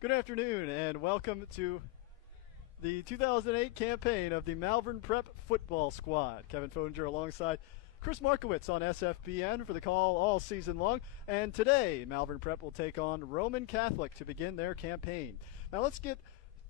Good afternoon and welcome to the 2008 campaign of the Malvern Prep Football Squad. Kevin Foninger alongside Chris Markowitz on SFBN for the call all season long. And today, Malvern Prep will take on Roman Catholic to begin their campaign. Now let's get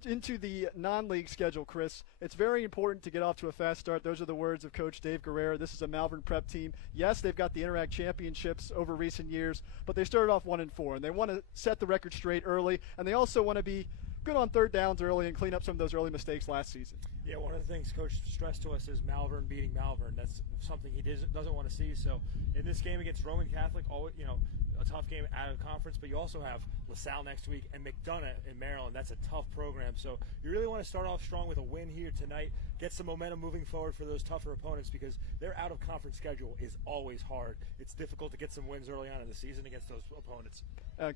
into the non-league schedule, Chris. It's very important to get off to a fast start. Those are the words of Coach Dave Guerrero. This is a Malvern Prep team. Yes, they've got the Interact Championships over recent years, but they started off 1-4, and they want to set the record straight early, and they also want to be good on third downs early and clean up some of those early mistakes last season. Yeah, one of the things Coach stressed to us is Malvern beating Malvern. That's something he doesn't want to see. So in this game against Roman Catholic, a tough game out of conference, but you also have LaSalle next week and McDonough in Maryland. That's a tough program. So you really want to start off strong with a win here tonight, get some momentum moving forward for those tougher opponents because their out-of-conference schedule is always hard. It's difficult to get some wins early on in the season against those opponents.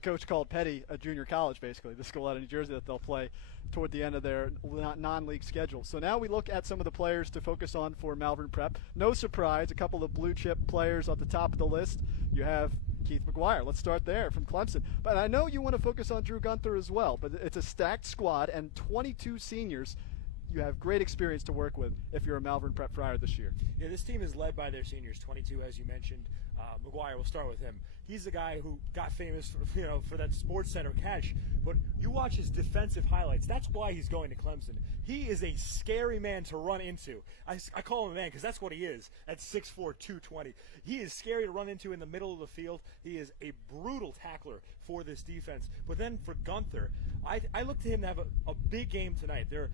Coach called Petty a junior college, basically, the school out of New Jersey that they'll play toward the end of their non-league schedule. So now we look at some of the players to focus on for Malvern Prep. No surprise, a couple of blue-chip players at the top of the list. You have Keith McGuire. Let's start there from Clemson. But I know you want to focus on Drew Gunther as well, but it's a stacked squad and 22 seniors. You have great experience to work with if you're a Malvern Prep Friar this year. Yeah, this team is led by their seniors, 22 as you mentioned. McGuire, we'll start with him. He's the guy who got famous for that Sports Center catch, but you watch his defensive highlights. That's why he's going to Clemson. He is a scary man to run into. I call him a man because that's what he is at 6'4", 220. He is scary to run into in the middle of the field. He is a brutal tackler for this defense. But then for Gunther, I look to him to have a big game tonight. They're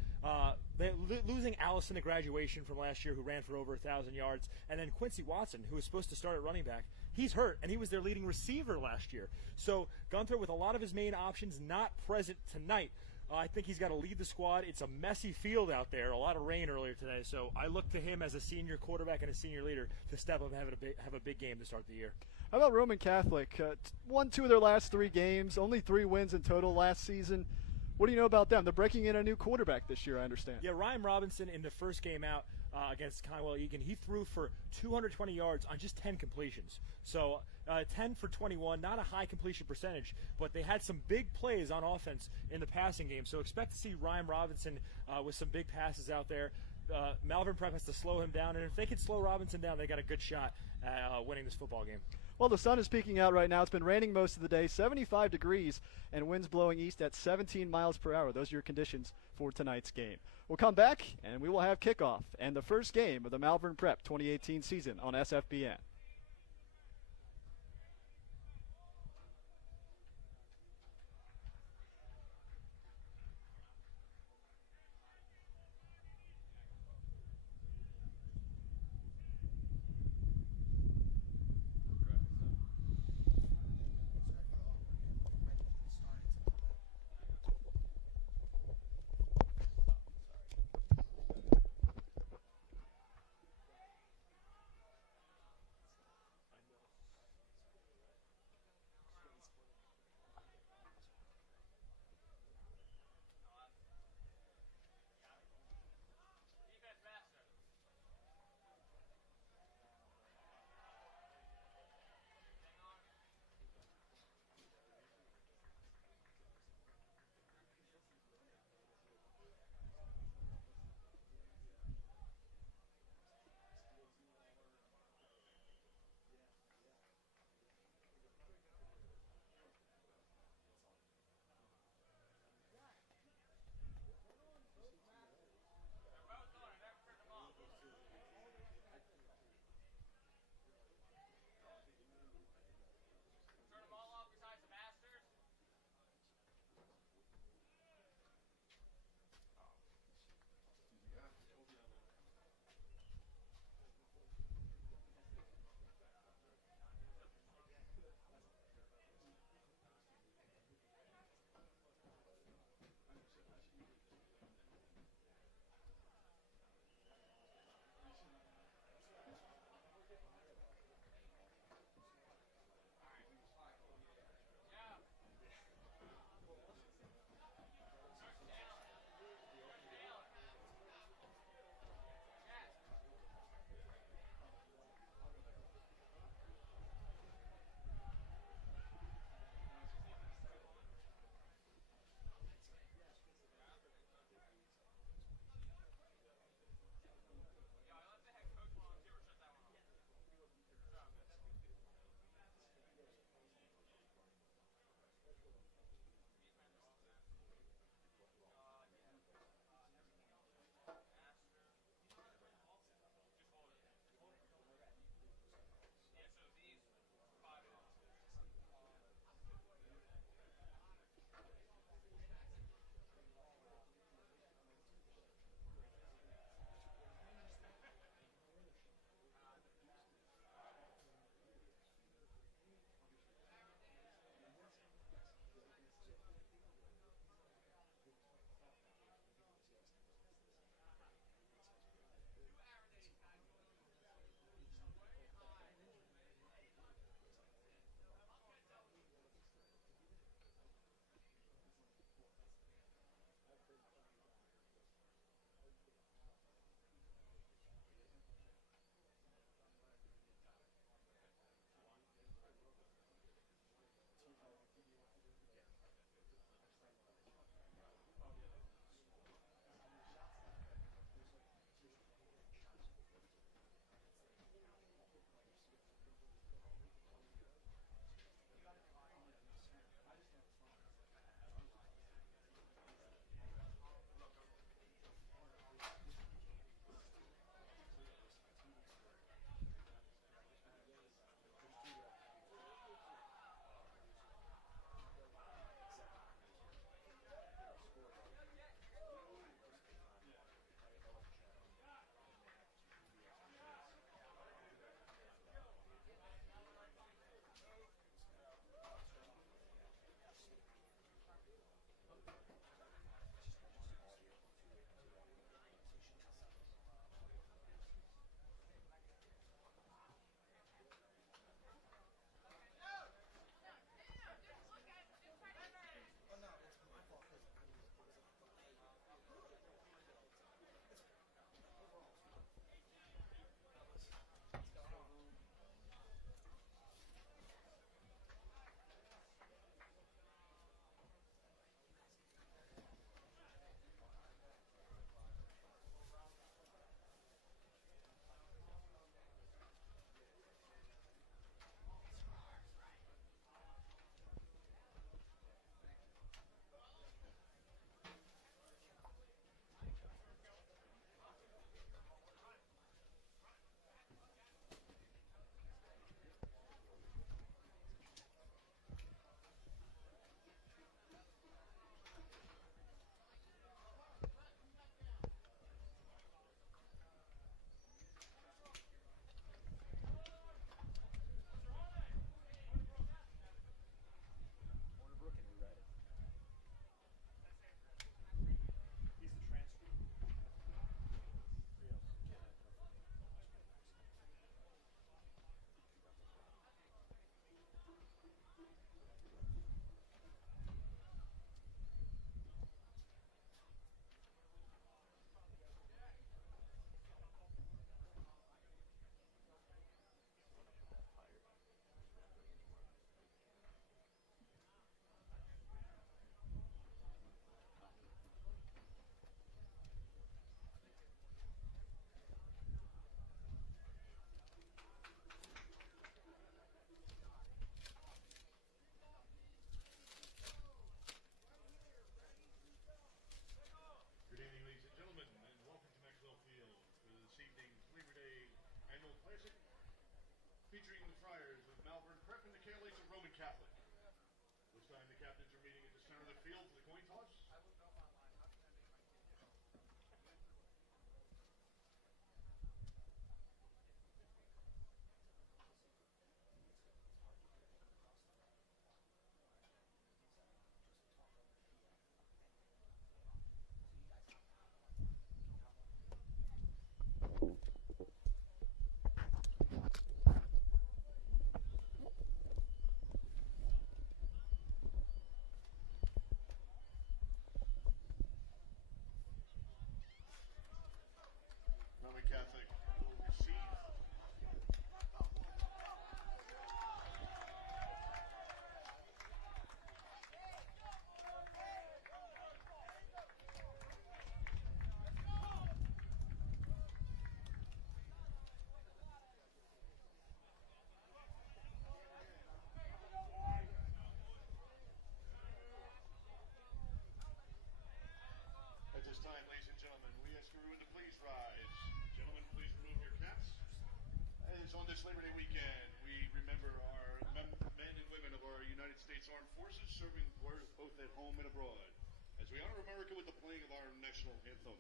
losing Allison at graduation from last year, who ran for over 1,000 yards, and then Quincy Watson, who was supposed to start at running back. He's hurt, and he was their leading receiver last year. So Gunther, with a lot of his main options not present tonight, I think he's got to lead the squad. It's a messy field out there, a lot of rain earlier today. So I look to him as a senior quarterback and a senior leader to step up and have a big game to start the year. How about Roman Catholic? Won 2 of their last 3 games, only 3 wins in total last season. What do you know about them? They're breaking in a new quarterback this year, I understand. Yeah, Ryan Robinson in the first game out against Conwell Egan, he threw for 220 yards on just 10 completions. So 10 for 21, not a high completion percentage, but they had some big plays on offense in the passing game. So expect to see Ryan Robinson with some big passes out there. Malvern Prep has to slow him down, and if they can slow Robinson down, they got a good shot at winning this football game. Well, the sun is peeking out right now. It's been raining most of the day, 75 degrees, and winds blowing east at 17 miles per hour. Those are your conditions for tonight's game. We'll come back, and we will have kickoff and the first game of the Malvern Prep 2018 season on SFBN. captains are meeting at the center of the field for the coin toss. Roman Catholic will receive. At this time, ladies and gentlemen, we ask everyone to please rise. Gentlemen, please remove your caps. As on this Labor Day weekend, we remember our men and women of our United States Armed Forces serving both at home and abroad, as we honor America with the playing of our national anthem.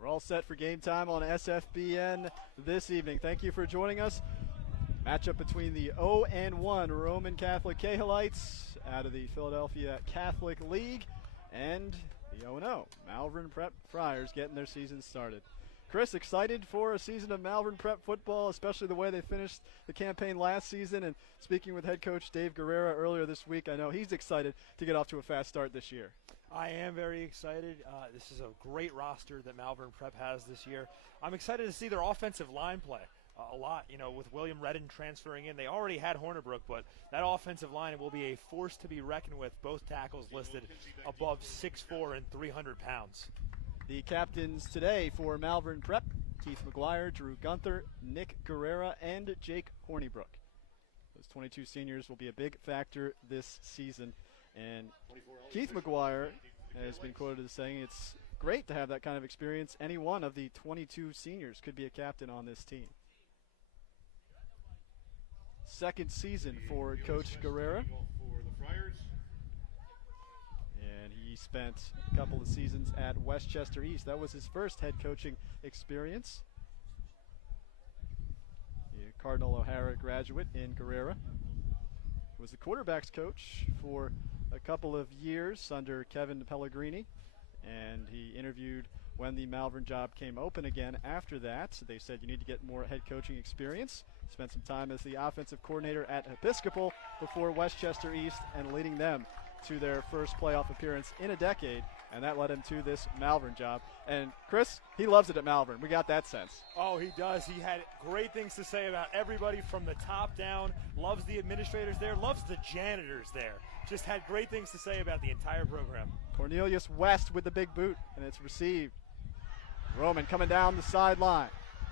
We're all set for game time on SFBN this evening. Thank you for joining us. Matchup between the 0-1 Roman Catholic Cahillites out of the Philadelphia Catholic League and the 0-0 Malvern Prep Friars getting their season started. Chris, excited for a season of Malvern Prep football, especially the way they finished the campaign last season. And speaking with head coach Dave Guerrera earlier this week, I know he's excited to get off to a fast start this year. I am very excited. This is a great roster that Malvern Prep has this year. I'm excited to see their offensive line play a lot. You know, with William Redden transferring in, they already had Hornerbrook, but that offensive line will be a force to be reckoned with. Both tackles listed above 6'4" and 300 pounds. The captains today for Malvern Prep: Keith McGuire, Drew Gunther, Nick Guerrera, and Jake Hornibrook. Those 22 seniors will be a big factor this season. And Keith McGuire has been quoted as saying it's great to have that kind of experience. Any one of the 22 seniors could be a captain on this team. Second season for Coach Guerrera. And he spent a couple of seasons at Westchester East. That was his first head coaching experience. A Cardinal O'Hara graduate in Guerrera. Was the quarterbacks coach for a couple of years under Kevin Pellegrini, and he interviewed when the Malvern job came open again after that. So they said you need to get more head coaching experience. Spent some time as the offensive coordinator at Episcopal before Westchester East and leading them to their first playoff appearance in a decade, and that led him to this Malvern job. And Chris, he loves it at Malvern. We got that sense. Oh, he does. He had great things to say about everybody from the top down. Loves the administrators there, loves the janitors there. Just had great things to say about the entire program. Cornelius West with the big boot, and it's received. Roman coming down the sideline.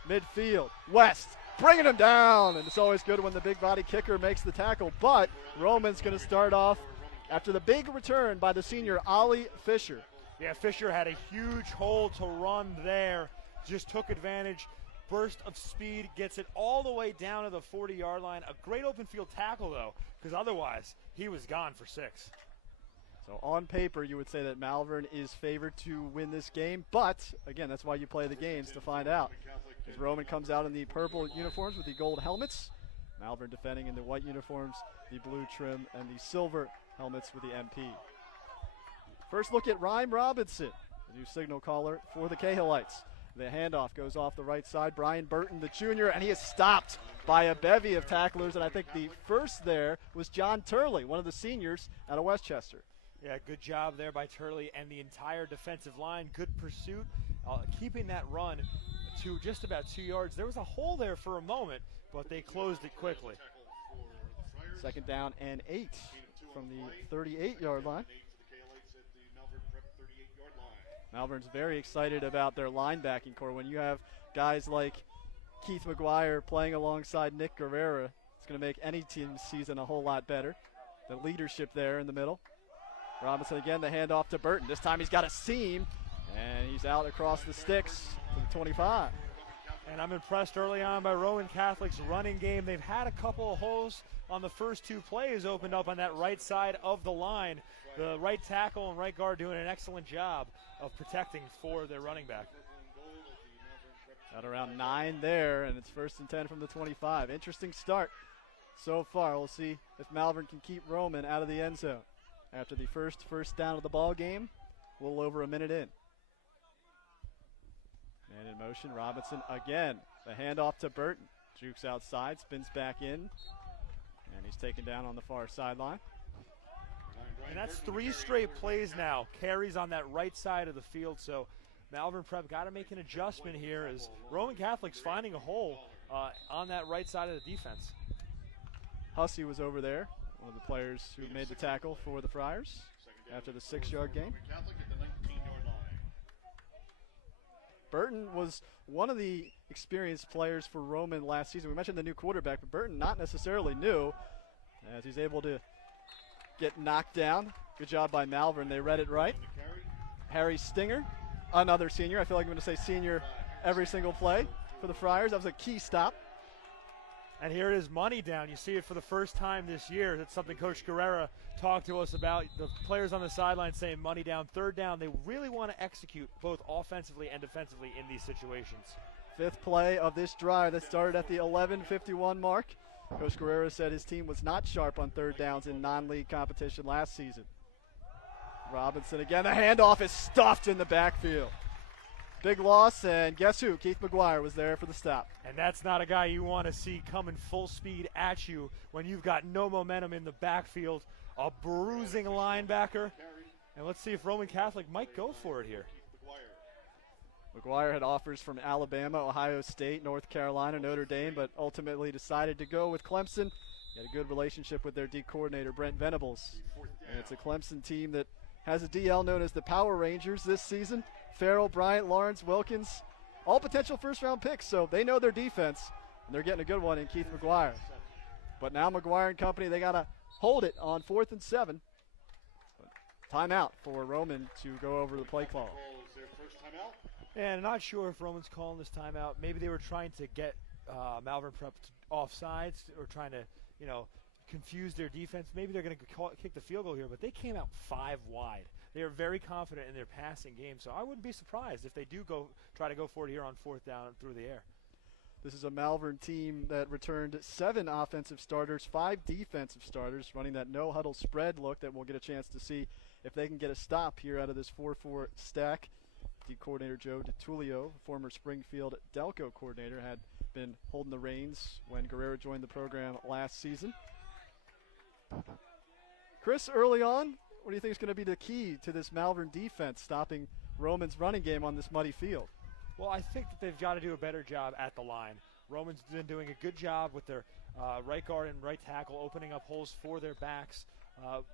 Midfield, West bringing him down, and it's always good when the big body kicker makes the tackle, but Roman's going to start off after the big return by the senior Ollie Fisher. Yeah, Fisher had a huge hole to run there, just took advantage. burst of speed, gets it all the way down to the 40-yard line. A great open field tackle, though, because otherwise he was gone for 6. So on paper, you would say that Malvern is favored to win this game, but again, that's why you play the games to find out. As Roman comes out in the purple uniforms with the gold helmets, Malvern defending in the white uniforms, the blue trim, and the silver helmets with the MP. First look at Ryan Robinson, the new signal caller for the Cahillites. The handoff goes off the right side. Brian Burton, the junior, and he is stopped by a bevy of tacklers, and I think the first there was John Turley, one of the seniors out of Westchester. Yeah, good job there by Turley and the entire defensive line. Good pursuit, keeping that run to just about 2 yards. There was a hole there for a moment, but they closed it quickly. Second down and 8 from the 38-yard line. Malvern's very excited about their linebacking core. When you have guys like Keith McGuire playing alongside Nick Guerrera, it's going to make any team's season a whole lot better. The leadership there in the middle. Robinson again, the handoff to Burton. This time he's got a seam, and he's out across the sticks to the 25. And I'm impressed early on by Roman Catholic's running game. They've had a couple of holes on the first 2 plays opened up on that right side of the line. The right tackle and right guard doing an excellent job of protecting for their running back. At around 9 there, and it's 1st and 10 from the 25. Interesting start so far. We'll see if Malvern can keep Roman out of the end zone. After the first down of the ball game, a little over a minute in. Man in motion, Robinson again. The handoff to Burton. Jukes outside, spins back in, and he's taken down on the far sideline. And that's 3 straight plays now. Carries on that right side of the field, so Malvern Prep got to make an adjustment here as Roman Catholic's finding a hole on that right side of the defense. Hussey was over there, one of the players who made the tackle for the Friars after the 6-yard gain. Burton was one of the experienced players for Roman last season. We mentioned the new quarterback, but Burton not necessarily new, as he's able to get knocked down. Good job by Malvern. They read it right. Harry Stinger, another senior. I feel like I'm going to say senior every single play for the Friars. That was a key stop. And here it is, money down. You see it for the first time this year. That's something Coach Guerrera talked to us about. The players on the sideline saying money down, 3rd down. They really want to execute both offensively and defensively in these situations. 5th play of this drive that started at the 11:51 mark. Coach Guerrera said his team was not sharp on 3rd downs in non-league competition last season. Robinson again. The handoff is stuffed in the backfield. Big loss, and guess who? Keith McGuire was there for the stop. And that's not a guy you want to see coming full speed at you when you've got no momentum in the backfield. A bruising linebacker. And let's see if Roman Catholic might go for it here. McGuire had offers from Alabama, Ohio State, North Carolina, Notre Dame, but ultimately decided to go with Clemson. He had a good relationship with their D coordinator, Brent Venables. And it's a Clemson team that has a DL known as the Power Rangers this season. Farrell, Bryant, Lawrence, Wilkins, all potential first-round picks, so they know their defense, and they're getting a good one in Keith McGuire. But now McGuire and company, they got to hold it on 4th and 7. Timeout for Roman to go over the play call. And not sure if Roman's calling this timeout. Maybe they were trying to get Malvern Prep offsides or trying to, confuse their defense. Maybe they're going to kick the field goal here, but they came out 5 wide. They are very confident in their passing game, so I wouldn't be surprised if they do try to go for it here on 4th down through the air. This is a Malvern team that returned 7 offensive starters, 5 defensive starters, running that no-huddle spread look that we'll get a chance to see if they can get a stop here out of this 4-4 stack. D coordinator Joe DiTullio, former Springfield Delco coordinator, had been holding the reins when Guerrero joined the program last season. Chris, early on, what do you think is going to be the key to this Malvern defense stopping Roman's running game on this muddy field? Well, I think that they've got to do a better job at the line. Roman's been doing a good job with their right guard and right tackle, opening up holes for their backs.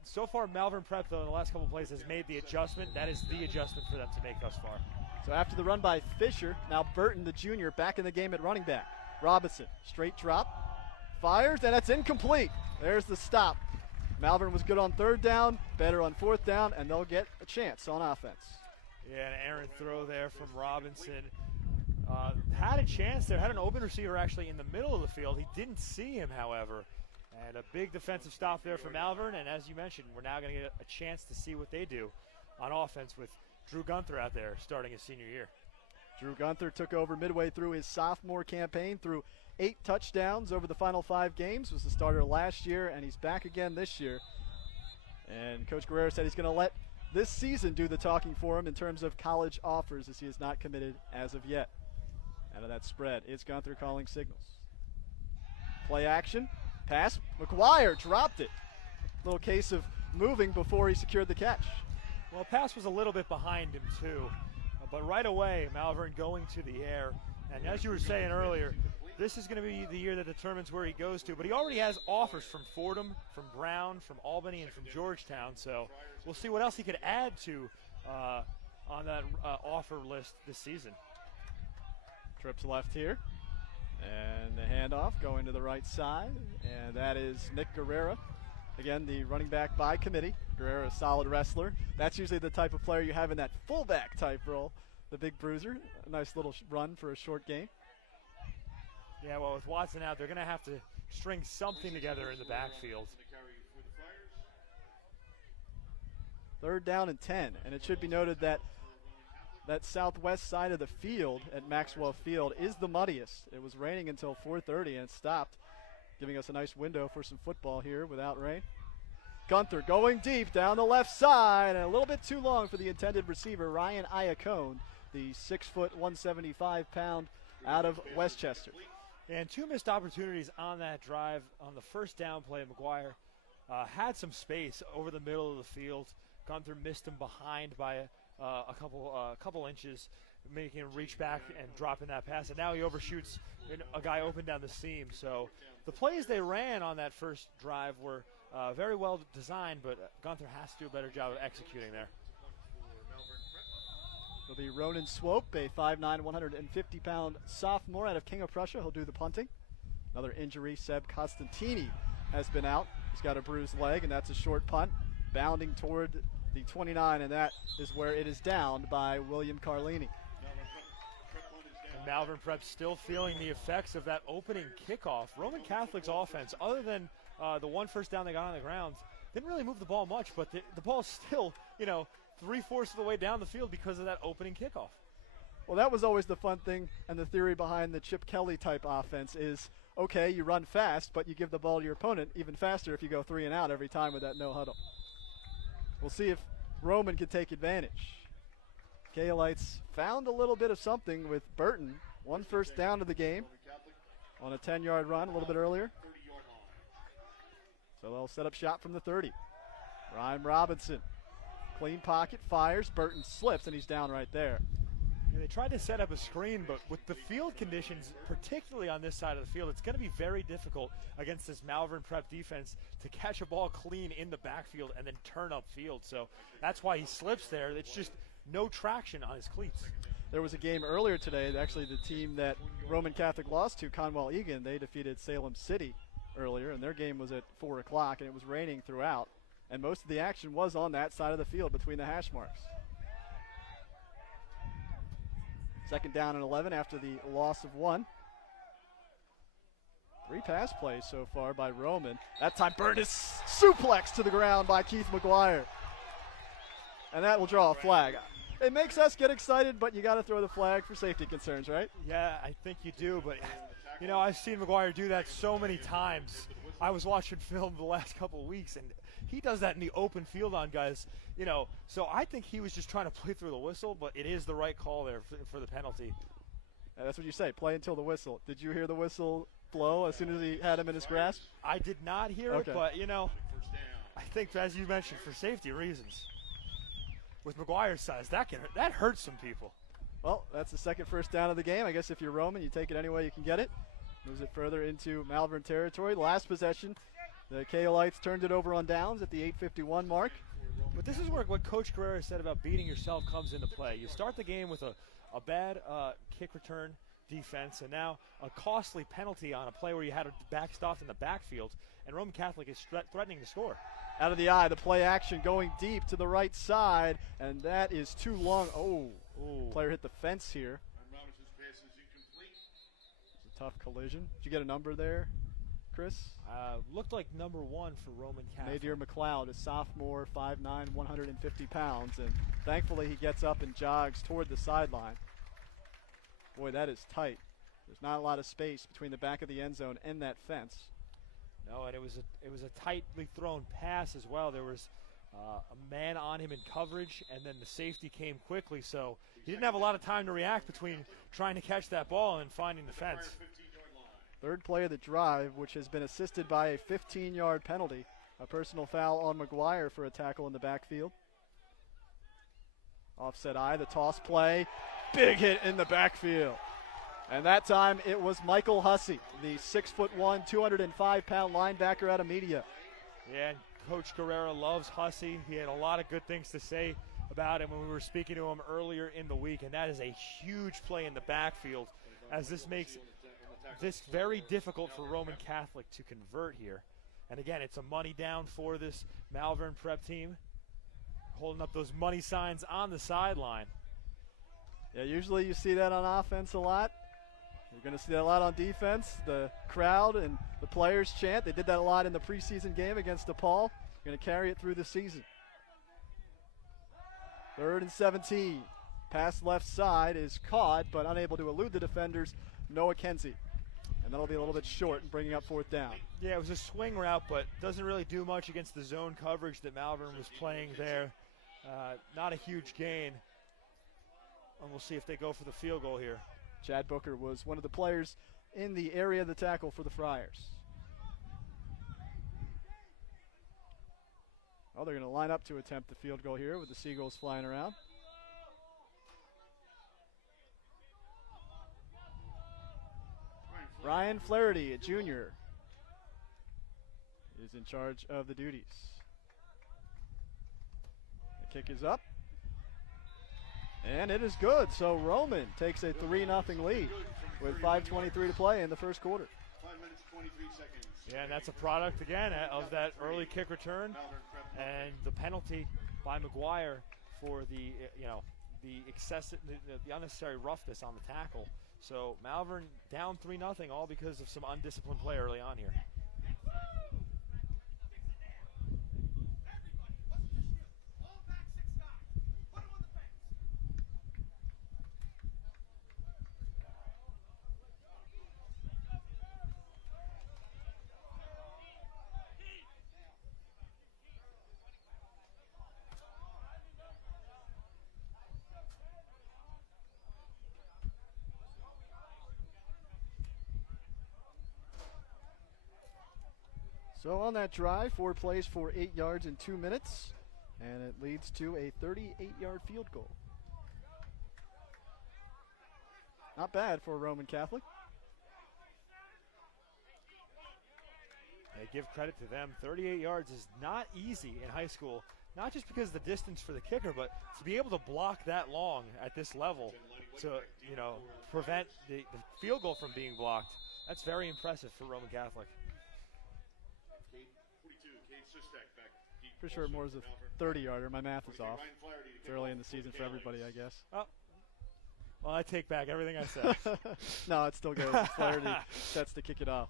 So far, Malvern Prep, though, in the last couple of plays has made the adjustment. That is the adjustment for them to make thus far. So after the run by Fisher, now Burton, the junior, back in the game at running back. Robinson, straight drop, fires, and that's incomplete. There's the stop. Malvern was good on 3rd down, better on 4th down, and they'll get a chance on offense. Yeah, an errant throw there from Robinson. Had a chance there, had an open receiver actually in the middle of the field. He didn't see him, however. And a big defensive stop there for Malvern. And as you mentioned, we're now going to get a chance to see what they do on offense with Drew Gunther out there starting his senior year. Drew Gunther took over midway through his sophomore campaign, threw 8 touchdowns over the final 5 games, was the starter last year, and he's back again this year. And Coach Guerrero said he's going to let this season do the talking for him in terms of college offers, as he is not committed as of yet. Out of that spread, it's Gunther calling signals. Play action, pass, McGuire dropped it. Little case of moving before he secured the catch. Well, pass was a little bit behind him too, but right away, Malvern going to the air. And as you were saying earlier, this is going to be the year that determines where he goes to, but he already has offers from Fordham, from Brown, from Albany, and from Georgetown, so we'll see what else he could add to on that offer list this season. Trips left here, and the handoff going to the right side, and that is Nick Guerrero. Again, the running back by committee. Guerrero, a solid wrestler. That's usually the type of player you have in that fullback type role, the big bruiser. A nice little run for a short gain. Yeah, well, with Watson out, they're going to have to string something together in the backfield. 3rd down and 10, and it should be noted that that southwest side of the field at Maxwell Field is the muddiest. It was raining until 4:30 and it stopped, giving us a nice window for some football here without rain. Gunther going deep down the left side, and a little bit too long for the intended receiver, Ryan Iacone, the 6 foot, 175-pound out of Westchester. And 2 missed opportunities on that drive. On the first down play, McGuire had some space over the middle of the field. Gunther missed him behind by a couple inches, making him reach back and dropping that pass. And now he overshoots a guy open down the seam. So the plays they ran on that first drive were very well designed, but Gunther has to do a better job of executing there. It'll be Ronan Swope, a 5'9", 150-pound sophomore out of King of Prussia. He'll do the punting. Another injury, Seb Costantini has been out. He's got a bruised leg, and that's a short punt. Bounding toward the 29, and that is where it is downed by William Carlini. And Malvern Prep still feeling the effects of that opening kickoff. Roman Catholic's offense, other than the 1 first down they got on the ground, didn't really move the ball much, but the ball's still, 3/4 of the way down the field because of that opening kickoff. Well, that was always the fun thing, and the theory behind the Chip Kelly type offense is, okay, you run fast, but you give the ball to your opponent even faster if you go 3 and out every time with that no huddle. We'll see if Roman can take advantage. Kaolites found a little bit of something with Burton. 1 first down of the game on a 10-yard run a little bit earlier. So they'll set up shop from the 30. Ryan Robinson, clean pocket, fires. Burton slips, and he's down right there. Yeah, they tried to set up a screen, but with the field conditions, particularly on this side of the field, it's going to be very difficult against this Malvern Prep defense to catch a ball clean in the backfield and then turn upfield. So that's why he slips there. It's just no traction on his cleats. There was a game earlier today, actually the team that Roman Catholic lost to, Conwell Egan, they defeated Salem City earlier, and their game was at 4 o'clock, and it was raining throughout. And most of the action was on that side of the field between the hash marks. 2nd down and 11 after the loss of 1. 3 pass plays so far by Roman. That time Burton is suplexed to the ground by Keith McGuire. And that will draw a flag. It makes us get excited, but you got to throw the flag for safety concerns, right? Yeah, I think you do, but I've seen McGuire do that so many times. I was watching film the last couple of weeks, and he does that in the open field on guys, so I think he was just trying to play through the whistle, but it is the right call there for the penalty. That's what you say, play until the whistle. Did you hear the whistle blow as soon as he had him in his grasp? I did not hear it, but, I think, as you mentioned, for safety reasons, with McGuire's size, that hurts some people. Well, that's the 2nd first down of the game. I guess if you're Roman, you take it any way you can get it. Moves it further into Malvern territory. Last possession, the Kaolites turned it over on downs at the 8:51 mark. But this is where what Coach Guerrero said about beating yourself comes into play. You start the game with a bad kick return defense, and now a costly penalty on a play where you had a backstop in the backfield, and Roman Catholic is threatening to score. Out of the eye, the play action going deep to the right side, and that is too long. Oh, player hit the fence here. tough collision. Did you get a number there, Chris? Looked like number 1 for Roman Catholic. Nadir McLeod, a sophomore, 5'9", 150 pounds, and thankfully he gets up and jogs toward the sideline. Boy, that is tight. There's not a lot of space between the back of the end zone and that fence. No, and it was a tightly thrown pass as well. There was a man on him in coverage, and then the safety came quickly, so he didn't have a lot of time to react between trying to catch that ball and finding the fence. Third play of the drive, which has been assisted by a 15-yard penalty, a personal foul on McGuire for a tackle in the backfield. Offset eye, the toss play, big hit in the backfield. And that time it was Michael Hussey, the 6'1", 205-pound linebacker out of Media. Yeah, and Coach Guerrero loves Hussey. He had a lot of good things to say about him when we were speaking to him earlier in the week, and that is a huge play in the backfield, as this makes this very difficult for Roman Catholic to convert here. And again, it's a money down for this Malvern Prep team, holding up those money signs on the sideline. Yeah, usually you see that on offense a lot. You're going to see that a lot on defense. The crowd and the players chant. They did that a lot in the preseason game against DePaul. Going to carry it through the season. 3rd and 17. Pass left side is caught, but unable to elude the defenders, Noah Kenzie. And that'll be a little bit short and bringing up 4th down. Yeah, it was a swing route, but doesn't really do much against the zone coverage that Malvern was playing there. Not a huge gain. And we'll see if they go for the field goal here. Chad Booker was one of the players in the area of the tackle for the Friars. Oh, they're going to line up to attempt the field goal here with the Seagulls flying around. Ryan Flaherty, a junior, is in charge of the duties. The kick is up. And it is good. So Roman takes a 3-0 lead with 5:23 to play in the first quarter. 5 minutes, 23 seconds. Yeah, and that's a product, again, of that early kick return and the penalty by McGuire for the, the excessive, the unnecessary roughness on the tackle. So Malvern down 3-0, all because of some undisciplined play early on here. So on that drive, 4 plays for 8 yards in 2 minutes, and it leads to a 38-yard field goal. Not bad for Roman Catholic. Yeah, give credit to them. 38 yards is not easy in high school, not just because of the distance for the kicker, but to be able to block that long at this level to, prevent the field goal from being blocked. That's very impressive for Roman Catholic. Pretty sure more is a 30-yarder. My math is off. It's early in the season for everybody, I guess. Oh. Well, I take back everything I said. No, it still goes. Flaherty sets to kick it off.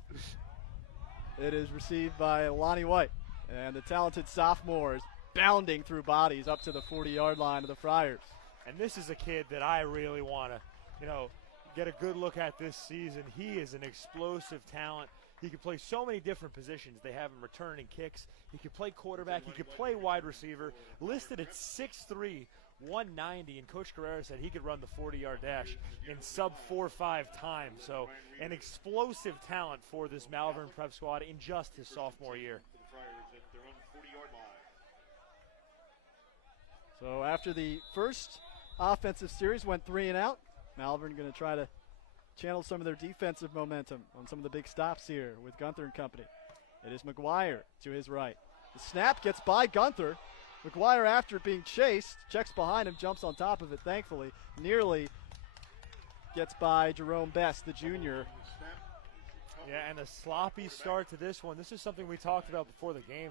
It is received by Lonnie White. And the talented sophomore is bounding through bodies up to the 40-yard line of the Friars. And this is a kid that I really want to, get a good look at this season. He is an explosive talent. He can play so many different positions. They have him returning kicks. He can play quarterback. He can play wide receiver. Listed at 6'3", 190, and Coach Guerrero said he could run the 40-yard dash in sub 4.5 time. So an explosive talent for this Malvern Prep squad in just his sophomore year. So after the first offensive series went 3 and out, Malvern going to try to channel some of their defensive momentum on some of the big stops here with Gunther and company. It is McGuire to his right. The snap gets by Gunther. McGuire, after being chased, checks behind him, jumps on top of it, thankfully. Nearly gets by Jerome Best, the junior. Yeah, and a sloppy start to this one. This is something we talked about before the game.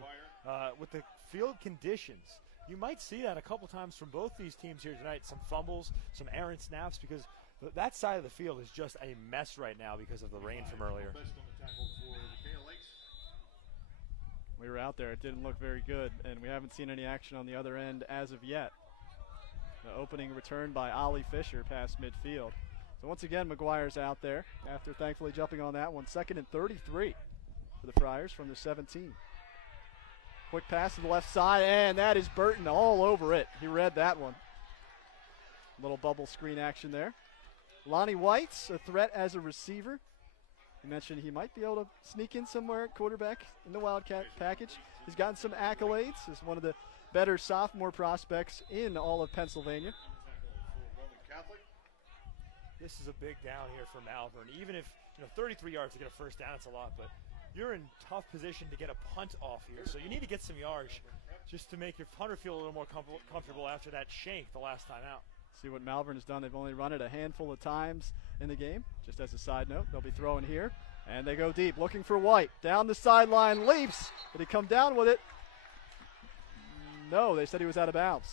With the field conditions, you might see that a couple times from both these teams here tonight. Some fumbles, some errant snaps, because that side of the field is just a mess right now because of the rain from earlier. We were out there. It didn't look very good, and we haven't seen any action on the other end as of yet. The opening return by Ollie Fisher past midfield. So once again, McGuire's out there after thankfully jumping on that one. 2nd and 33 for the Friars from the 17. Quick pass to the left side, and that is Burton all over it. He read that one. Little bubble screen action there. Lonnie White's a threat as a receiver. You mentioned he might be able to sneak in somewhere at quarterback in the Wildcat package. He's gotten some accolades as one of the better sophomore prospects in all of Pennsylvania. This is a big down here for Malvern. Even if 33 yards to get a first down, it's a lot, but you're in tough position to get a punt off here, so you need to get some yards just to make your punter feel a little more comfortable after that shank the last time out. See what Malvern has done. They've only run it a handful of times in the game. Just as a side note, they'll be throwing here, and they go deep, looking for White. Down the sideline, leaps. Did he come down with it? No, they said he was out of bounds.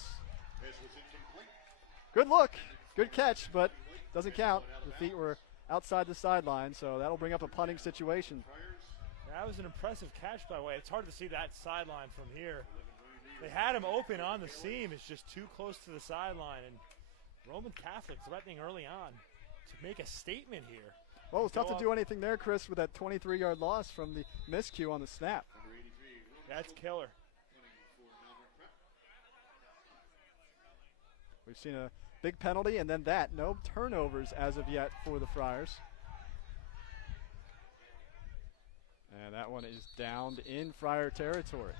Good look, good catch, but doesn't count. The feet were outside the sideline, so that'll bring up a punting situation. That was an impressive catch by White. It's hard to see that sideline from here. They had him open on the seam. It's just too close to the sideline, and Roman Catholic threatening early on to make a statement here. Well, it was tough to do anything there, Chris, with that 23-yard loss from the miscue on the snap. That's killer. We've seen a big penalty, and then that. No turnovers as of yet for the Friars. And that one is downed in Friar territory.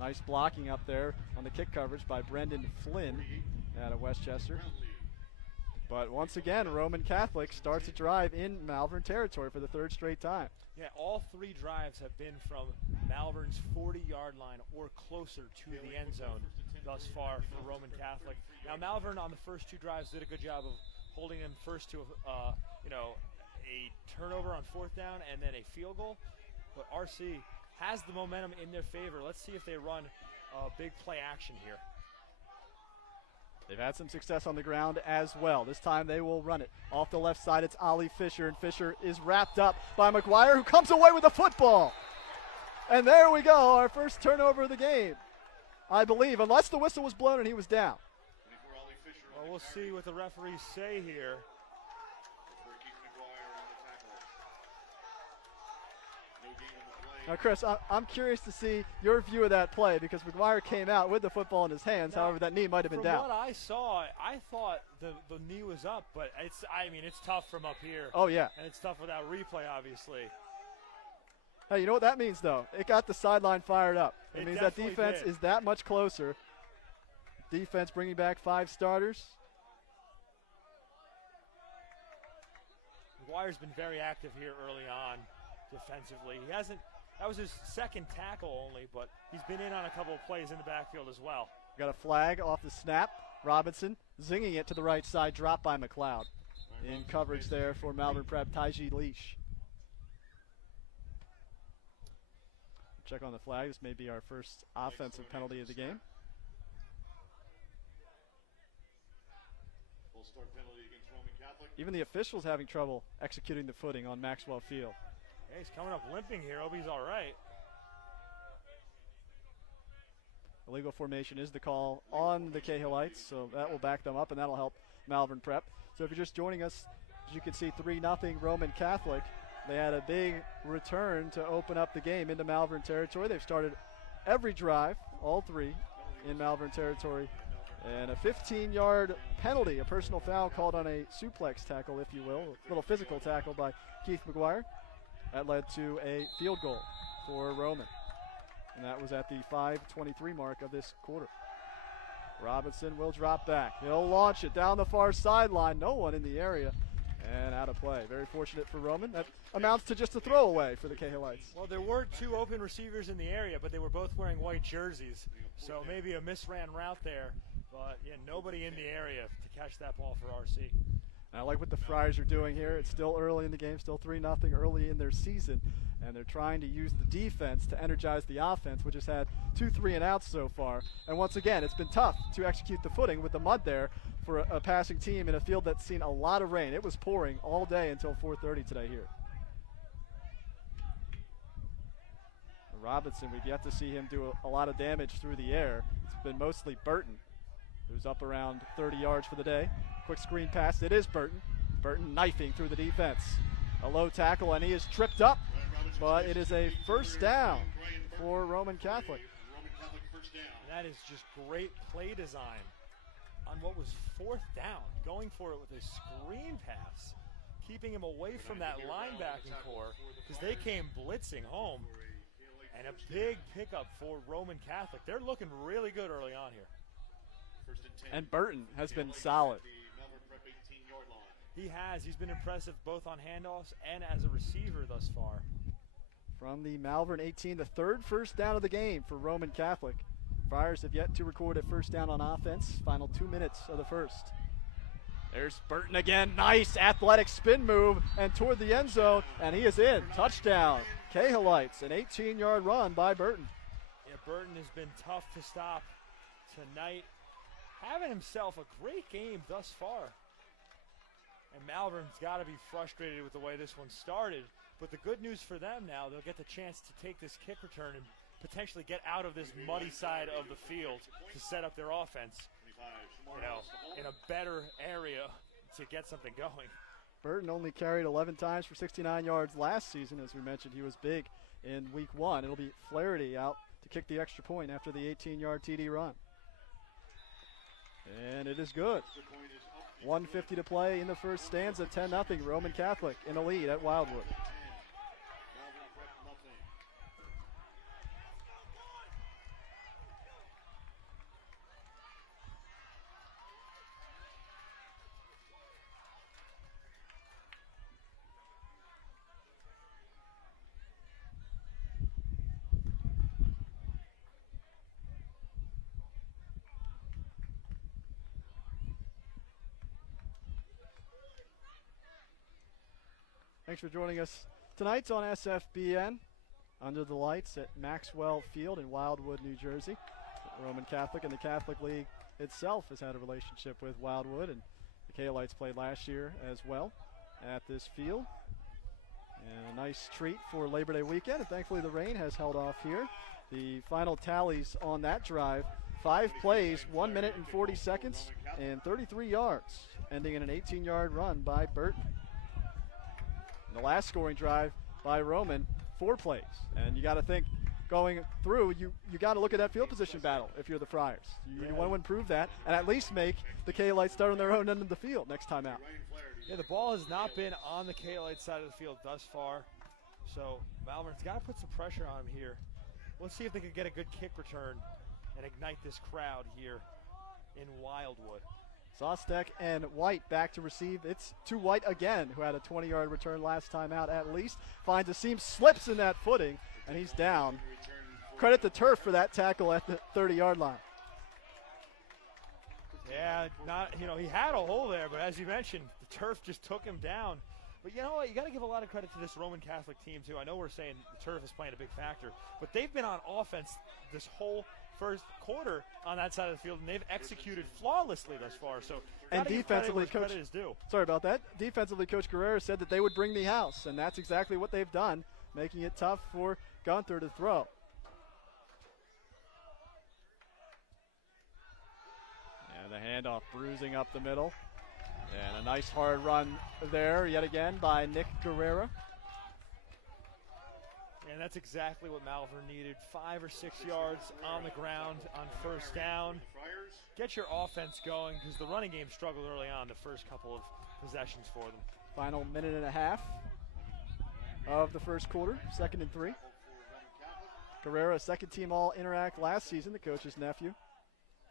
Nice blocking up there on the kick coverage by Brendan Flynn out of Westchester. But once again, Roman Catholic starts a drive in Malvern territory for the 3rd straight time. Yeah, all 3 drives have been from Malvern's 40-yard line or closer to the end zone thus far for Roman Catholic. Now, Malvern on the first 2 drives did a good job of holding them first to a turnover on 4th down and then a field goal. But RC has the momentum in their favor. Let's see if they run big play action here. They've had some success on the ground as well. This time they will run it. Off the left side, it's Ollie Fisher, and Fisher is wrapped up by McGuire, who comes away with the football. And there we go, our first turnover of the game, I believe, unless the whistle was blown and he was down. Well, we'll see what the referees say here. Now, Chris, I'm curious to see your view of that play because McGuire came out with the football in his hands. Now, however, that knee might have been down. From what I saw, I thought the knee was up, but it's tough from up here. Oh, yeah. And it's tough without replay, obviously. Hey, you know what that means, though? It got the sideline fired up. It means that definitely defense did. is that much closer. Defense bringing back 5 starters. McGuire's been very active here early on defensively. That was his 2nd tackle only, but he's been in on a couple of plays in the backfield as well. Got a flag off the snap. Robinson zinging it to the right side, dropped by McLeod. In coverage there for Malvern Prep, Taiji Leash. Check on the flag. This may be our first offensive penalty of the game. Even the officials having trouble executing the footing on Maxwell Field. Yeah, he's coming up limping here. Hope he's all right. Illegal formation is the call on the Cahillites, so that will back them up, and that'll help Malvern Prep. So if you're just joining us, as you can see, 3-0 Roman Catholic. They had a big return to open up the game into Malvern territory. They've started every drive, all 3, in Malvern territory. And a 15-yard penalty, a personal foul called on a suplex tackle, if you will, a little physical tackle by Keith McGuire. That led to a field goal for Roman. And that was at the 5:23 mark of this quarter. Robinson will drop back. He'll launch it down the far sideline. No one in the area. And out of play. Very fortunate for Roman. That amounts to just a throwaway for the Cahillites. Well, there were 2 open receivers in the area, but they were both wearing white jerseys. So maybe a misran route there. But, yeah, nobody in the area to catch that ball for RC. And I like what the Friars are doing here. It's still early in the game, still 3-0 early in their season. And they're trying to use the defense to energize the offense, which has had 2 3-and-outs so far. And once again, it's been tough to execute the footing with the mud there for a passing team in a field that's seen a lot of rain. It was pouring all day until 4:30 today here. Robinson, we've yet to see him do a lot of damage through the air. It's been mostly Burton, who's up around 30 yards for the day. Quick screen pass, it is Burton. Burton knifing through the defense. A low tackle, and he is tripped up, but it is a first down for Roman Catholic. That is just great play design on what was 4th down, going for it with a screen pass, keeping him away from that linebacking core because they came blitzing home. And a big pickup for Roman Catholic. They're looking really good early on here. And Burton has been solid. He has. He's been impressive both on handoffs and as a receiver thus far. From the Malvern 18, the 3rd first down of the game for Roman Catholic. Friars have yet to record a first down on offense. Final 2 minutes of the first. There's Burton again. Nice athletic spin move and toward the end zone, and he is in. Touchdown. Cahillites, an 18-yard run by Burton. Yeah, Burton has been tough to stop tonight. Having himself a great game thus far. And Malvern's got to be frustrated with the way this one started. But the good news for them now, they'll get the chance to take this kick return and potentially get out of this muddy side of the field to set up their offense, in a better area to get something going. Burton only carried 11 times for 69 yards last season. As we mentioned, he was big in week 1. It'll be Flaherty out to kick the extra point after the 18-yard TD run. And it is good. 1:50 to play in the first stanza, 10-0, Roman Catholic in a lead at Wildwood. Thanks for joining us tonight on SFBN, under the lights at Maxwell Field in Wildwood, New Jersey. Roman Catholic and the Catholic League itself has had a relationship with Wildwood, and the Cahillites played last year as well at this field. And a nice treat for Labor Day weekend, and thankfully the rain has held off here. The final tallies on that drive, 5 plays, 1 minute and 40 seconds, and 33 yards, ending in an 18-yard run by Burton. And the last scoring drive by Roman, 4 plays. And you got to think, going through, you got to look at that field position battle if you're the Friars. You want to improve that and at least make the Cahillites start on their own end of the field next time out. Yeah, the ball has not been on the Cahillites side of the field thus far. So Malvern's got to put some pressure on him here. Let's see if they can get a good kick return and ignite this crowd here in Wildwood. Sostek and White back to receive. It's to White again, who had a 20-yard return last time out at least. Finds a seam, slips in that footing, and he's down. Credit the turf for that tackle at the 30-yard line. Yeah, he had a hole there, but as you mentioned, the turf just took him down. But you know what? You got to give a lot of credit to this Roman Catholic team, too. I know we're saying the turf is playing a big factor, but they've been on offense this whole first quarter on that side of the field, and they've executed flawlessly thus far. So, and defensively, credit is due. Sorry about that. Defensively, Coach Guerrero said that they would bring the house, and that's exactly what they've done, making it tough for Gunther to throw. And the handoff bruising up the middle. And a nice hard run there yet again by Nick Guerrero. And that's exactly what Malvern needed. 5 or 6 yards on the ground on first down. Get your offense going because the running game struggled early on the first couple of possessions for them. Final minute and a half of the first quarter, 2nd and 3. Guerrero, second-team All-Interact last season, the coach's nephew.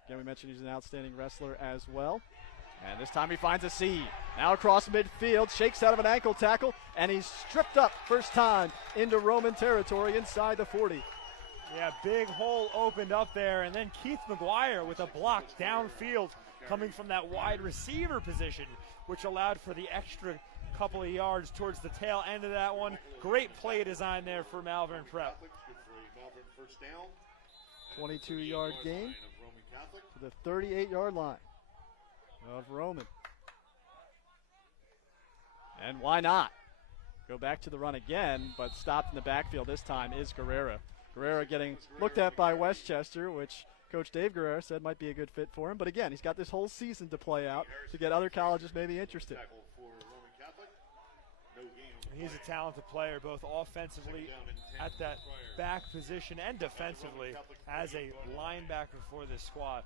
Again, we mentioned he's an outstanding wrestler as well. And this time he finds a seam. Now across midfield, shakes out of an ankle tackle, and he's stripped up first time into Roman territory inside the 40. Yeah, big hole opened up there, and then Keith McGuire with a block downfield coming from that wide receiver position, which allowed for the extra couple of yards towards the tail end of that one. Great play design there for Malvern Prep. 22-yard gain to the 38-yard line of Roman. And why not? Go back to the run again, but stopped in the backfield this time is Guerrera. Guerrera getting looked at by Westchester, which Coach Dave Guerrera said might be a good fit for him. But again, he's got this whole season to play out to get other colleges maybe interested. He's a talented player, both offensively at that back position and defensively as a linebacker for this squad.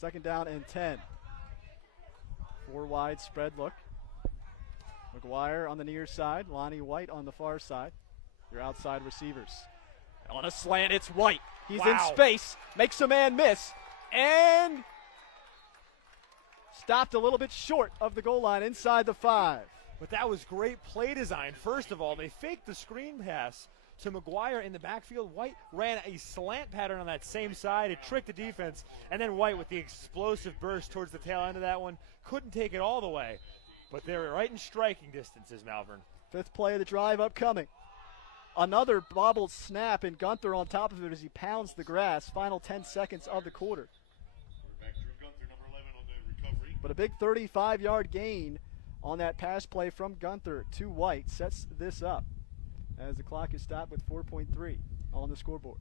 2nd down and 10. 4 wide spread look. McGuire on the near side, Lonnie White on the far side. Your outside receivers. On a slant, it's White. He's in space, makes a man miss, and stopped a little bit short of the goal line inside the 5. But that was great play design. First of all, they faked the screen pass to McGuire in the backfield. White ran a slant pattern on that same side. It tricked the defense. And then White with the explosive burst towards the tail end of that one. Couldn't take it all the way. But they were right in striking distances, Malvern. 5th play of the drive upcoming. Another bobbled snap, and Gunther on top of it as he pounds the grass. Final 10 seconds of the quarter. But a big 35-yard gain on that pass play from Gunther to White sets this up as the clock is stopped with 4.3 on the scoreboard.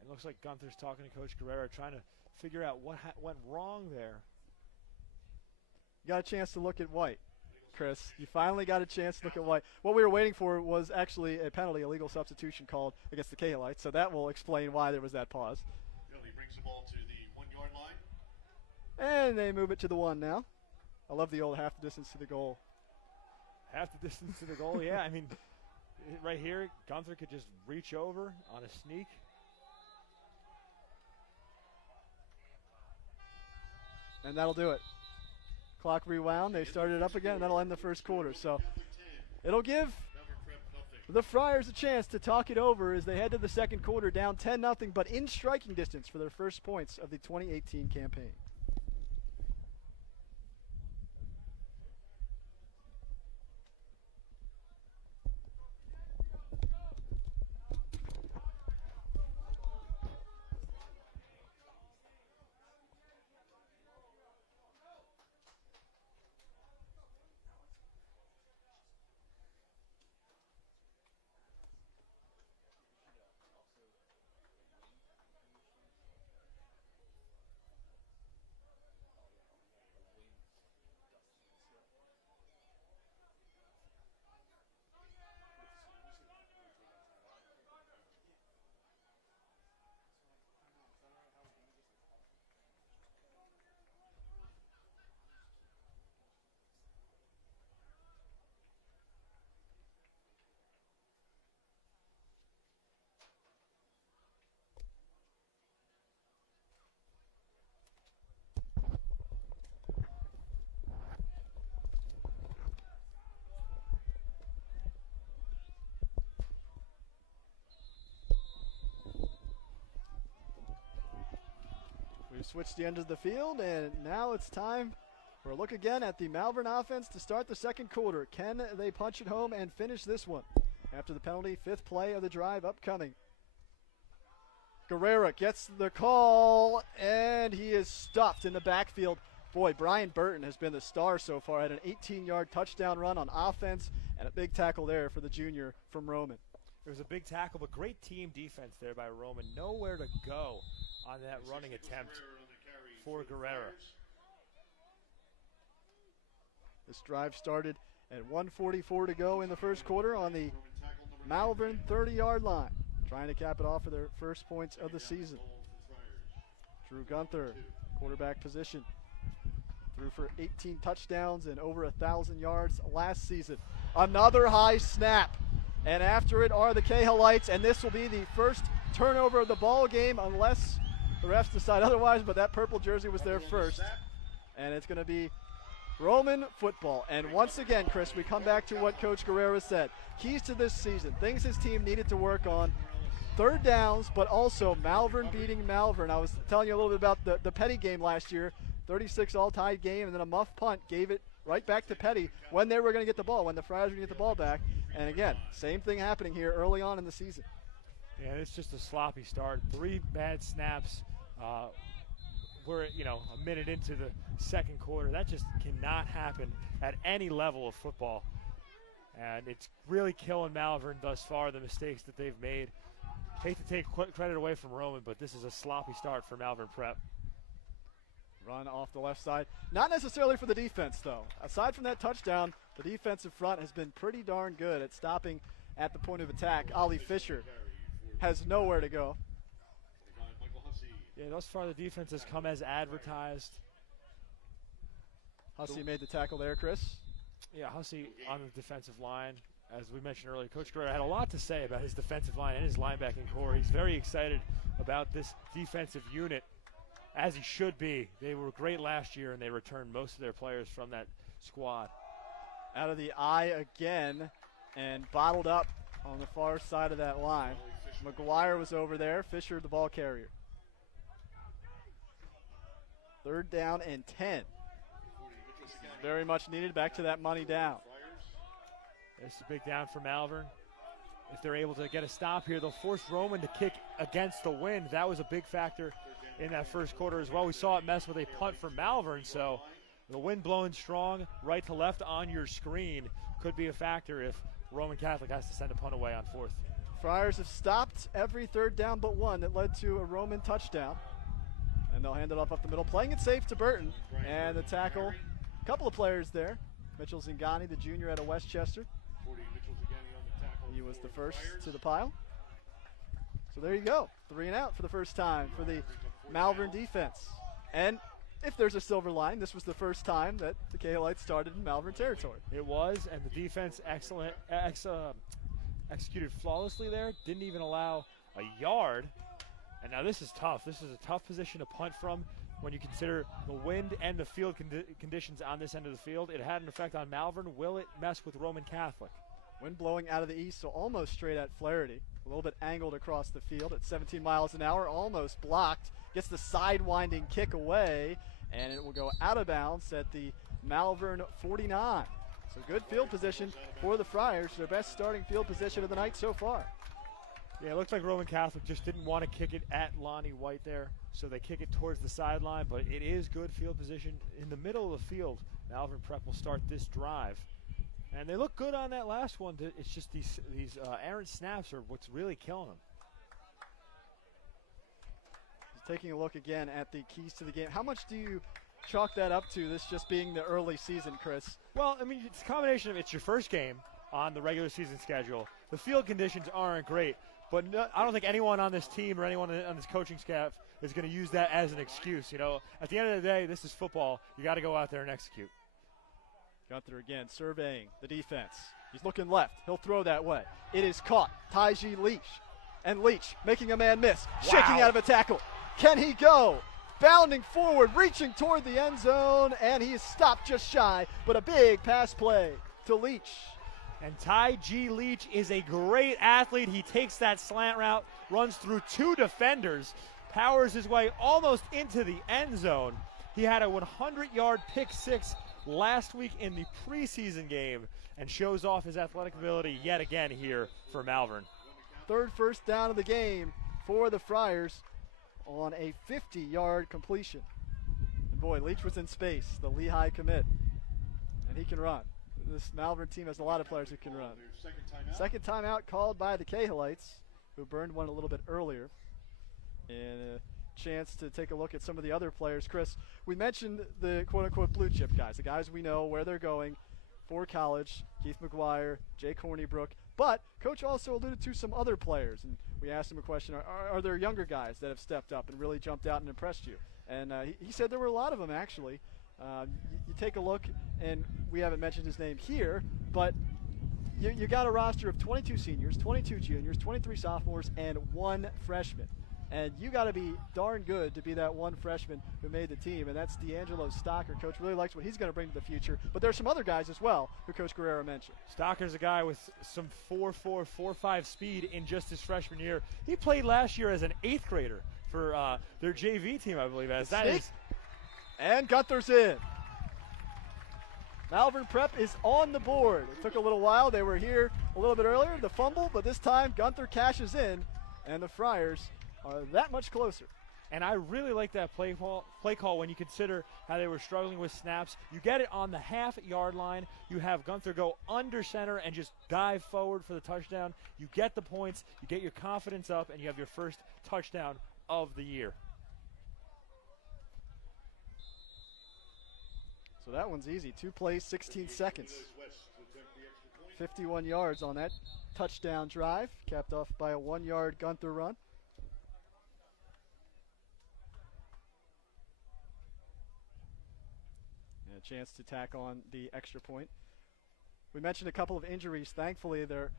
It looks like Gunther's talking to Coach Guerrera, trying to figure out what went wrong there. You got a chance to look at White, Chris. You finally got a chance to look at White. What we were waiting for was actually a penalty, a legal substitution called against the Cahillites, so that will explain why there was that pause. Penalty brings the ball to the 1-yard line. And they move it to the 1 now. I love the old half the distance to the goal. Half the distance to the goal, yeah. I mean, right here, Gunther could just reach over on a sneak. And that'll do it. Clock rewound. They started it up again, and that'll end the first quarter. So it'll give the Friars a chance to talk it over as they head to the second quarter, down 10-0, but in striking distance for their first points of the 2018 campaign. Switch the end of the field, and now it's time for a look again at the Malvern offense to start the second quarter. Can they punch it home and finish this one? After the penalty, 5th play of the drive upcoming. Guerrera gets the call, and he is stuffed in the backfield. Boy, Brian Burton has been the star so far. Had an 18-yard touchdown run on offense and a big tackle there for the junior from Roman. It was a big tackle, but great team defense there by Roman. Nowhere to go on that running attempt for Guerrera. This drive started at 1:44 to go in the first quarter on the Malvern 30-yard line. Trying to cap it off for their first points of the season. Drew Gunther, quarterback position. Threw for 18 touchdowns and over 1,000 yards last season. Another high snap. And after it are the Cahillites, and this will be the first turnover of the ball game unless the refs decide otherwise, but that purple jersey was there first. And it's going to be Roman football. And once again, Chris, we come back to what Coach Guerrero said. Keys to this season, things his team needed to work on. Third downs, but also Malvern beating Malvern. I was telling you a little bit about the Petty game last year. 36 all-tied game, and then a muff punt gave it right back to Petty when they were going to get the ball, when the Friars were going to get the ball back. And again, same thing happening here early on in the season. Yeah, it's just a sloppy start. 3 bad snaps. We're a minute into the second quarter. That just cannot happen at any level of football. And it's really killing Malvern thus far, the mistakes that they've made. Hate to take credit away from Roman, but this is a sloppy start for Malvern Prep. Run off the left side. Not necessarily for the defense, though. Aside from that touchdown, the defensive front has been pretty darn good at stopping at the point of attack. Ollie Fisher has nowhere to go. Yeah, thus far the defense has come as advertised. Hussey made the tackle there, Chris. Yeah, Hussey on the defensive line. As we mentioned earlier, Coach Guerrero had a lot to say about his defensive line and his linebacking core. He's very excited about this defensive unit, as he should be. They were great last year, and they returned most of their players from that squad. Out of the eye again, and bottled up on the far side of that line. McGuire was over there. Fisher, the ball carrier. Third down and 10. Very much needed. Back to that money down. It's a big down for Malvern. If they're able to get a stop here, they'll force Roman to kick against the wind. That was a big factor in that first quarter as well. We saw it mess with a punt for Malvern, so the wind blowing strong right to left on your screen could be a factor if Roman Catholic has to send a punt away on 4th. Friars have stopped every third down but one that led to a Roman touchdown. And they'll hand it off up the middle, playing it safe to Burton. And the tackle, a couple of players there. Mitchell Zingani, the junior out of Westchester. He was the first to the pile. So there you go, 3 and out for the first time for the Malvern defense. And if there's a silver line, this was the first time that the Cahillites started in Malvern territory. It was, and the defense executed flawlessly there. Didn't even allow a yard. And now this is tough. This is a tough position to punt from when you consider the wind and the field conditions on this end of the field. It had an effect on Malvern. Will it mess with Roman Catholic? Wind blowing out of the east, so almost straight at Flaherty. A little bit angled across the field at 17 miles an hour, almost blocked. Gets the side-winding kick away, and it will go out of bounds at the Malvern 49. So good field position for the Friars, their best starting field position of the night so far. Yeah, it looks like Roman Catholic just didn't want to kick it at Lonnie White there, so they kick it towards the sideline, but it is good field position in the middle of the field. Malvern Prep will start this drive. And they look good on that last one. It's just these errant snaps are what's really killing them. He's taking a look again at the keys to the game. How much do you chalk that up to, this just being the early season, Chris? Well, I mean, it's a combination of it's your first game on the regular season schedule. The field conditions aren't great, but I don't think anyone on this team or anyone on this coaching staff is going to use that as an excuse. You know, at the end of the day, this is football. You got to go out there and execute. Gunther again surveying the defense. He's looking left. He'll throw that way. It is caught. Tyjee Leach. And Leach making a man miss. Wow. Shaking out of a tackle. Can he go? Bounding forward, reaching toward the end zone, and he is stopped just shy, but a big pass play to Leach. And Tyjee Leach is a great athlete. He takes that slant route, runs through 2 defenders, powers his way almost into the end zone. He had a 100-yard pick six last week in the preseason game and shows off his athletic ability yet again here for Malvern. Third first down of the game for the Friars on a 50-yard completion. And boy, Leach was in space, the Lehigh commit, and he can run. This Malvern team has a lot of players who can run. Second timeout called by the Cahillites, who burned one a little bit earlier. And a chance to take a look at some of the other players. Chris, we mentioned the quote-unquote blue chip guys, the guys we know where they're going for college, Keith McGuire, Jake Hornibrook, but Coach also alluded to some other players, and we asked him a question, are there younger guys that have stepped up and really jumped out and impressed you? And he said there were a lot of them, actually. You take a look, and we haven't mentioned his name here, but you got a roster of 22 seniors, 22 juniors, 23 sophomores, and 1 freshman. And you got to be darn good to be that one freshman who made the team, and that's D'Angelo Stocker. Coach really likes what he's going to bring to the future. But there's some other guys as well who Coach Guerrero mentioned. Stocker's a guy with some 4.4, 4.5 speed in just his freshman year. He played last year as an 8th grader for their JV team, I believe. And Gunther's in. Malvern Prep is on the board. It took a little while. They were here a little bit earlier, the fumble, but this time Gunther cashes in, and the Friars are that much closer. And I really like that play call when you consider how they were struggling with snaps. You get it on the half-yard line. You have Gunther go under center and just dive forward for the touchdown. You get the points, you get your confidence up, and you have your first touchdown of the year. So that one's easy. 2 plays, 16 seconds. 51 yards on that touchdown drive, capped off by a 1-yard Gunther run. And a chance to tack on the extra point. We mentioned a couple of injuries. Thankfully, there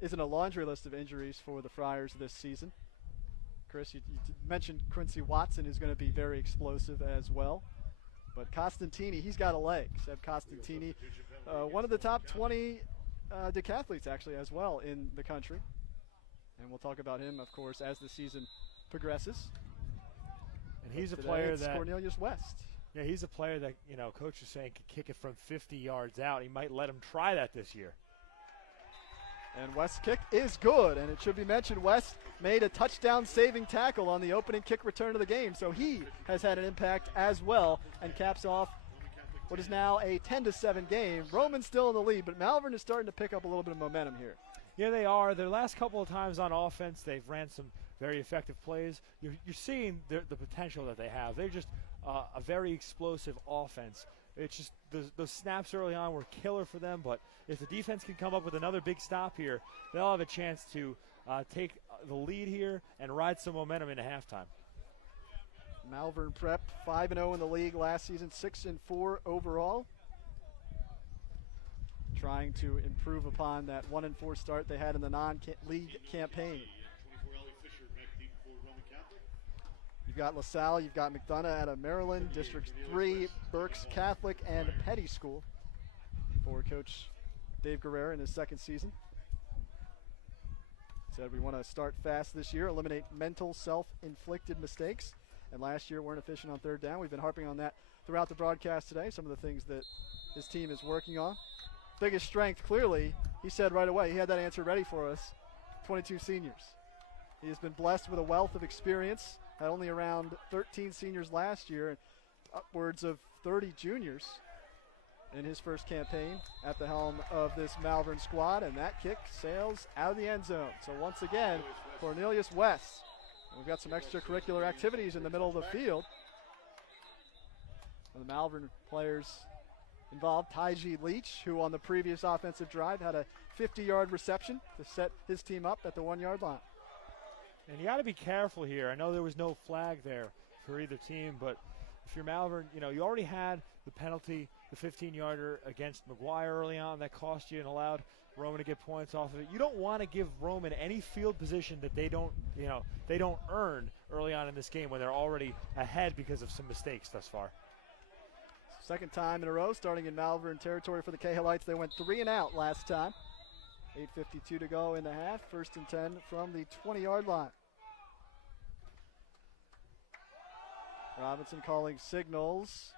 isn't a laundry list of injuries for the Friars this season. Chris, you mentioned Quincy Watson, who's going to be very explosive as well. But Costantini, he's got a leg. Seb Costantini, one of the top 20 decathletes actually as well in the country. And we'll talk about him, of course, as the season progresses. And he's a player that Cornelius West. Yeah, he's a player that, Coach is saying could kick it from 50 yards out. He might let him try that this year. And West's kick is good, and it should be mentioned West made a touchdown-saving tackle on the opening kick return of the game, so he has had an impact as well and caps off what is now a 10-7 game. Roman's still in the lead, but Malvern is starting to pick up a little bit of momentum here. Yeah, they are. Their last couple of times on offense, they've ran some very effective plays. You're seeing the potential that they have. They're just a very explosive offense. It's just those snaps early on were killer for them, but if the defense can come up with another big stop here, they'll have a chance to take the lead here and ride some momentum into halftime. Malvern Prep 5-0 in the league last season, 6-4 overall. Trying to improve upon that 1-4 start they had in the non-league campaign. You've got LaSalle, you've got McDonough out of Maryland, District 3, Berks Catholic, and Petty School for Coach Dave Guerrero in his second season. Said we want to start fast this year, eliminate mental self-inflicted mistakes. And last year weren't efficient on third down. We've been harping on that throughout the broadcast today, some of the things that his team is working on. Biggest strength, clearly, he said right away, he had that answer ready for us, 22 seniors. He has been blessed with a wealth of experience, had only around 13 seniors last year and upwards of 30 juniors in his first campaign at the helm of this Malvern squad, and that kick sails out of the end zone. So once again, Cornelius West. We've got some extracurricular activities in the middle of the field. And the Malvern players involved, Taiji Leach, who on the previous offensive drive had a 50-yard reception to set his team up at the 1-yard line. And you got to be careful here. I know there was no flag there for either team, but if you're Malvern, you already had the penalty, the 15-yarder against McGuire early on that cost you and allowed Roman to get points off of it. You don't want to give Roman any field position that they don't earn early on in this game when they're already ahead because of some mistakes thus far. Second time in a row, starting in Malvern territory for the Cahillites. They went 3 and out last time. 8:52 to go in the half. 1st and 10 from the 20-yard line. Robinson calling signals.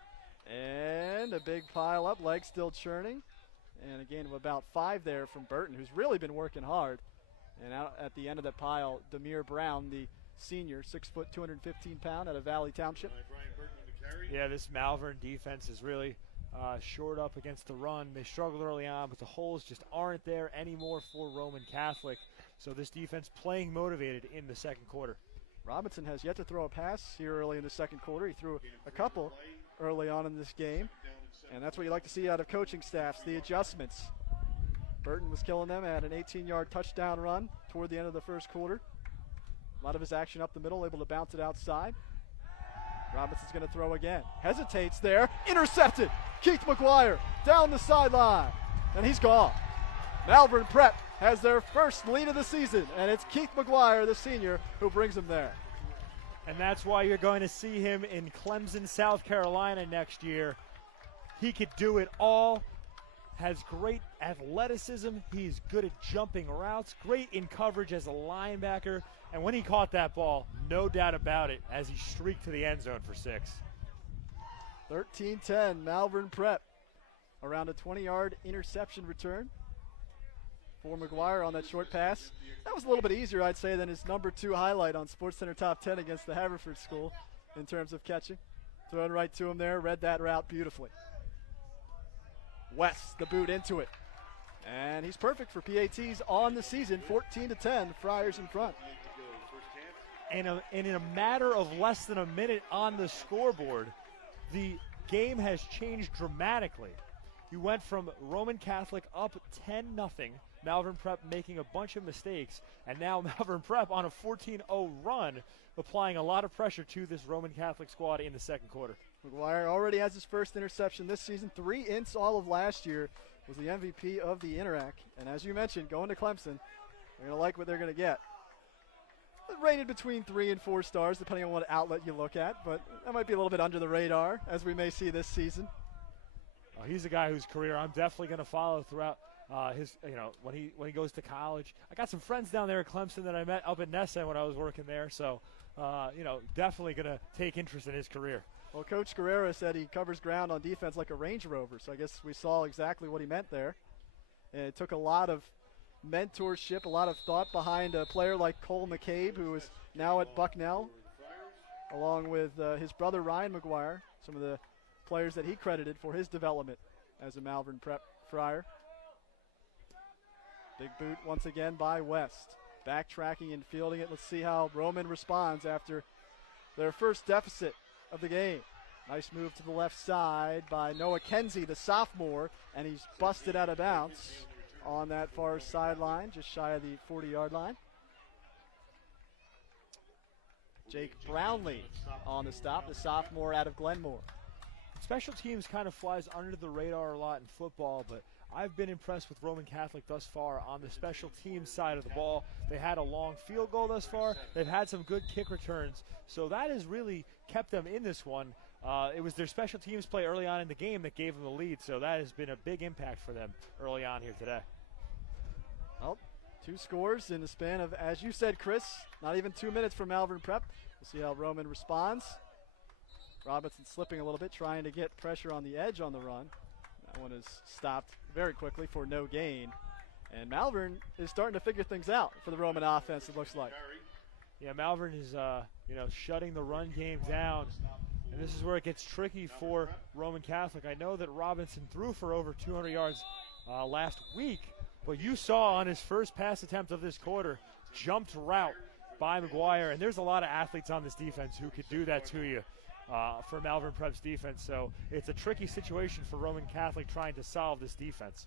And a big pile up, legs still churning. And again, about 5 there from Burton, who's really been working hard. And out at the end of that pile, Demir Brown, the senior, 6 foot, 215 pound out of Valley Township. Yeah, this Malvern defense is really shored up against the run. They struggled early on, but the holes just aren't there anymore for Roman Catholic. So this defense playing motivated in the second quarter. Robinson has yet to throw a pass here early in the second quarter. He threw a couple early on in this game. And that's what you like to see out of coaching staffs, the adjustments. Burton was killing them at an 18-yard touchdown run toward the end of the first quarter. A lot of his action up the middle, able to bounce it outside. Robinson's going to throw again. Hesitates there. Intercepted. Keith McGuire down the sideline. And he's gone. Malvern Prep has their first lead of the season, and it's Keith McGuire, the senior, who brings them there. And that's why you're going to see him in Clemson, South Carolina next year. He could do it all. Has great athleticism. He's good at jumping routes, great in coverage as a linebacker. And when he caught that ball, no doubt about it, as he streaked to the end zone for 6. 13-10, Malvern Prep. Around a 20-yard interception return for McGuire on that short pass. That was a little bit easier, I'd say, than his number 2 highlight on SportsCenter Top 10 against the Haverford School in terms of catching. Thrown right to him there, read that route beautifully. West, the boot into it. And he's perfect for PATs on the season, 14-10, Friars in front. And in a matter of less than a minute on the scoreboard, the game has changed dramatically. You went from Roman Catholic up 10-0, Malvern Prep making a bunch of mistakes, and now Malvern Prep on a 14-0 run, applying a lot of pressure to this Roman Catholic squad in the second quarter. McGuire already has his first interception this season, 3 ints all of last year, was the MVP of the Interac. And as you mentioned, going to Clemson, they're going to like what they're going to get. Rated between 3 and 4 stars, depending on what outlet you look at, but that might be a little bit under the radar, as we may see this season. He's a guy whose career I'm definitely going to follow throughout his, when he goes to college. I got some friends down there at Clemson that I met up in Nessa when I was working there, so definitely going to take interest in his career. Well, Coach Guerrero said he covers ground on defense like a Range Rover, so I guess we saw exactly what he meant there. And it took a lot of mentorship, a lot of thought behind a player like Cole McCabe, who is now at Bucknell, along with his brother Ryan McGuire, some of the players that he credited for his development as a Malvern Prep Friar. Big boot once again by West. Backtracking and fielding it. Let's see how Roman responds after their first deficit of the game. Nice move to the left side by Noah Kenzie, the sophomore, and he's busted out of bounds on that far sideline, just shy of the 40-yard line. Jake Brownlee on the stop, the sophomore out of Glenmore. Special teams kind of flies under the radar a lot in football, but I've been impressed with Roman Catholic thus far on the special teams side of the ball. They had a long field goal thus far. They've had some good kick returns, so that has really kept them in this one. It was their special teams play early on in the game that gave them the lead, so that has been a big impact for them early on here today. Well, 2 scores in the span of, as you said, Chris, not even 2 minutes for Malvern Prep. We'll see how Roman responds. Robinson slipping a little bit, trying to get pressure on the edge on the run. That one is stopped very quickly for no gain. And Malvern is starting to figure things out for the Roman offense, it looks like. Yeah, Malvern is, shutting the run game down. And this is where it gets tricky for Roman Catholic. I know that Robinson threw for over 200 yards last week, but you saw on his first pass attempt of this quarter, jumped route by McGuire. And there's a lot of athletes on this defense who could do that to you for Malvern Prep's defense. So it's a tricky situation for Roman Catholic trying to solve this defense.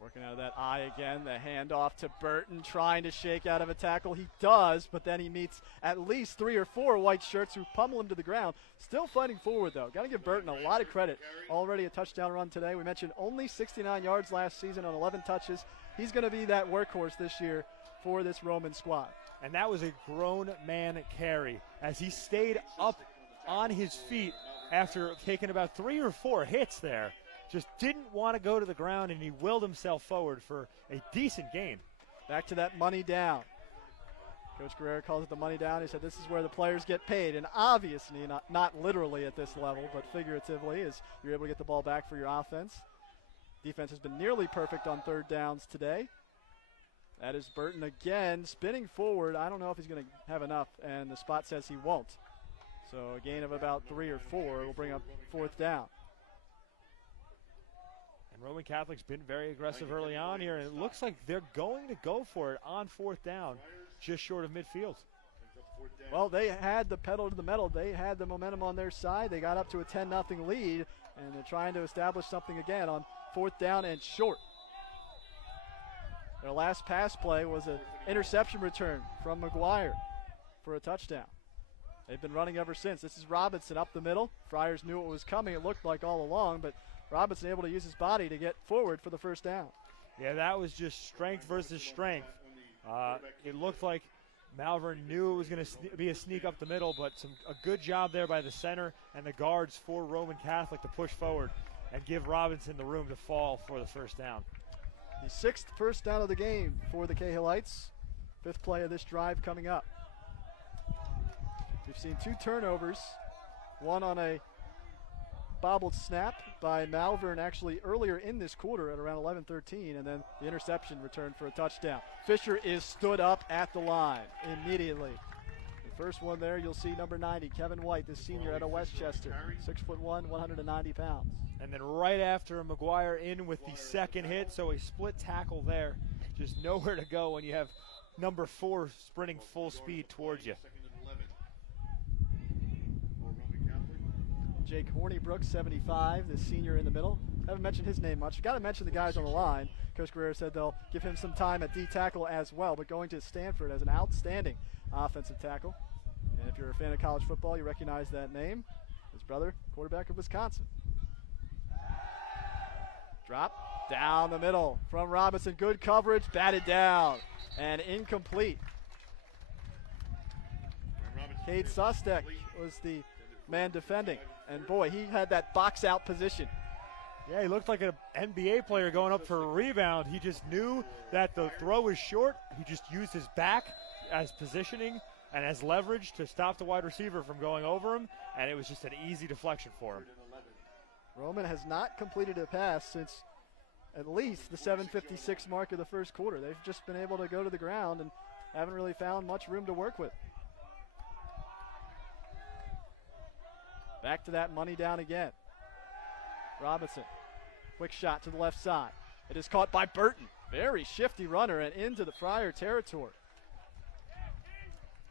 Working out of that eye again, the handoff to Burton, trying to shake out of a tackle. He does, but then he meets at least 3 or 4 white shirts who pummel him to the ground. Still fighting forward, though. Got to give Burton a lot of credit. Already a touchdown run today. We mentioned only 69 yards last season on 11 touches. He's going to be that workhorse this year for this Roman squad. And that was a grown man carry as he stayed up on his feet after taking about 3 or 4 hits there. Just didn't want to go to the ground, and he willed himself forward for a decent gain. Back to that money down. Coach Guerrero calls it the money down. He said this is where the players get paid, and obviously not literally at this level, but figuratively, as you're able to get the ball back for your offense. Defense has been nearly perfect on 3rd downs today. That is Burton again, spinning forward. I don't know if he's going to have enough, and the spot says he won't. So a gain of about 3 or 4 will bring up 4th down. Roman Catholic's been very aggressive early on here, and it looks like they're going to go for it on 4th down, just short of midfield. Well, they had the pedal to the metal. They had the momentum on their side. They got up to a 10-0 lead, and they're trying to establish something again on 4th down and short. Their last pass play was an interception return from McGuire for a touchdown. They've been running ever since. This is Robinson up the middle. Friars knew it was coming, it looked like all along, but Robinson able to use his body to get forward for the 1st down. Yeah, that was just strength versus strength. It looked like Malvern knew it was going to be a sneak up the middle, but a good job there by the center and the guards for Roman Catholic to push forward and give Robinson the room to fall for the first down. The 6th first down of the game for the Cahillites. 5th play of this drive coming up. We've seen 2 turnovers, one on a bobbled snap by Malvern actually earlier in this quarter at around 11:13, and then the interception returned for a touchdown. Fisher is stood up at the line immediately. The first one there, you'll see number 90, Kevin White, the senior out of Westchester, 6'1", 190 pounds. And then right after, McGuire in with the second hit, so a split tackle there. Just nowhere to go when you have number 4 sprinting full speed towards you. Jake Hornibrook, 75, the senior in the middle. Haven't mentioned his name much. Got to mention the guys on the line. Coach Guerrero said they'll give him some time at D tackle as well, but going to Stanford as an outstanding offensive tackle. And if you're a fan of college football, you recognize that name. His brother, quarterback of Wisconsin. Drop down the middle from Robinson. Good coverage, batted down, and incomplete. Cade Sustek was the man defending. And boy, he had that box out position. Yeah, he looked like an NBA player going up for a rebound. He just knew that the throw was short. He just used his back as positioning and as leverage to stop the wide receiver from going over him, and it was just an easy deflection for him. Roman has not completed a pass since at least the 7:56 mark of the first quarter. They've just been able to go to the ground and haven't really found much room to work with. Back to that money down again. Robinson, quick shot to the left side. It is caught by Burton. Very shifty runner and into the Friar territory.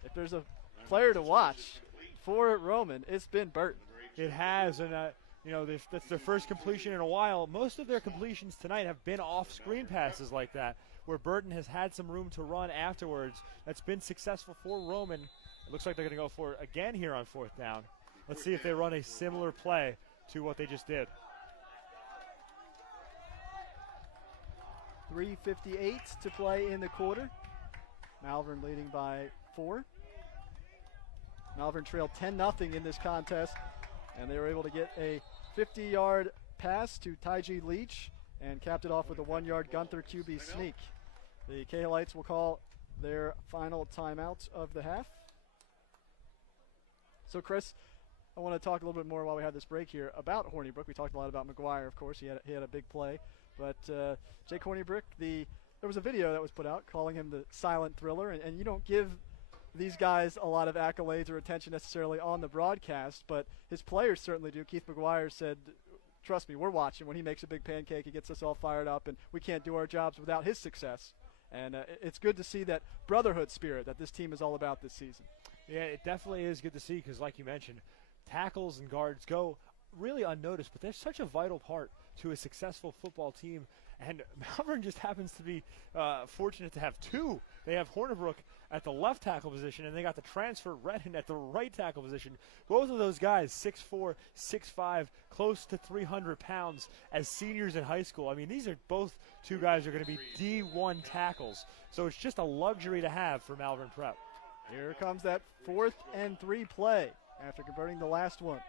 If there's a player to watch for Roman, it's been Burton. It has, and that's their first completion in a while. Most of their completions tonight have been off-screen passes like that, where Burton has had some room to run afterwards. That's been successful for Roman. It looks like they're going to go for it again here on 4th down. Let's see if they run a similar play to what they just did. 3:58 to play in the quarter. Malvern leading by 4. Malvern trailed 10-0 in this contest, and they were able to get a 50-yard pass to Tyji Leach and capped it off with a 1-yard Gunther QB sneak. The Cahillites will call their final timeout of the half. So, Chris, I want to talk a little bit more while we have this break here about Hornibrook. We talked a lot about McGuire, of course. He had a big play. But Jake Hornibrook, there was a video that was put out calling him the silent thriller. And you don't give these guys a lot of accolades or attention necessarily on the broadcast, but his players certainly do. Keith McGuire said, trust me, we're watching. When he makes a big pancake, he gets us all fired up, and we can't do our jobs without his success. And it's good to see that brotherhood spirit that this team is all about this season. Yeah, it definitely is good to see because, like you mentioned, tackles and guards go really unnoticed, but they're such a vital part to a successful football team. And Malvern just happens to be fortunate to have 2. They have Hornibrook at the left tackle position, and they got the transfer Redden at the right tackle position. Both of those guys, 6'4", 6'5", close to 300 pounds as seniors in high school. I mean, these are both 2 guys who are going to be D1 tackles. So it's just a luxury to have for Malvern Prep. Here comes that 4th and 3 play after converting the last one.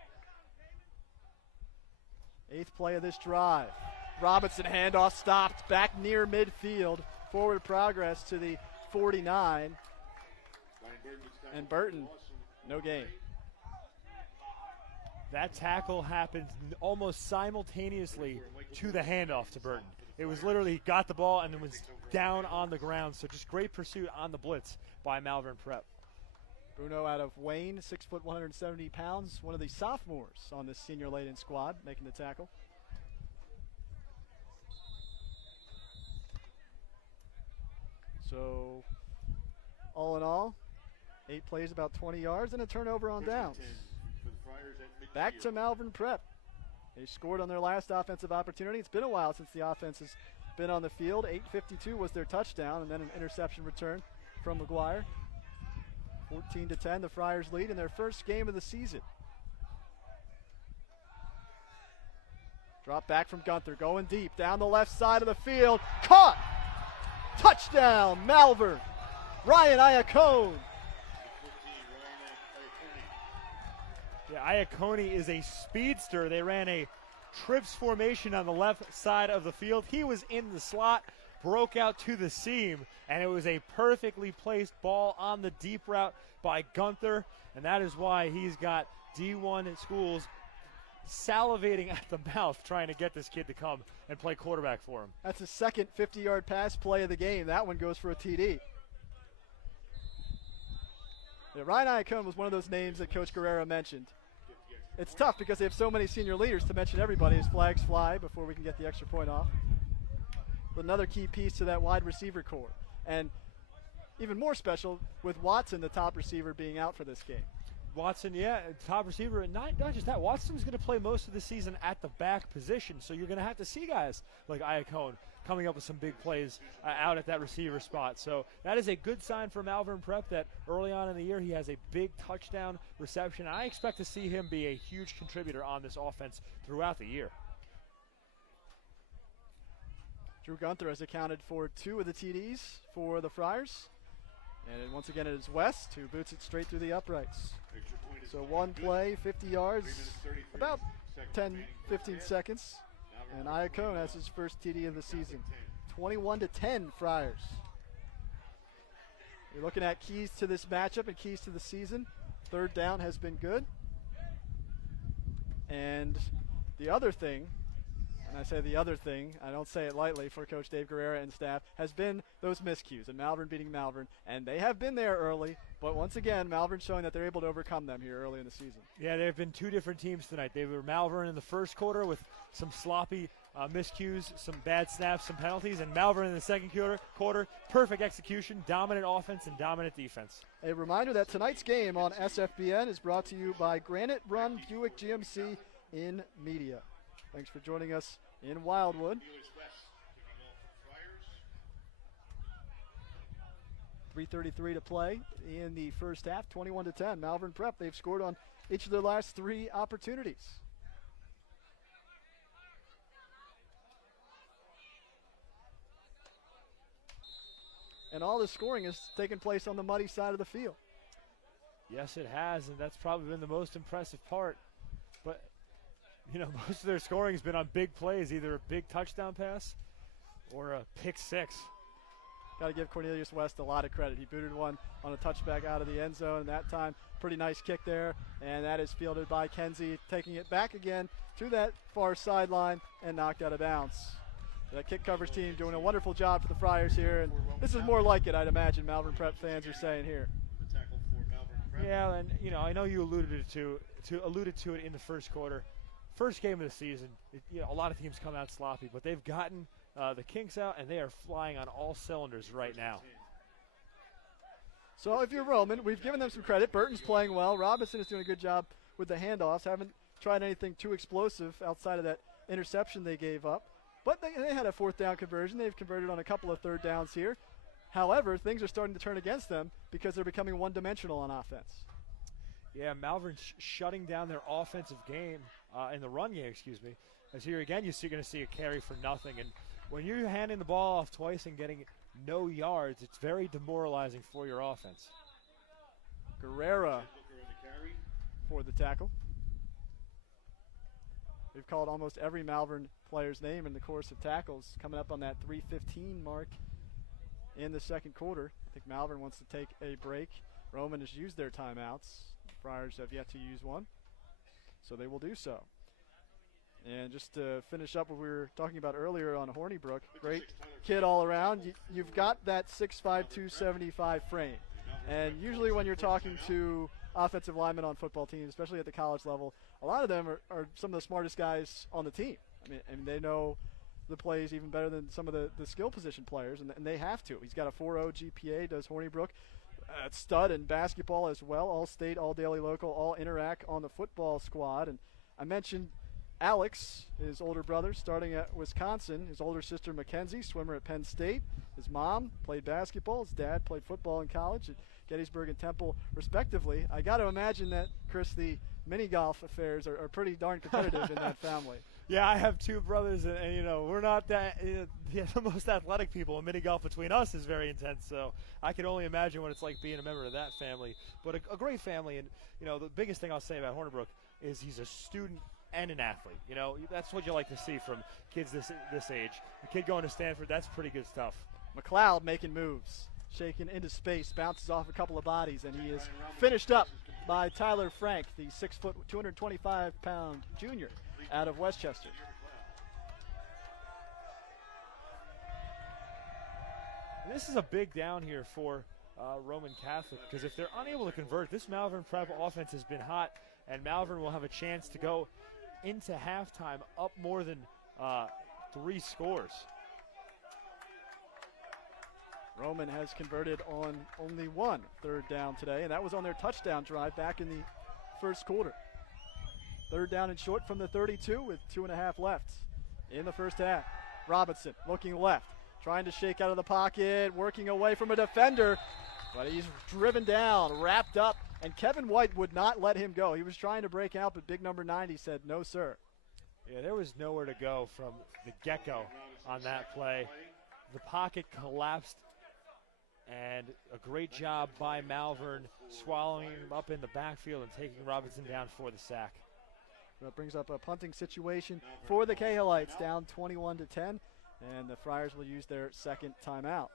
8th play of this drive. Robinson handoff stopped back near midfield. Forward progress to the 49. And Burton, no gain. That tackle happened almost simultaneously to the handoff to Burton. It was literally got the ball and then was down on the ground. So just great pursuit on the blitz by Malvern Prep. Bruno out of Wayne, 6 foot 170 pounds, one of the sophomores on this senior-laden squad, making the tackle. So, all in all, 8 plays, about 20 yards, and a turnover on downs. Back to Malvern Prep. They scored on their last offensive opportunity. It's been a while since the offense has been on the field. 8:52 was their touchdown, and then an interception return from McGuire. 14-10, the Friars lead in their first game of the season. Drop back from Gunther, going deep, down the left side of the field. Caught! Touchdown, Malvern! Ryan Iacone. Yeah, Iacone is a speedster. They ran a trips formation on the left side of the field. He was in the slot, broke out to the seam, and it was a perfectly placed ball on the deep route by Gunther, and that is why he's got D1 schools salivating at the mouth trying to get this kid to come and play quarterback for him. That's his second 50-yard pass play of the game. That one goes for a TD. Yeah, Ryan Iacone was one of those names that Coach Guerrero mentioned. It's tough because they have so many senior leaders to mention everybody as flags fly before we can get the extra point off. But another key piece to that wide receiver core. And even more special with Watson, the top receiver, being out for this game. Watson, yeah, top receiver. And not just that, Watson's going to play most of the season at the back position. So you're going to have to see guys like Iacone coming up with some big plays out at that receiver spot. So that is a good sign for Malvern Prep that early on in the year he has a big touchdown reception. I expect to see him be a huge contributor on this offense throughout the year. Drew Gunther has accounted for 2 of the TDs for the Friars. And once again it is West who boots it straight through the uprights. So one play, 50 yards, about 10, 15 seconds. And Iacone has his first TD of the season. 21-10 Friars. You're looking at keys to this matchup and keys to the season. Third down has been good. And the other thing, and I say the other thing, I don't say it lightly for Coach Dave Guerrero and staff, has been those miscues and Malvern beating Malvern. And they have been there early, but once again, Malvern showing that they're able to overcome them here early in the season. Yeah, there have been 2 different teams tonight. They were Malvern in the first quarter with some sloppy miscues, some bad snaps, some penalties, and Malvern in the second quarter, perfect execution, dominant offense, and dominant defense. A reminder that tonight's game on SFBN is brought to you by Granite Run Buick GMC in Media. Thanks for joining us in Wildwood. 3:33 to play in the first half, 21-10. Malvern Prep, they've scored on each of their last 3 opportunities. And all the scoring has taken place on the muddy side of the field. Yes, it has, and that's probably been the most impressive part. But, you know, most of their scoring has been on big plays, either a big touchdown pass or a pick 6. Got to give Cornelius West a lot of credit. He booted one on a touchback out of the end zone that time. Pretty nice kick there, and that is fielded by Kenzie, taking it back again to that far sideline and knocked out of bounds. That kick coverage team doing a wonderful job for the Friars here, and this is more like it, I'd imagine Malvern Prep fans are saying here. Yeah, and you know, I know you alluded to it in the first quarter. First game of the season, a lot of teams come out sloppy, but they've gotten the kinks out, and they are flying on all cylinders right now. So if you're Roman, we've given them some credit. Burton's playing well. Robinson is doing a good job with the handoffs. Haven't tried anything too explosive outside of that interception they gave up. But they had a 4th down conversion. They've converted on a couple of 3rd downs here. However, things are starting to turn against them because they're becoming one-dimensional on offense. Yeah, Malvern's shutting down their offensive game, in the run game, As here again, you're going to see a carry for nothing. And when you're handing the ball off twice and getting no yards, it's very demoralizing for your offense. Guerrera for the tackle. We've called almost every Malvern player's name in the course of tackles, coming up on that 3:15 mark in the second quarter. I think Malvern wants to take a break. Roman has used their timeouts. Friars have yet to use one, so they will do so. And just to finish up what we were talking about earlier on Hornibrook, great kid all around. You've got that 6'5", 275 frame. And usually when you're talking to offensive linemen on football teams, especially at the college level, a lot of them are some of the smartest guys on the team. I mean, they know the plays even better than some of the skill position players, and they have to. He's got a 4.0 GPA, does Hornibrook. Stud in basketball as well, all state, all daily local, all interact on the football squad. And I mentioned Alex, his older brother, starting at Wisconsin. His older sister, Mackenzie, swimmer at Penn State. His mom played basketball. His dad played football in college at Gettysburg and Temple, respectively. I got to imagine that, Chris, the mini golf affairs are pretty darn competitive in that family. Yeah, I have two brothers, and you know, we're not that the most athletic people. And mini golf between us is very intense, so I can only imagine what it's like being a member of that family. But a great family, and you know, the biggest thing I'll say about Hornibrook is he's a student and an athlete. You know, that's what you like to see from kids this age. A kid going to Stanford, that's pretty good stuff. McLeod making moves, shaken into space, bounces off a couple of bodies, and he is finished up by Tyler Frank, the 6 foot, 225-pound junior out of Westchester. And this is a big down here for Roman Catholic, because if they're unable to convert, this Malvern Prep offense has been hot, and Malvern will have a chance to go into halftime up more than 3 scores. Roman has converted on only 1 third down today, and that was on their touchdown drive back in the first quarter. Third down and short from the 32 with 2.5 left in the first half. Robinson looking left, trying to shake out of the pocket, working away from a defender, but he's driven down, wrapped up, and Kevin White would not let him go. He was trying to break out, but big number 90 said, no, sir. Yeah, there was nowhere to go from the get-go on that play. The pocket collapsed, and a great job by Malvern swallowing him up in the backfield and taking Robinson down for the sack. That brings up a punting situation for the Cahillites, down 21-10, and the Friars will use their second timeout.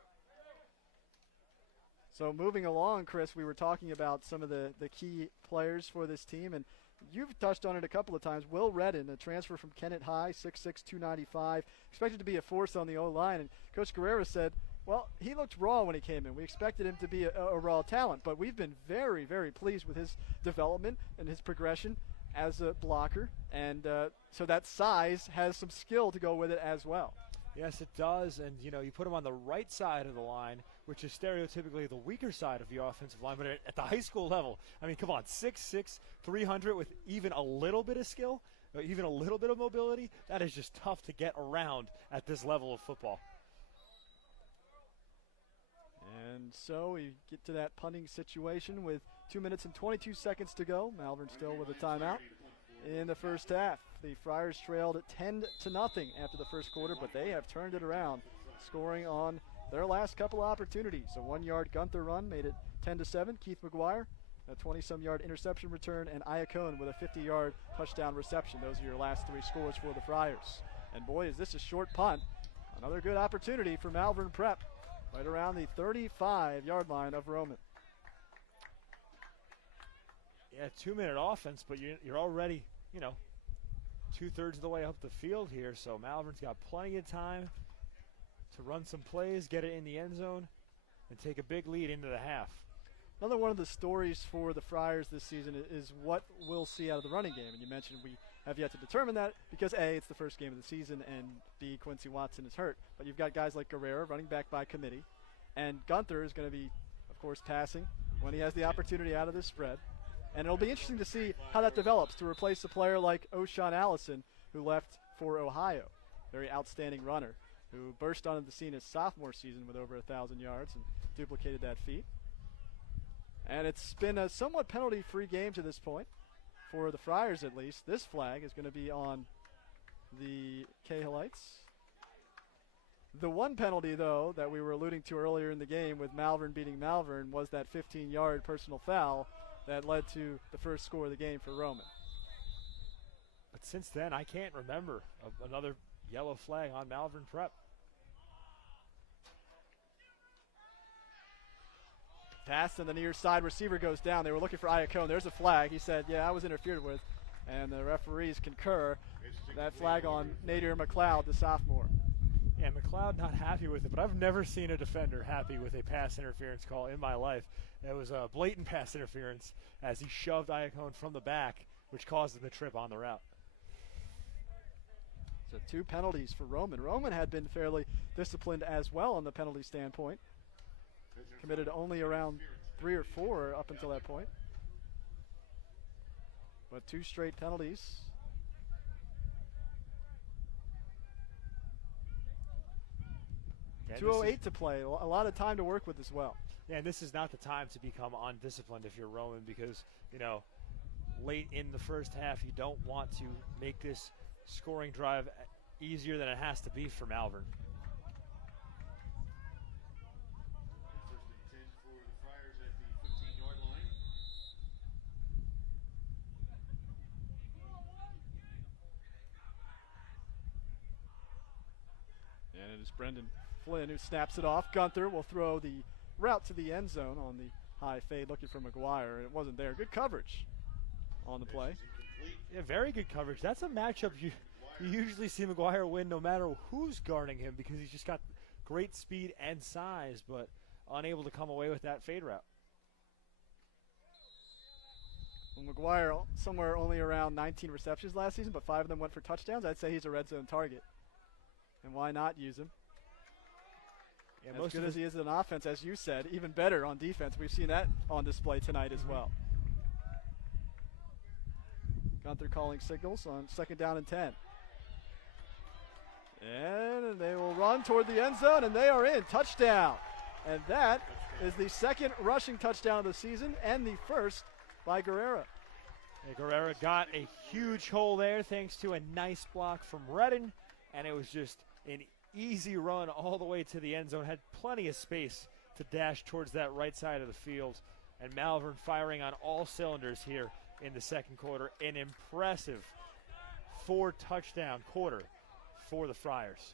So moving along, Chris, we were talking about some of the key players for this team, and you've touched on it a couple of times. Will Redden, a transfer from Kennett High, 6'6", 295, expected to be a force on the O-line, and Coach Guerrero said, well, he looked raw when he came in. We expected him to be a raw talent, but we've been very, very pleased with his development and his progression as a blocker, and so that size has some skill to go with it as well. Yes, it does, and you know, you put him on the right side of the line, which is stereotypically the weaker side of the offensive line, but at the high school level, I mean, come on, 6'6", 300 with even a little bit of skill, even a little bit of mobility, that is just tough to get around at this level of football. And so we get to that punting situation with 2 minutes and 22 seconds to go. Malvern still with a timeout in the first half. The Friars trailed 10-0 after the first quarter, but they have turned it around, scoring on their last couple of opportunities. A 1-yard Gunther run made it 10-7. Keith McGuire, a 20-some-yard interception return, and Iacone with a 50-yard touchdown reception. Those are your last 3 scores for the Friars. And boy, is this a short punt. Another good opportunity for Malvern Prep, right around the 35-yard line of Roman. Yeah, 2-minute offense, but you're already, you know, 2/3 of the way up the field here, so Malvern's got plenty of time to run some plays, get it in the end zone, and take a big lead into the half. Another one of the stories for the Friars this season is what we'll see out of the running game. And you mentioned we have yet to determine that because A, it's the first game of the season, and B, Quincy Watson is hurt. But you've got guys like Guerrero running back by committee, and Gunther is going to be, of course, passing when he has the opportunity out of this spread. And it'll be interesting to see how that develops to replace a player like O'Shawn Allison, who left for Ohio. Very outstanding runner who burst onto the scene his sophomore season with over 1,000 yards and duplicated that feat. And it's been a somewhat penalty-free game to this point, for the Friars at least. This flag is going to be on the Cahillites. The one penalty, though, that we were alluding to earlier in the game with Malvern beating Malvern was that 15-yard personal foul that led to the first score of the game for Roman. But since then, I can't remember another yellow flag on Malvern Prep. Pass on the near side, receiver goes down. They were looking for Iacone. There's a flag. He said, yeah, I was interfered with. And the referees concur. That flag on Nadir McLeod, the sophomore. Yeah, McLeod not happy with it, but I've never seen a defender happy with a pass interference call in my life. It was a blatant pass interference as he shoved Iacone from the back, which caused him the trip on the route. So 2 penalties for Roman. Roman had been fairly disciplined as well on the penalty standpoint. Committed only around 3 or 4 up until that point. But 2 straight penalties. Yeah, 2:08 to play. A lot of time to work with as well. Yeah, and this is not the time to become undisciplined if you're Roman because, you know, late in the first half, you don't want to make this scoring drive easier than it has to be for Malvern. First and 10 for the Friars at the 15-yard line. And it is Brendan Flynn who snaps it off. Gunther will throw the route to the end zone on the high fade, looking for McGuire. It wasn't there. Good coverage on the play. Yeah, very good coverage. That's a matchup you usually see McGuire win no matter who's guarding him, because he's just got great speed and size, but unable to come away with that fade route. Well, McGuire somewhere only around 19 receptions last season, but 5 of them went for touchdowns. I'd say he's a red zone target. And why not use him? Yeah, as good as he is on offense, as you said, even better on defense. We've seen that on display tonight as well. Gunther calling signals on 2nd down and 10. And they will run toward the end zone, and they are in. Touchdown. And that is the 2nd rushing touchdown of the season and the 1st by Guerrera. Yeah, Guerrera got a huge hole there thanks to a nice block from Redden, and it was just an easy run all the way to the end zone. Had plenty of space to dash towards that right side of the field. And Malvern firing on all cylinders here in the 2nd quarter. An impressive 4-touchdown quarter for the Friars.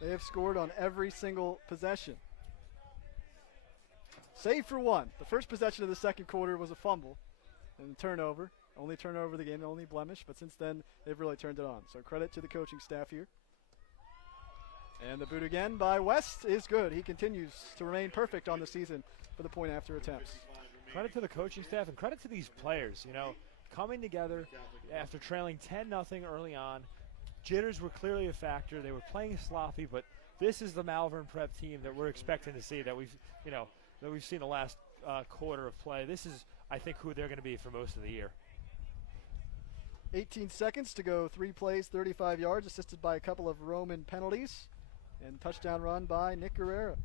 They have scored on every single possession, save for one. The first possession of the 2nd quarter was a fumble and a turnover. Only turnover of the game, the only blemish, but since then they've really turned it on. So credit to the coaching staff here. And the boot again by West is good. He continues to remain perfect on the season for the point after attempts. Credit to the coaching staff and credit to these players, coming together after trailing 10-0 early on. Jitters were clearly a factor. They were playing sloppy, but this is the Malvern Prep team that we're expecting to see, that we've seen the last quarter of play. This is, I think, who they're going to be for most of the year. 18 seconds to go, 3 plays, 35 yards, assisted by a couple of Roman penalties. And touchdown run by Nick Guerrera.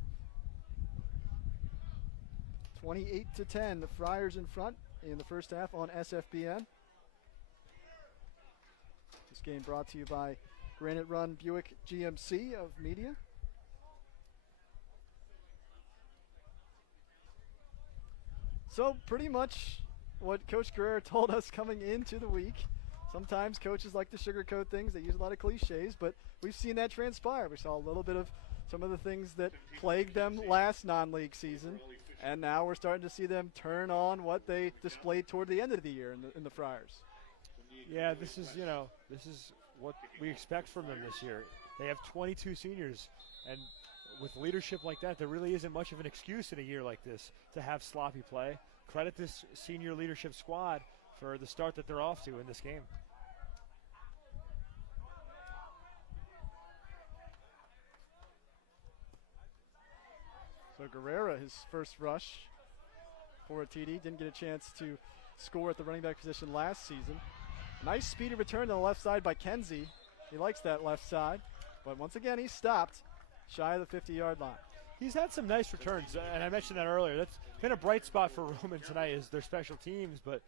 28-10, the Friars in front in the first half on SFBN. This game brought to you by Granite Run Buick GMC of Media. So pretty much what Coach Guerrera told us coming into the week. Sometimes coaches like to sugarcoat things. They use a lot of cliches, but we've seen that transpire. We saw a little bit of some of the things that plagued them last non-league season, and now we're starting to see them turn on what they displayed toward the end of the year in the Friars. Yeah, this is what we expect from them this year. They have 22 seniors, and with leadership like that, there really isn't much of an excuse in a year like this to have sloppy play. Credit this senior leadership squad for the start that they're off to in this game. So Guerrera, his first rush for a TD, didn't get a chance to score at the running back position last season. Nice speedy return to the left side by Kenzie. He likes that left side, but once again he stopped shy of the 50-yard line. He's had some nice returns, and I mentioned that earlier. That's been a bright spot for Roman tonight, is their special teams, but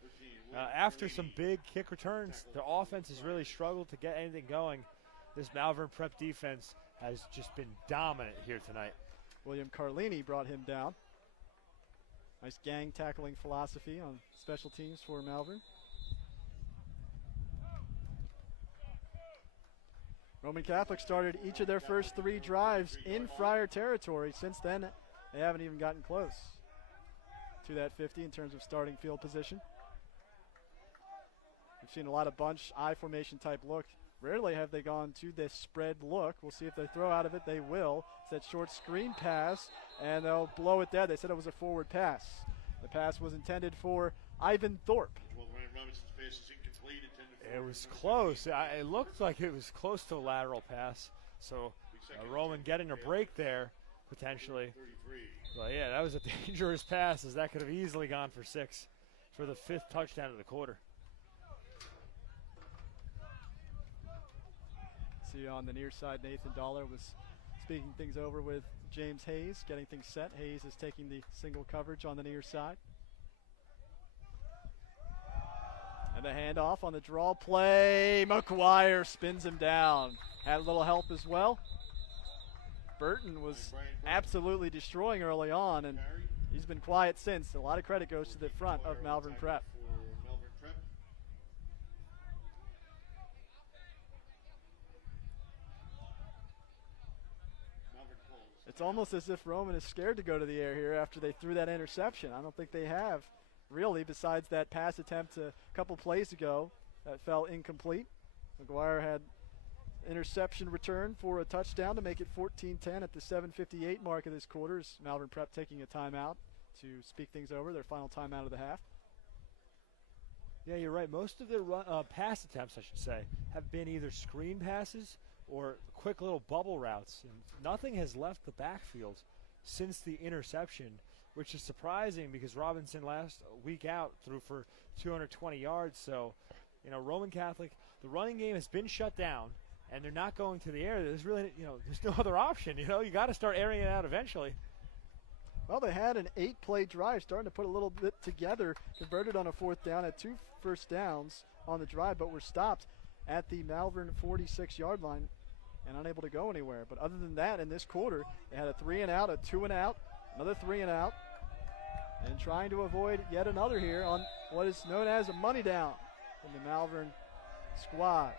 after some big kick returns, the offense has really struggled to get anything going. This Malvern Prep defense has just been dominant here tonight. William Carlini brought him down. Nice gang tackling philosophy on special teams for Malvern. Roman Catholic started each of their first 3 drives in Friar territory. Since then, they haven't even gotten close to that 50 in terms of starting field position. We've seen a lot of bunch I formation type look. Rarely have they gone to this spread look. We'll see if they throw out of it. They will. It's that short screen pass, and they'll blow it dead. They said it was a forward pass. The pass was intended for Ivan Thorpe. Well, Ryan Robinson's pass is incomplete. It was close. It looked like it was close to a lateral pass. So Roman getting a break there, potentially. But yeah, that was a dangerous pass, as that could have easily gone for 6 for the 5th touchdown of the quarter. See on the near side, Nathan Dollar was speaking things over with James Hayes, getting things set. Hayes is taking the single coverage on the near side. And the handoff on the draw play. McGuire spins him down. Had a little help as well. Burton was absolutely destroying early on, and he's been quiet since. A lot of credit goes to the front of Malvern Prep. It's almost as if Roman is scared to go to the air here after they threw that interception. I don't think they have, really, besides that pass attempt a couple plays ago that fell incomplete. McGuire had interception return for a touchdown to make it 14-10 at the 7:58 mark of this quarter. As Malvern Prep taking a timeout to speak things over, their final timeout of the half. Yeah, you're right. Most of their pass attempts, I should say, have been either screen passes or quick little bubble routes. And nothing has left the backfield since the interception, which is surprising because Robinson last week out threw for 220 yards. So, Roman Catholic, the running game has been shut down, and they're not going to the air. There's really, there's no other option. You got to start airing it out eventually. Well, they had an 8-play drive, starting to put a little bit together, converted on a 4th down, had 2 first downs on the drive, but were stopped at the Malvern 46-yard line and unable to go anywhere. But other than that, in this quarter, they had a 3-and-out, a 2-and-out, another 3-and-out, and trying to avoid yet another here on what is known as a money down from the Malvern squad.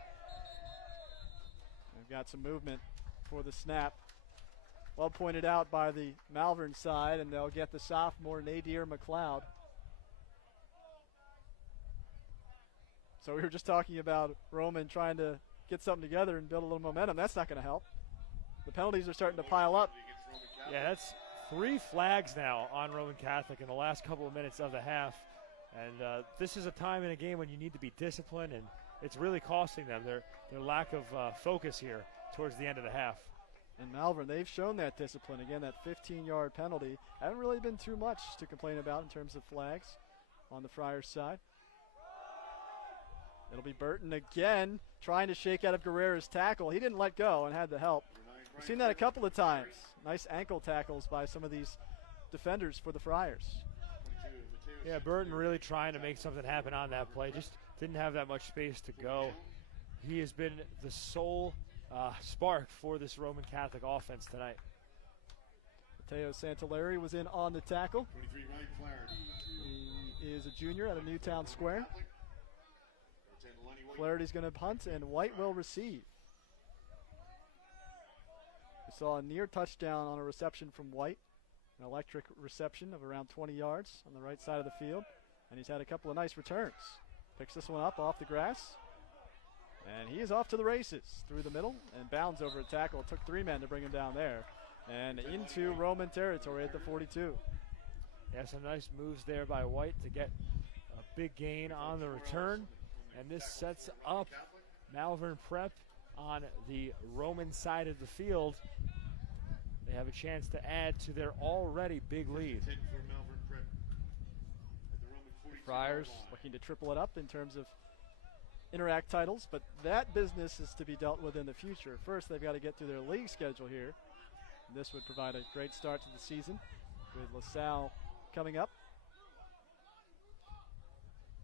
They've got some movement for the snap. Well pointed out by the Malvern side, and they'll get the sophomore Nadir McLeod. So we were just talking about Roman trying to get something together and build a little momentum. That's not going to help. The penalties are starting to pile up. Yeah, that's 3 flags now on Roman Catholic in the last couple of minutes of the half. And this is a time in a game when you need to be disciplined, and it's really costing them their lack of focus here towards the end of the half. And Malvern, they've shown that discipline. Again, that 15-yard penalty. Haven't really been too much to complain about in terms of flags on the Friars side. It'll be Burton again trying to shake out of Guerrera's tackle. He didn't let go and had the help. We've seen that a couple of times. Nice ankle tackles by some of these defenders for the Friars. Yeah, Burton really trying to make something happen on that play. Just didn't have that much space to go. He has been the sole spark for this Roman Catholic offense tonight. Mateo Santaleri was in on the tackle. He is a junior out of Newtown Square. Flaherty's going to punt, and White will receive. We saw a near touchdown on a reception from White, an electric reception of around 20 yards on the right side of the field, and he's had a couple of nice returns. Picks this one up off the grass, and he is off to the races through the middle and bounds over a tackle. It took 3 men to bring him down there and into Roman territory at the 42. Yeah, some nice moves there by White to get a big gain on the return. And this sets up Malvern Prep on the Roman side of the field. They have a chance to add to their already big lead. Friars looking to triple it up in terms of Interact titles, but that business is to be dealt with in the future. First, they've got to get through their league schedule here. And this would provide a great start to the season with LaSalle coming up.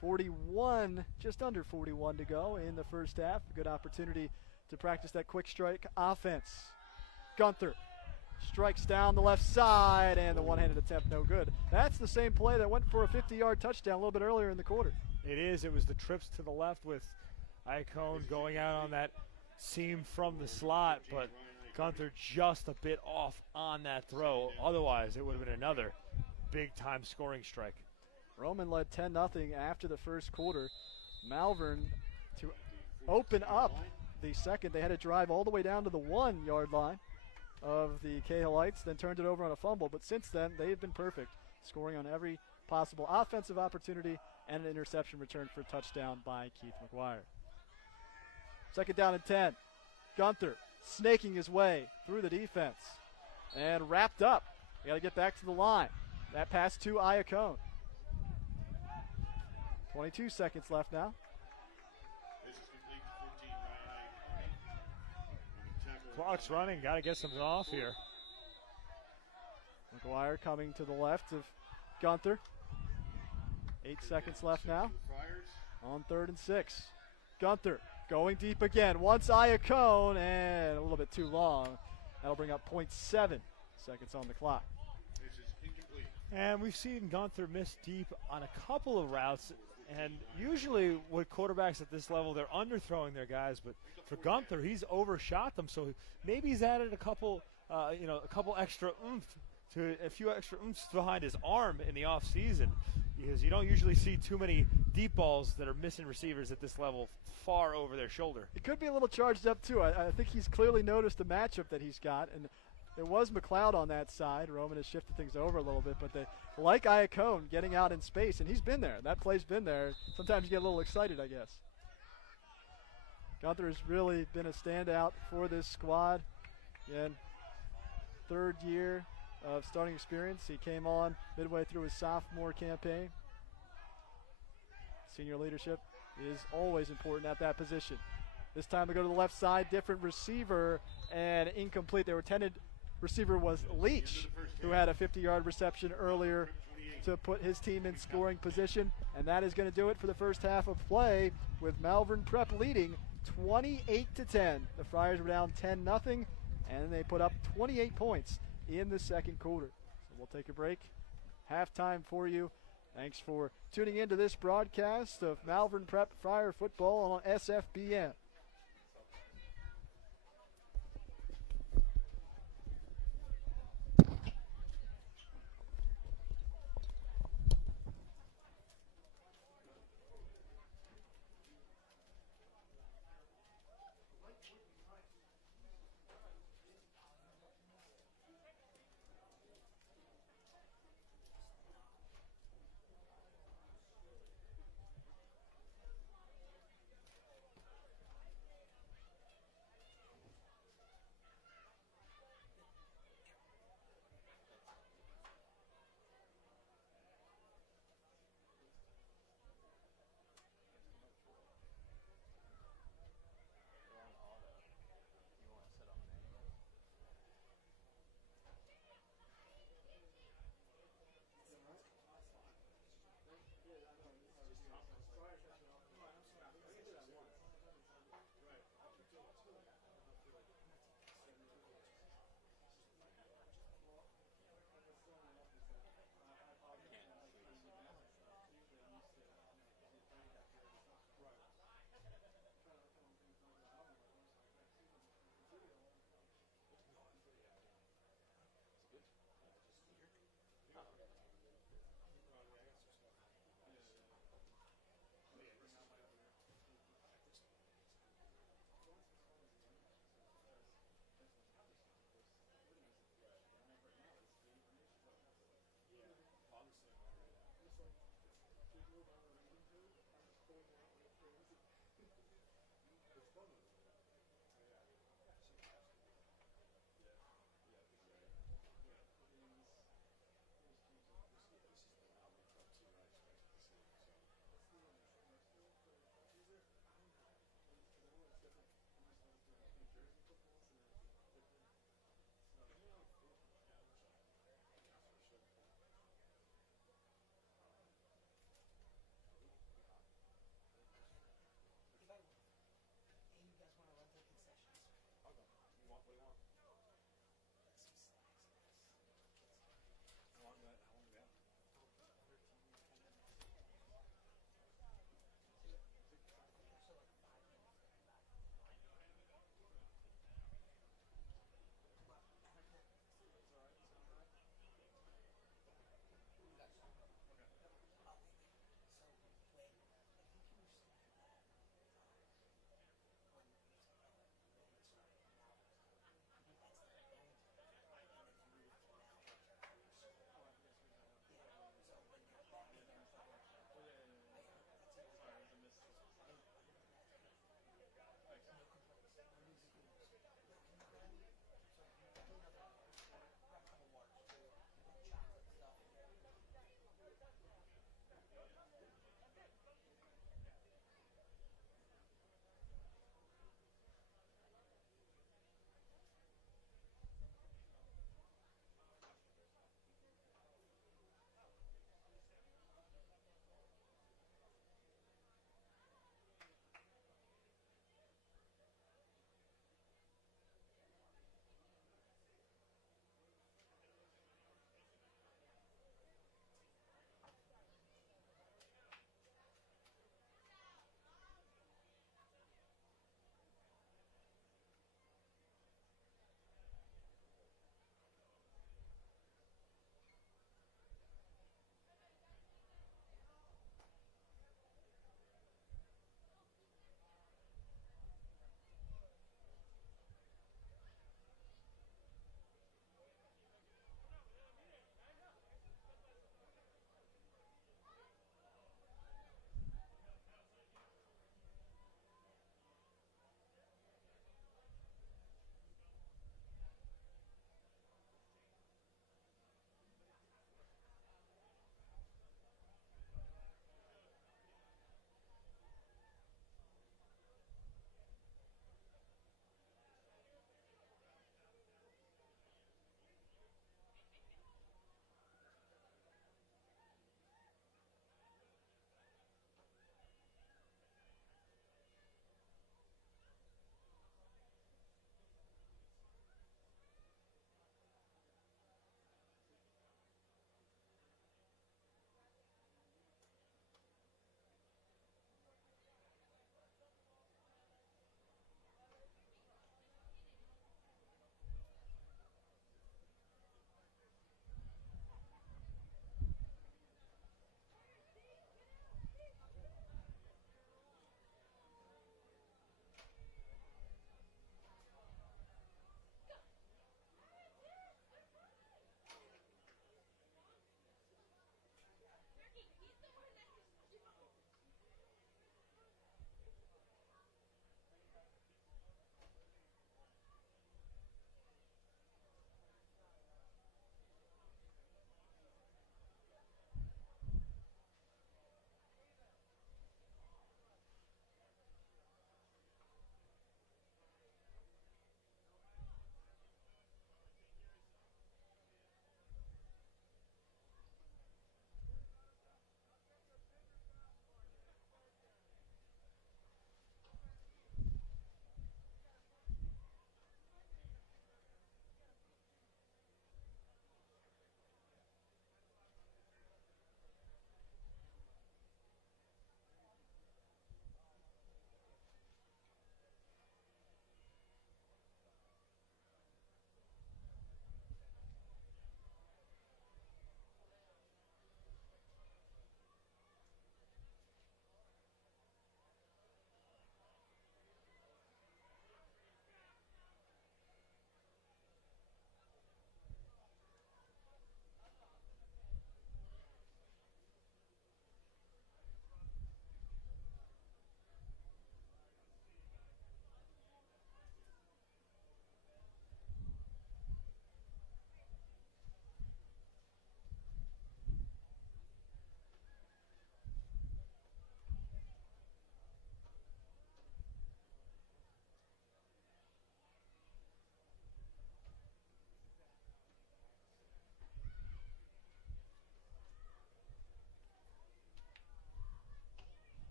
41, just under 41 to go in the first half. A good opportunity to practice that quick strike offense. Gunther strikes down the left side, and the one-handed attempt no good. That's the same play that went for a 50-yard touchdown a little bit earlier in the quarter. It is. It was the trips to the left with Iacone going out on that seam from the slot, but Gunther just a bit off on that throw. Otherwise, it would have been another big-time scoring strike. Roman led 10-0 after the first quarter. Malvern, to open up the second, they had to drive all the way down to the 1-yard line of the Cahillites, then turned it over on a fumble. But since then, they've been perfect, scoring on every possible offensive opportunity and an interception return for a touchdown by Keith McGuire. Second down and 10. Gunther snaking his way through the defense and wrapped up. Got to get back to the line. That pass to Iacone. 22 seconds left now. Clock's running. Got to get something off here. McGuire coming to the left of Gunther. 8 seconds left now. on 3rd and 6. Gunther going deep again. Wants Iacone, and a little bit too long. That'll bring up 0.7 seconds on the clock. This is incomplete. And we've seen Gunther miss deep on a couple of routes. And usually with quarterbacks at this level, they're underthrowing their guys. But for Gunther, he's overshot them. So maybe he's added a couple extra a few extra oomphs behind his arm in the offseason, because you don't usually see too many deep balls that are missing receivers at this level far over their shoulder. It could be a little charged up, too. I think he's clearly noticed the matchup that he's got. And it was McLeod on that side. Roman has shifted things over a little bit, but they like Iacone getting out in space, and he's been there. That play's been there. Sometimes you get a little excited, I guess. Gunther has really been a standout for this squad. Again, 3rd year of starting experience. He came on midway through his sophomore campaign. Senior leadership is always important at that position. This time we go to the left side, different receiver, and incomplete. Their intended receiver was Leach, who had a 50-yard reception earlier to put his team in scoring position, and that is going to do it for the first half of play, with Malvern Prep leading 28-10. The Friars were down 10-0, and they put up 28 points in the second quarter. So we'll take a break. Halftime for you. Thanks for tuning into this broadcast of Malvern Prep Friar football on SFBN.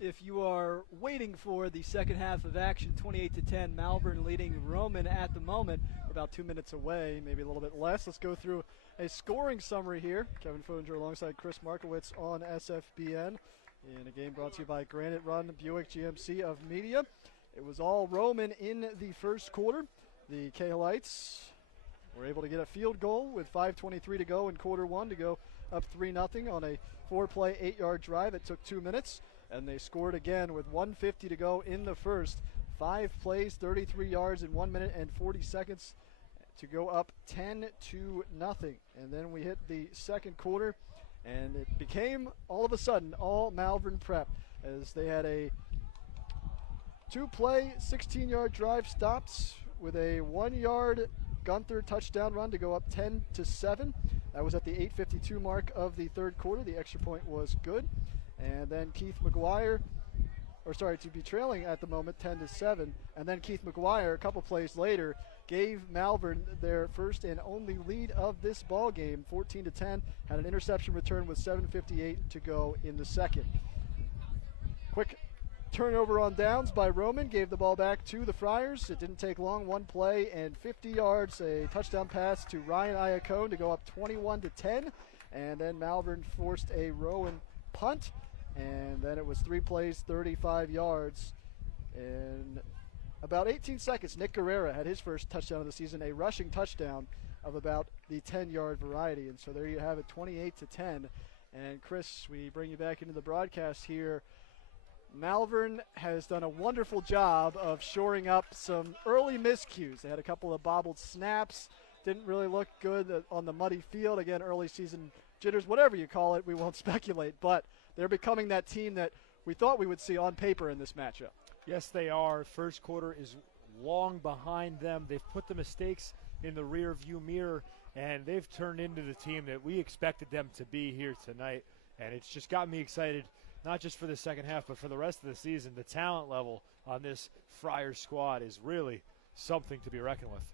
if you are waiting for the second half of action, 28-10, Malvern leading Roman at the moment. We're about 2 minutes away, maybe a little bit less. Let's go through a scoring summary here. Kevin Foninger alongside Chris Markowitz on SFBN in a game brought to you by Granite Run Buick GMC of Media. It was all Roman in the first quarter. The Cahillites were able to get a field goal with 5:23 to go in quarter one to go up 3-0 on a 4-play, 8-yard drive. It took 2 minutes, and they scored again with 1:50 to go in the first. 5 plays, 33 yards in 1 minute and 40 seconds to go up 10-0. And then we hit the second quarter, and it became all of a sudden all Malvern Prep as they had a 2-play, 16-yard drive stopped with a 1-yard Gunther touchdown run to go up 10-7. That was at the 8:52 mark of the third quarter. The extra point was good. And then to be trailing at the moment 10-7. And then Keith McGuire, a couple plays later, gave Malvern their first and only lead of this ball game, 14-10. Had an interception return with 7:58 to go in the second. Quick turnover on downs by Roman, gave the ball back to the Friars. It didn't take long, 1 play and 50 yards, a touchdown pass to Ryan Iacone to go up 21-10. And then Malvern forced a Rowan punt, and then it was 3 plays, 35 yards. In about 18 seconds, Nick Guerrera had his first touchdown of the season, a rushing touchdown of about the 10-yard variety. And so there you have it, 28-10. And Chris, we bring you back into the broadcast here. Malvern has done a wonderful job of shoring up some early miscues. They had a couple of bobbled snaps, didn't really look good on the muddy field. Again, early season jitters, whatever you call it, we won't speculate, but they're becoming that team that we thought we would see on paper in this matchup. Yes, they are. First quarter is long behind them. They've put the mistakes in the rear view mirror, and they've turned into the team that we expected them to be here tonight. And it's just got me excited, not just for the second half, but for the rest of the season. The talent level on this Friars squad is really something to be reckoned with.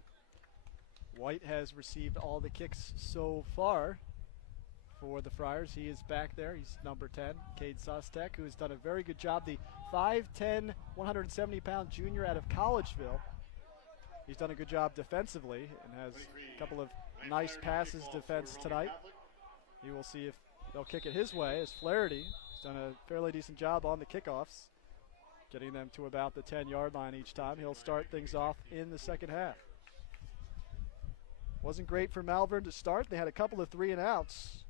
White has received all the kicks so far for the Friars. He is back there. He's number 10, Cade Sostek, who has done a very good job. The 5'10", 170-pound junior out of Collegeville. He's done a good job defensively and has a couple of nice passes defense tonight. You will see if they'll kick it his way as Flaherty has done a fairly decent job on the kickoffs, getting them to about the 10-yard line each time. He'll start things off in the second half. Wasn't great for Malvern to start. They had a couple of 3-and-outs.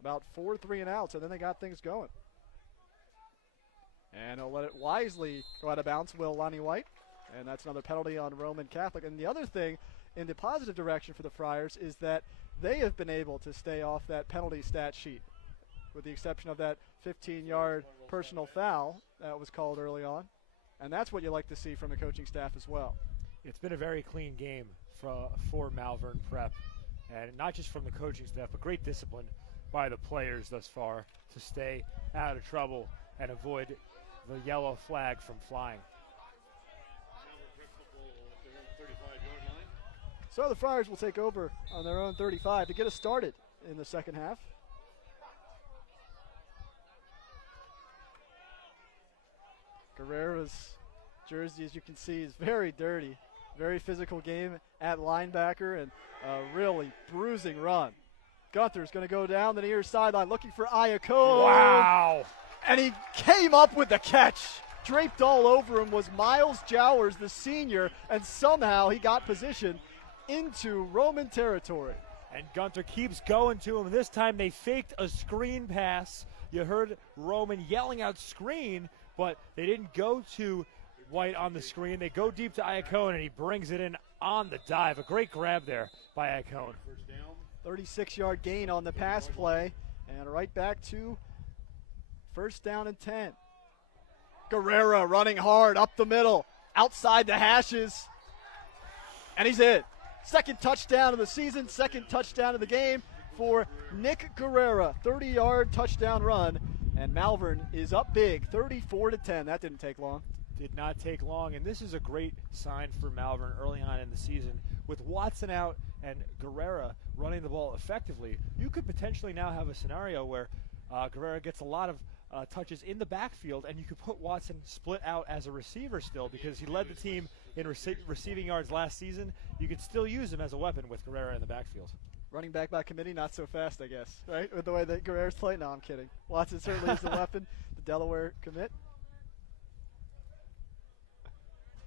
About 4 3-and-outs, and then they got things going. And he'll let it wisely go out of bounds, will Lonnie White. And that's another penalty on Roman Catholic. And the other thing in the positive direction for the Friars is that they have been able to stay off that penalty stat sheet, with the exception of that 15-yard personal foul that was called early on. And that's what you like to see from the coaching staff as well. It's been a very clean game for Malvern Prep, and not just from the coaching staff, but great discipline by the players thus far to stay out of trouble and avoid the yellow flag from flying. So the Friars will take over on their own 35 to get us started in the second half. Guerrera's jersey, as you can see, is very dirty. Very physical game at linebacker and a really bruising run. Gunther's going to go down the near sideline looking for Iacone. Wow. And he came up with the catch. Draped all over him was Miles Jowers, the senior, and somehow he got position into Roman territory. And Gunther keeps going to him. This time they faked a screen pass. You heard Roman yelling out screen, but they didn't go to White on the screen. They go deep to Iacone, and he brings it in on the dive. A great grab there by Iacone. 36-yard gain on the pass play, and right back to first down and 10. Guerrera running hard up the middle, outside the hashes, and he's in. Second touchdown of the season, second touchdown of the game for Nick Guerrera. 30-yard touchdown run, and Malvern is up big, 34-10. That didn't take long. Did not take long, and this is a great sign for Malvern early on in the season. With Watson out and Guerrera running the ball effectively, you could potentially now have a scenario where Guerrera gets a lot of touches in the backfield, and you could put Watson split out as a receiver still because he led the team in receiving yards last season. You could still use him as a weapon with Guerrera in the backfield. Running back by committee, not so fast, I guess, right? With the way that Guerrera's playing? No, I'm kidding. Watson certainly is the weapon. The Delaware commit.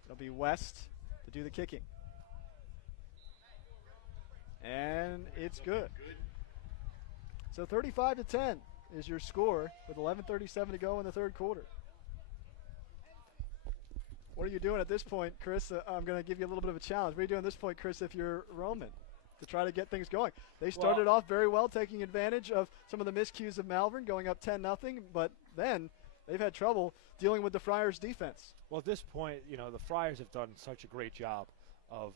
It'll be West to do the kicking. And it's good. So 35-10 is your score with 11:37 to go in the third quarter. What are you doing at this point, Chris? I'm going to give you a little bit of a challenge. What are you doing at this point, Chris, if you're Roman, to try to get things going? They started off very well, taking advantage of some of the miscues of Malvern, going up 10-0, but then they've had trouble dealing with the Friars' defense. Well, at this point, the Friars have done such a great job of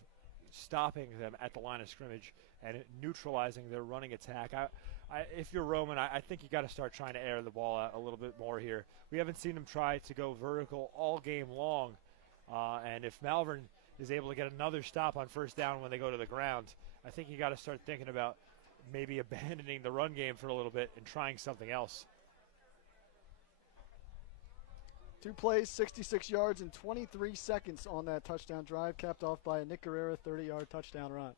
stopping them at the line of scrimmage and neutralizing their running attack. If you're Roman, I think you got to start trying to air the ball out a little bit more here. We haven't seen them try to go vertical all game long, and if Malvern is able to get another stop on first down when they go to the ground, I think you got to start thinking about maybe abandoning the run game for a little bit and trying something else. 2 plays, 66 yards, and 23 seconds on that touchdown drive, capped off by a Nick Guerrera 30-yard touchdown run.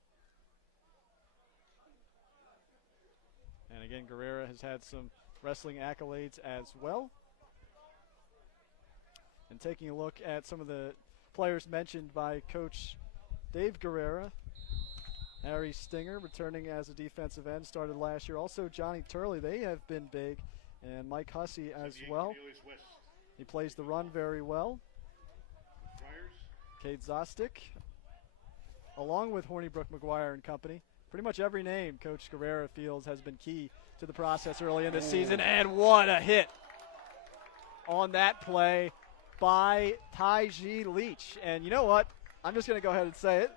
And again, Guerrera has had some wrestling accolades as well. And taking a look at some of the players mentioned by Coach Dave Guerrera, Harry Stinger returning as a defensive end, started last year. Also Johnny Turley, they have been big, and Mike Hussey as well. He plays the run very well. Cade Zostic, along with Hornibrook, McGuire and company. Pretty much every name Coach Guerrera feels has been key to the process early in this season. And what a hit on that play by Tyjee Leach. And you know what? I'm just going to go ahead and say it.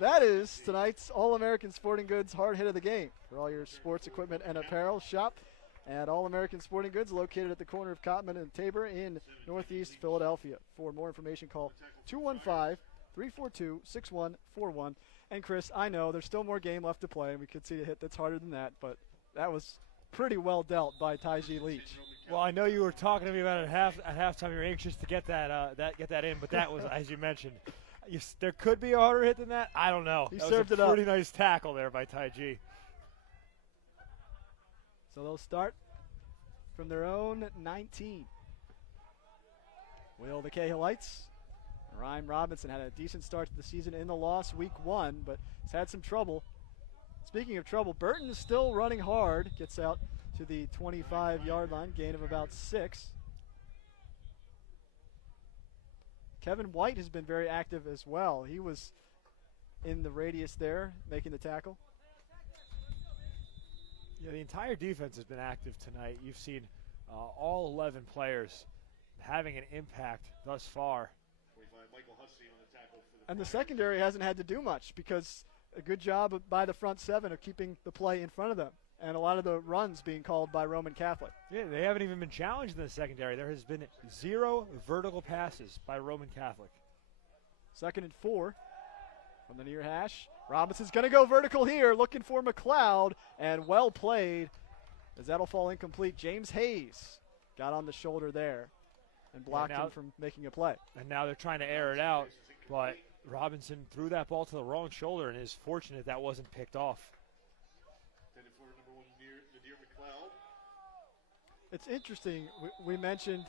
That is tonight's All-American Sporting Goods hard hit of the game. For all your sports equipment and apparel, shop at All-American Sporting Goods, located at the corner of Cottman and Tabor in Northeast Philadelphia. For more information, call 215-342-6141. And, Chris, I know there's still more game left to play, and we could see a hit that's harder than that, but that was pretty well dealt by Tyjee Leach. Well, I know you were talking to me about it at halftime. You were anxious to get that in, but that was, as you mentioned, there could be a harder hit than that. I don't know. He that served was it a up. pretty nice tackle there by Tyjee. So they'll start from their own 19. Will the Cahillites. Ryan Robinson had a decent start to the season in the loss week 1, but has had some trouble. Speaking of trouble, Burton is still running hard. Gets out to the 25-yard line, gain of about 6. Kevin White has been very active as well. He was in the radius there, making the tackle. Yeah, the entire defense has been active tonight. You've seen all 11 players having an impact thus far. And the secondary hasn't had to do much because a good job by the front 7 of keeping the play in front of them. And a lot of the runs being called by Roman Catholic. Yeah, they haven't even been challenged in the secondary. There has been 0 vertical passes by Roman Catholic. 2nd and 4 from the near hash. Robinson's going to go vertical here, looking for McLeod, and well played as that'll fall incomplete. James Hayes got on the shoulder there and blocked him from making a play. And now they're trying to air it out, but Robinson threw that ball to the wrong shoulder and is fortunate that wasn't picked off. It's interesting. We mentioned,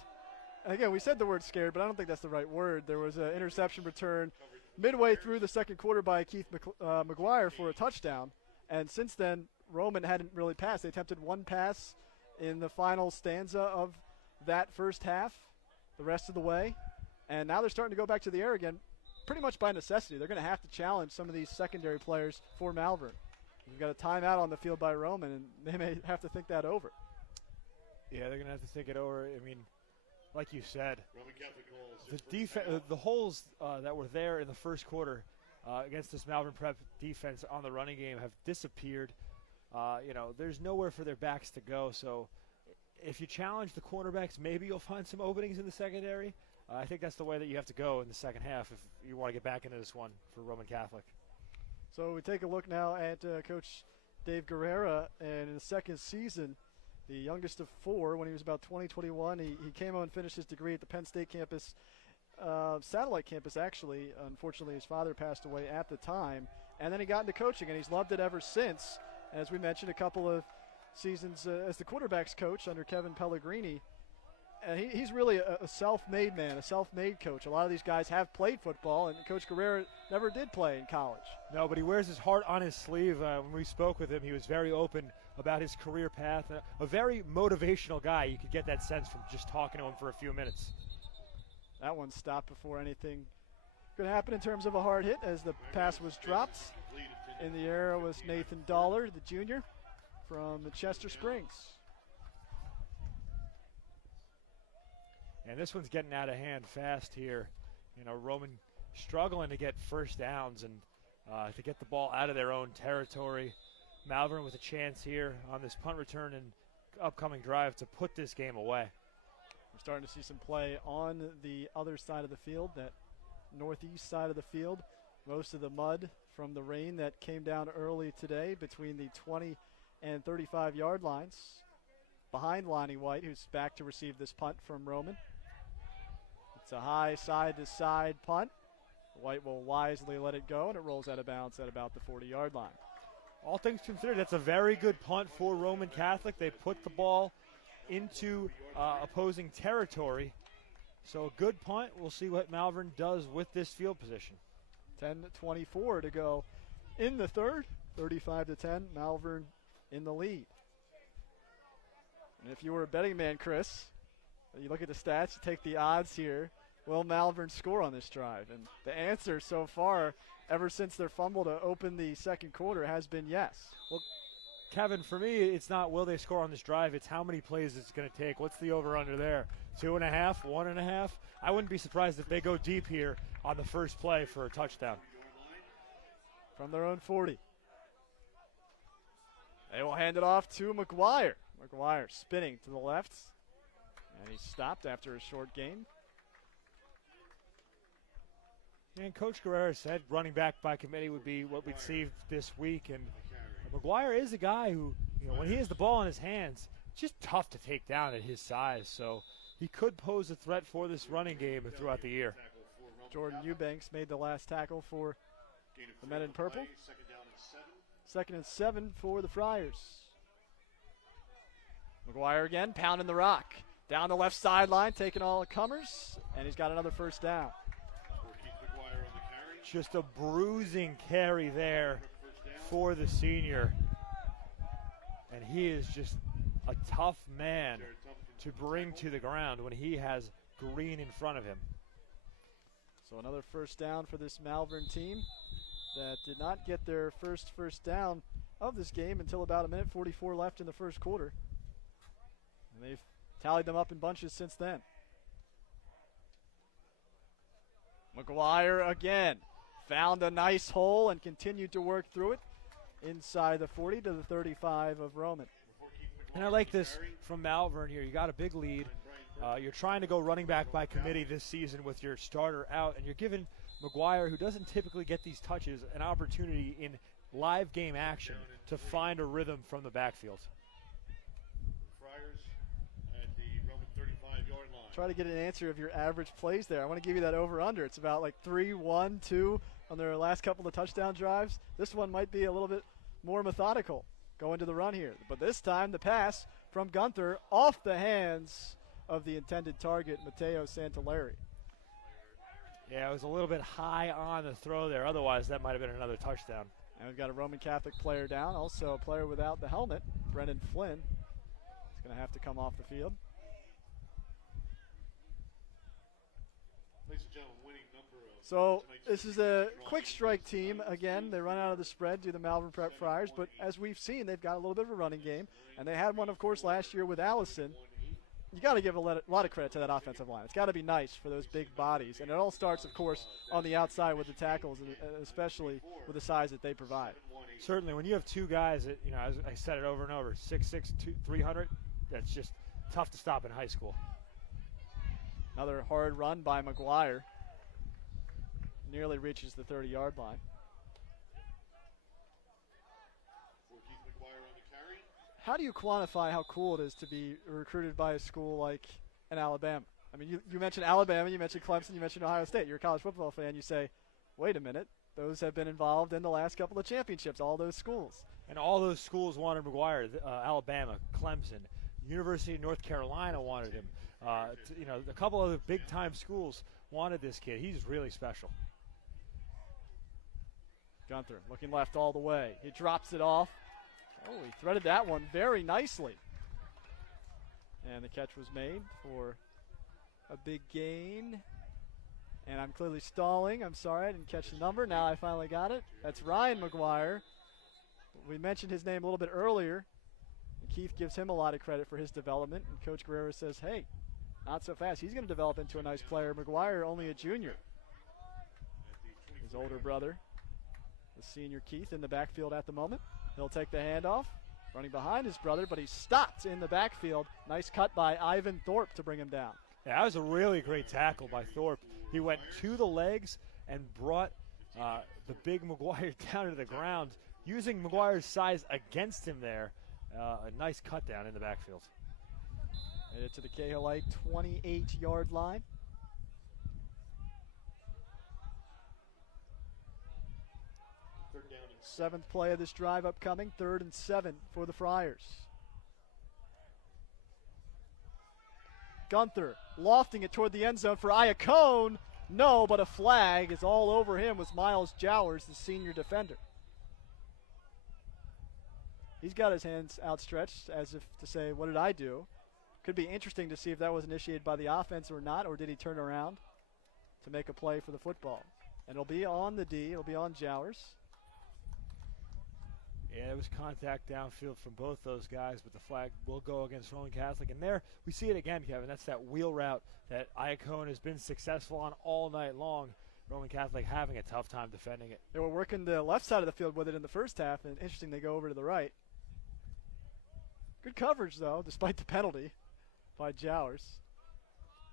again, we said the word scared, but I don't think that's the right word. There was an interception return midway through the second quarter by Keith McGuire for a touchdown. And since then, Roman hadn't really passed. They attempted one pass in the final stanza of that first half, the rest of the way. And now they're starting to go back to the air again, pretty much by necessity. They're going to have to challenge some of these secondary players for Malvern. We've got a timeout on the field by Roman, and they may have to think that over. Yeah, they're going to have to think it over. I mean, like you said, the holes that were there in the first quarter against this Malvern Prep defense on the running game have disappeared. There's nowhere for their backs to go. So if you challenge the cornerbacks, maybe you'll find some openings in the secondary. I think that's the way that you have to go in the second half if you want to get back into this one for Roman Catholic. So we take a look now at Coach Dave Guerrera, and in the second season, the youngest of 4 when he was about 20, 21. He came home and finished his degree at the Penn State campus, satellite campus actually. Unfortunately, his father passed away at the time. And then he got into coaching, and he's loved it ever since. As we mentioned, a couple of seasons as the quarterbacks coach under Kevin Pellegrini. And he's really a self-made man, a self-made coach. A lot of these guys have played football, and Coach Guerrero never did play in college. No, but he wears his heart on his sleeve. When we spoke with him, he was very open about his career path. A very motivational guy. You could get that sense from just talking to him for a few minutes. That one stopped before anything could happen in terms of a hard hit as the pass was dropped. In the air was Nathan Dollar, the junior from Chester Springs. And this one's getting out of hand fast here. Roman struggling to get first downs and to get the ball out of their own territory. Malvern with a chance here on this punt return and upcoming drive to put this game away. We're starting to see some play on the other side of the field, that northeast side of the field. Most of the mud from the rain that came down early today between the 20 and 35-yard lines. Behind Lonnie White, who's back to receive this punt from Roman. It's a high side-to-side punt. White will wisely let it go, and it rolls out of bounds at about the 40-yard line. All things considered, that's a very good punt for Roman Catholic. They put the ball into opposing territory. So a good punt. We'll see what Malvern does with this field position. 10:24 to go in the third. 35-10, Malvern in the lead. And if you were a betting man, Chris, you look at the stats, you take the odds here. Will Malvern score on this drive? And the answer so far, ever since their fumble to open the second quarter, has been yes. Well, Kevin, for me, it's not will they score on this drive, it's how many plays it's going to take. What's the over-under there? 2.5, 1.5? I wouldn't be surprised if they go deep here on the first play for a touchdown. From their own 40. They will hand it off to McGuire. McGuire spinning to the left. And he's stopped after a short gain. And Coach Guerrero said running back by committee would be what we'd see this week. And McGuire is a guy who, when he has the ball in his hands, it's just tough to take down at his size. So he could pose a threat for this running game throughout the year. Jordan Eubanks made the last tackle for the men in purple. 2nd and 7 for the Friars. McGuire again, pounding the rock. Down the left sideline, taking all the comers, and he's got another first down. Just a bruising carry there for the senior. And he is just a tough man to bring to the ground when he has Green in front of him. So another first down for this Malvern team that did not get their first down of this game until about 1:44 left in the first quarter. And they've tallied them up in bunches since then. McGuire again found a nice hole and continued to work through it inside the 40 to the 35 of Roman. And I like this from Malvern here. You got a big lead. You're trying to go running back by committee this season with your starter out, and you're giving McGuire, who doesn't typically get these touches, an opportunity in live game action to find a rhythm from the backfield. Friars at the Roman 35-yard line. Try to get an answer of your average plays there. I want to give you that over-under. It's about like 3, 1, 2 on their last couple of touchdown drives. This one might be a little bit more methodical going to the run here. But this time the pass from Gunther off the hands of the intended target, Matteo Santaleri. Yeah, it was a little bit high on the throw there. Otherwise, that might have been another touchdown. And we've got a Roman Catholic player down. Also a player without the helmet, Brendan Flynn. He's going to have to come off the field. Ladies and gentlemen, winning number of So this is a quick strike team. Again, they run out of the spread due to the Malvern Prep Friars. But as we've seen, they've got a little bit of a running game. And they had one, of course, last year with Allison. You got to give a lot of credit to that offensive line. It's got to be nice for those big bodies. And it all starts, of course, on the outside with the tackles, and especially with the size that they provide. Certainly, when you have two guys that, as I said it over and over, 6'6", 300, that's just tough to stop in high school. Another hard run by McGuire. Nearly reaches the 30-yard line. How do you quantify how cool it is to be recruited by a school like an Alabama? I mean, you mentioned Alabama, you mentioned Clemson, you mentioned Ohio State. You're a college football fan. You say, wait a minute, those have been involved in the last couple of championships, all those schools. And all those schools wanted McGuire. Alabama, Clemson, University of North Carolina wanted him. A couple other big-time schools wanted this kid. He's really special. Gunther looking left all the way. He drops it off. Oh, he threaded that one very nicely. And the catch was made for a big gain. And I'm clearly stalling. I'm sorry, I didn't catch the number. Now I finally got it. That's Ryan McGuire. We mentioned his name a little bit earlier. And Keith gives him a lot of credit for his development. And Coach Guerrero says, hey, not so fast. He's going to develop into a nice player. McGuire, only a junior. His older brother, the senior Keith, in the backfield at the moment. He'll take the handoff, running behind his brother, but he's stopped in the backfield. Nice cut by Ivan Thorpe to bring him down. Yeah, that was a really great tackle by Thorpe. He went to the legs and brought the big McGuire down to the ground, using McGuire's size against him there. A nice cut down in the backfield. Headed to the Cahillite 28-yard line. Seventh play of this drive upcoming, 3rd and 7 for the Friars. Gunther lofting it toward the end zone for Iacone. No, but a flag is all over him was Miles Jowers, the senior defender. He's got his hands outstretched as if to say, what did I do? Could be interesting to see if that was initiated by the offense or not, or did he turn around to make a play for the football? And it'll be on the D. It'll be on Jowers. Yeah, it was contact downfield from both those guys, but the flag will go against Roman Catholic. And there we see it again, Kevin. That's that wheel route that Iacone has been successful on all night long. Roman Catholic having a tough time defending it. They were working the left side of the field with it in the first half, and interesting they go over to the right. Good coverage, though, despite the penalty by Jowers.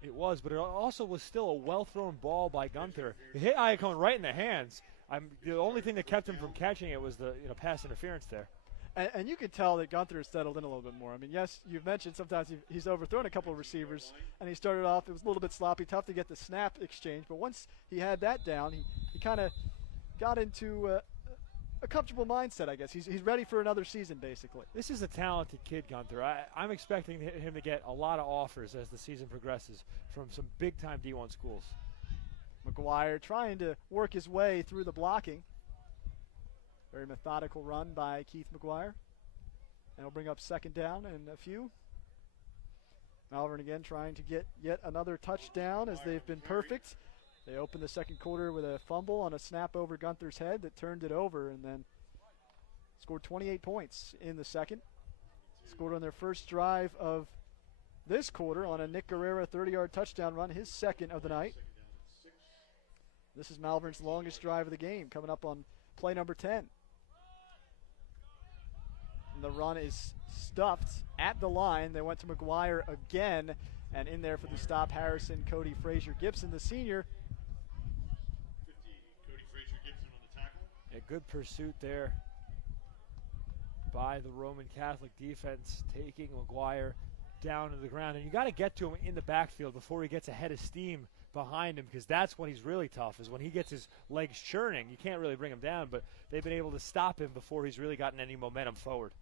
It was, but it also was still a well-thrown ball by Gunther. It hit Iacone right in the hands. The only thing that kept him from catching it was the pass interference there. And you could tell that Gunther has settled in a little bit more. I mean, yes, you've mentioned sometimes he's overthrown a couple of receivers, and he started off, it was a little bit sloppy, tough to get the snap exchange. But once he had that down, he kind of got into a comfortable mindset, I guess. He's ready for another season, basically. This is a talented kid, Gunther. I'm expecting him to get a lot of offers as the season progresses from some big-time D1 schools. McGuire trying to work his way through the blocking. Very methodical run by Keith McGuire. And he'll bring up 2nd down and a few. Malvern again trying to get yet another touchdown as they've been perfect. They opened the second quarter with a fumble on a snap over Gunther's head that turned it over and then scored 28 points in the second. Scored on their first drive of this quarter on a Nick Guerrera 30-yard touchdown run, his second of the night. This is Malvern's longest drive of the game, coming up on play number 10. And the run is stuffed at the line. They went to McGuire again, and in there for the stop, Harrison, Cody Frazier Gibson, the senior. 50, Cody Frazier Gibson on the tackle. A good pursuit there by the Roman Catholic defense, taking McGuire down to the ground. And you got to get to him in the backfield before he gets a head of steam behind him, because that's when he's really tough, is when he gets his legs churning. You can't really bring him down, but they've been able to stop him before he's really gotten any momentum forward.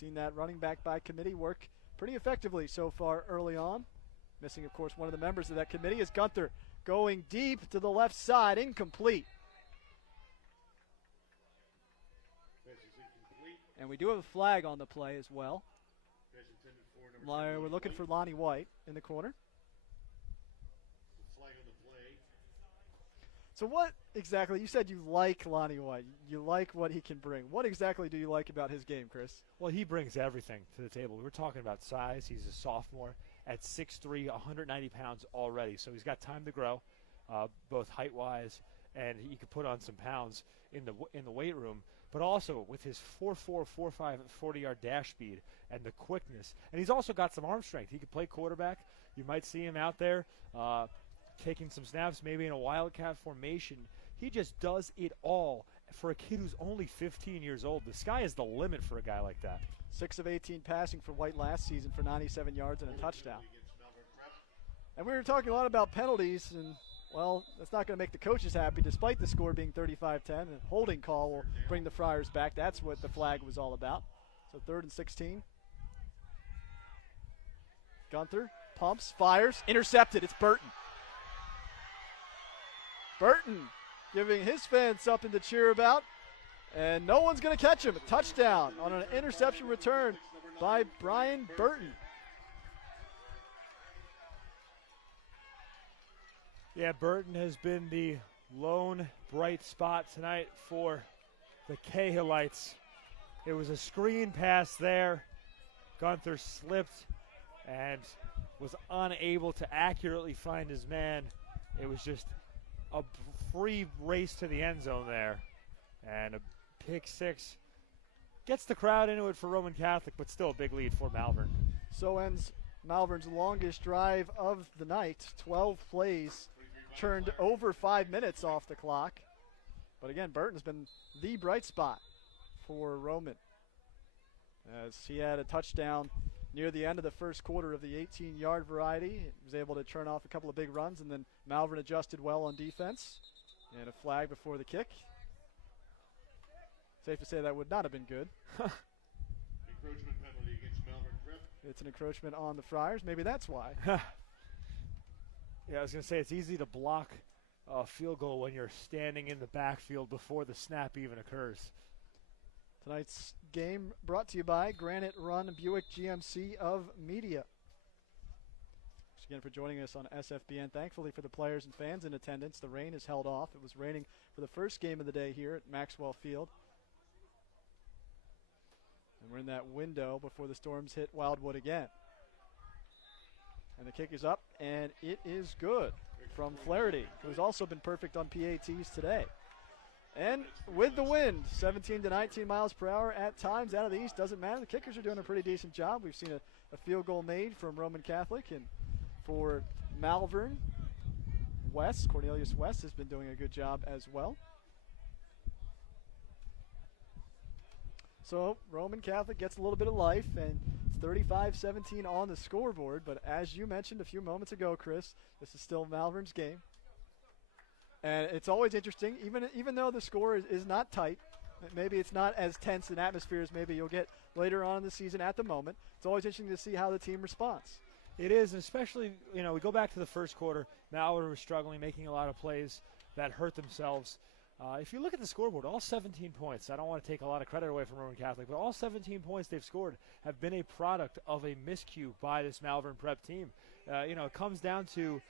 Seen that running back by committee work pretty effectively so far early on. Missing, of course, one of the members of that committee is Gunther going deep to the left side, incomplete. And we do have a flag on the play as well. We're looking for Lonnie White in the corner. So what exactly, you said you like Lonnie White, you like what he can bring. What exactly do you like about his game, Chris? Well, he brings everything to the table. We're talking about size. He's a sophomore at 6'3", 190 pounds already. So he's got time to grow, both height-wise, and he could put on some pounds in the weight room. But also with his 4'4", 4'5", 40-yard dash speed and the quickness. And he's also got some arm strength. He could play quarterback. You might see him out there taking some snaps, maybe in a wildcat formation. He just does it all, for a kid who's only 15 years old, the sky is the limit for a guy like that. 6 of 18 passing for White last season for 97 yards and a touchdown. And we were talking a lot about penalties, and, well, that's not going to make the coaches happy, despite the score being 35-10. A holding call will bring the Friars back. That's what the flag was all about. So 3rd and 16. Gunther pumps, fires, intercepted. It's Burton. Burton giving his fans something to cheer about, and no one's going to catch him. A touchdown on an interception return by Brian Burton. Yeah, Burton has been the lone bright spot tonight for the Cahillites. It was a screen pass there. Gunther slipped and was unable to accurately find his man. It was just a free race to the end zone there. And a pick six gets the crowd into it for Roman Catholic, but still a big lead for Malvern. So ends Malvern's longest drive of the night. 12 plays, turned over 5 minutes off the clock. But again, Burton's been the bright spot for Roman, as he had a touchdown near the end of the first quarter of the 18-yard variety. He was able to turn off a couple of big runs, and then Malvern adjusted well on defense. And a flag before the kick. Safe to say that would not have been good. Encroachment penalty against Malvern Prep. It's an encroachment on the Friars. Maybe that's why. Yeah, I was going to say it's easy to block a field goal when you're standing in the backfield before the snap even occurs. Tonight's game brought to you by Granite Run Buick GMC of Media. Thanks again for joining us on SFBN. Thankfully for the players and fans in attendance, the rain is held off. It was raining for the first game of the day here at Maxwell Field. And we're in that window before the Storms hit Wildwood again. And the kick is up, and it is good from Flaherty, who's also been perfect on PATs today. And with the wind, 17 to 19 miles per hour at times out of the east, doesn't matter. The kickers are doing a pretty decent job. We've seen a field goal made from Roman Catholic, and for Malvern, Cornelius West has been doing a good job as well. So Roman Catholic gets a little bit of life, and it's 35-17 on the scoreboard. But as you mentioned a few moments ago, Chris, this is still Malvern's game. And it's always interesting, even though the score is not tight, maybe it's not as tense an atmosphere as maybe you'll get later on in the season at the moment. It's always interesting to see how the team responds. It is, and especially, we go back to the first quarter. Malvern was struggling, making a lot of plays that hurt themselves. If you look at the scoreboard, all 17 points, I don't want to take a lot of credit away from Roman Catholic, but all 17 points they've scored have been a product of a miscue by this Malvern Prep team. It comes down to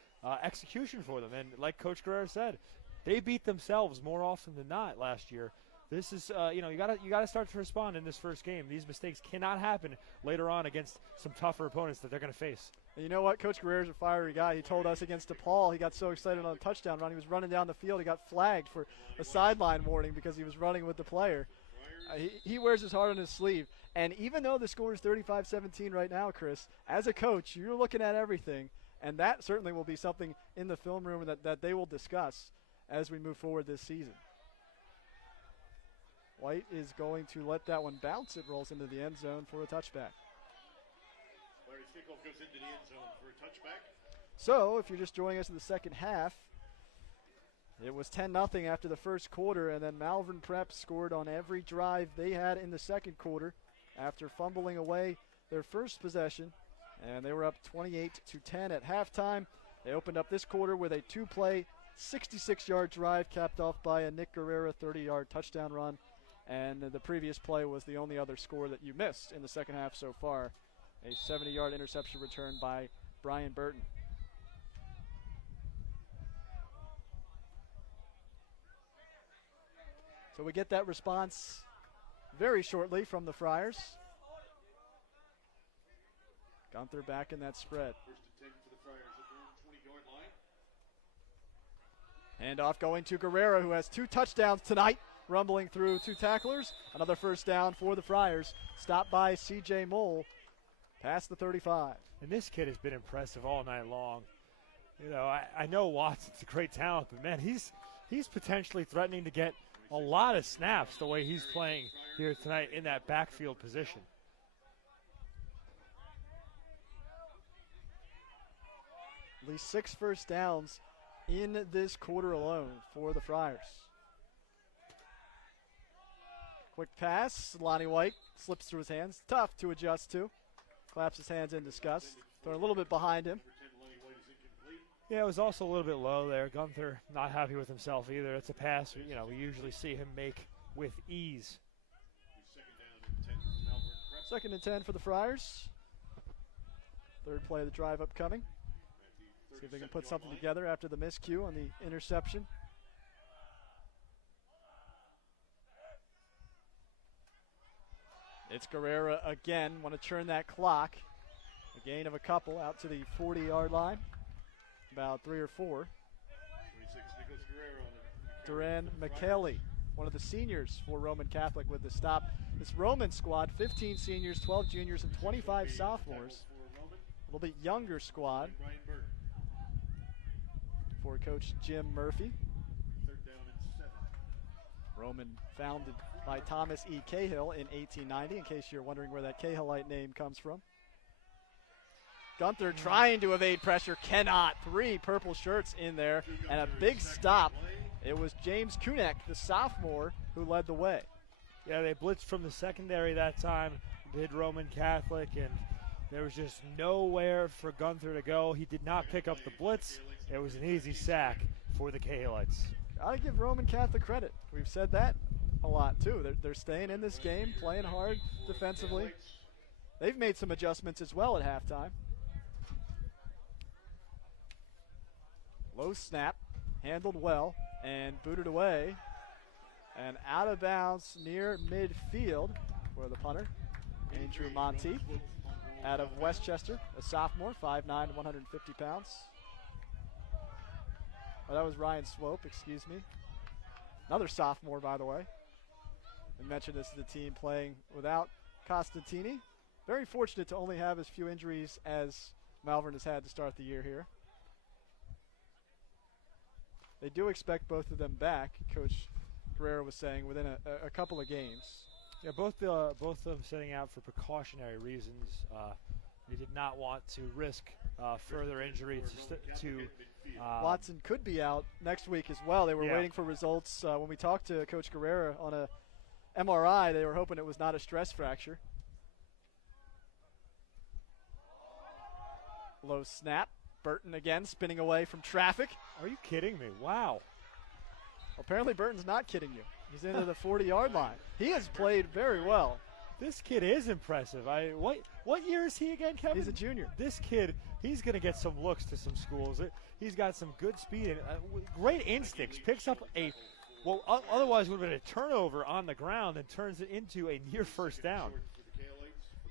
execution for them, and like Coach Guerrero said, they beat themselves more often than not last year. This is, you gotta start to respond in this first game. These mistakes cannot happen later on against some tougher opponents that they're going to face. And you know what? Coach Guerrero's a fiery guy. He told us against DePaul he got so excited on a touchdown run. He was running down the field. He got flagged for a sideline warning because he was running with the player. He wears his heart on his sleeve. And even though the score is 35-17 right now, Chris, as a coach, you're looking at everything. And that certainly will be something in the film room that they will discuss as we move forward this season. White is going to let that one bounce. It rolls into the end zone for a touchback. Larry's kickoff goes into the end zone for a touchback. So, if you're just joining us in the second half, it was 10-0 after the first quarter, and then Malvern Prep scored on every drive they had in the second quarter after fumbling away their first possession, and they were up 28-10 at halftime. They opened up this quarter with a two-play, 66-yard drive capped off by a Nick Guerrero 30-yard touchdown run. And the previous play was the only other score that you missed in the second half so far. A 70-yard interception return by Brian Burton. So we get that response very shortly from the Friars. Gunther back in that spread. First and 10 for the Friars at their own 20-yard line. Handoff going to Guerrero, who has 2 touchdowns tonight. Rumbling through 2 tacklers. Another first down for the Friars. Stopped by C.J. Mole. Past the 35. And this kid has been impressive all night long. I know Watson's a great talent, but man, he's potentially threatening to get a lot of snaps the way he's playing here tonight in that backfield position. At least 6 first downs in this quarter alone for the Friars. Quick pass. Lonnie White slips through his hands. Tough to adjust to. Claps his hands in disgust. Thrown a little bit behind him. Yeah, it was also a little bit low there. Gunther not happy with himself either. It's a pass, we usually see him make with ease. 2nd and 10 for the Friars. 3rd play of the drive upcoming. See if they can put something together after the miscue on the interception. It's Guerrera again. Want to turn that clock. A gain of a couple out to the 40-yard line. About 3 or 4. Duran McKelly, one of the seniors for Roman Catholic with the stop. This Roman squad, 15 seniors, 12 juniors, and 25 sophomores. A little bit younger squad for Coach Jim Murphy. Roman founded by Thomas E. Cahill in 1890, in case you're wondering where that Cahillite name comes from. Gunther trying to evade pressure, cannot. 3 purple shirts in there, and a big stop. It was James Kunek, the sophomore, who led the way. Yeah, they blitzed from the secondary that time, did Roman Catholic, and there was just nowhere for Gunther to go. He did not pick up the blitz. It was an easy sack for the Cahillites. Gotta give Roman Catholic credit. We've said that a lot, too. They're staying in this game, playing hard defensively. They've made some adjustments as well at halftime. Low snap, handled well, and booted away. And out of bounds near midfield for the punter, Andrew Monteith, out of Westchester, a sophomore, 5'9", 150 pounds. Oh, that was Ryan Swope, excuse me. Another sophomore, by the way. We mentioned this is the team playing without Costantini. Very fortunate to only have as few injuries as Malvern has had to start the year here. They do expect both of them back, Coach Guerrero was saying, within a couple of games. Yeah, both of them setting out for precautionary reasons. They did not want to risk further injury to Watson could be out next week as well. They were waiting for results. When we talked to Coach Guerrero on a MRI, they were hoping it was not a stress fracture. Low snap. Burton again spinning away from traffic. Are you kidding me? Wow. Apparently Burton's not kidding you. He's into the 40-yard line. He has played very well. This kid is impressive. What year is he again, Kevin? He's a junior. This kid, he's going to get some looks to some schools. He's got some good speed and great instincts. Picks up otherwise would have been a turnover on the ground and turns it into a near first down.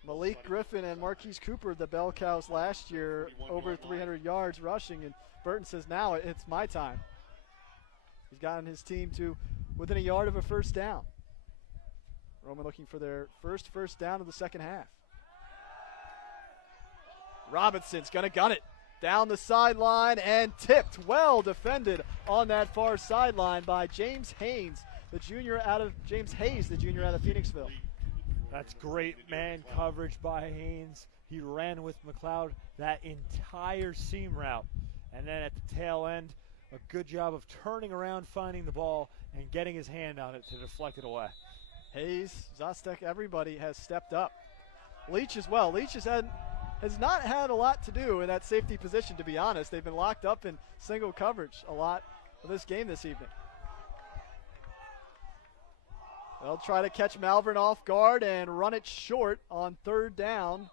Malik Griffin and Marquise Cooper, the Bell Cows last year, over 300 yards rushing, and Burton says now it's my time. He's gotten his team to within a yard of a first down. Roman looking for their first down of the second half. Robinson's going to gun it down the sideline and tipped. Well defended on that far sideline by James Hayes, the junior out of Phoenixville. That's great man coverage by Haynes. He ran with McLeod that entire seam route. And then at the tail end, a good job of turning around, finding the ball, and getting his hand on it to deflect it away. Hayes, Zostek, everybody has stepped up. Leach as well. Leach has not had a lot to do in that safety position, to be honest. They've been locked up in single coverage a lot of this game this evening. They'll try to catch Malvern off guard and run it short on 3rd down.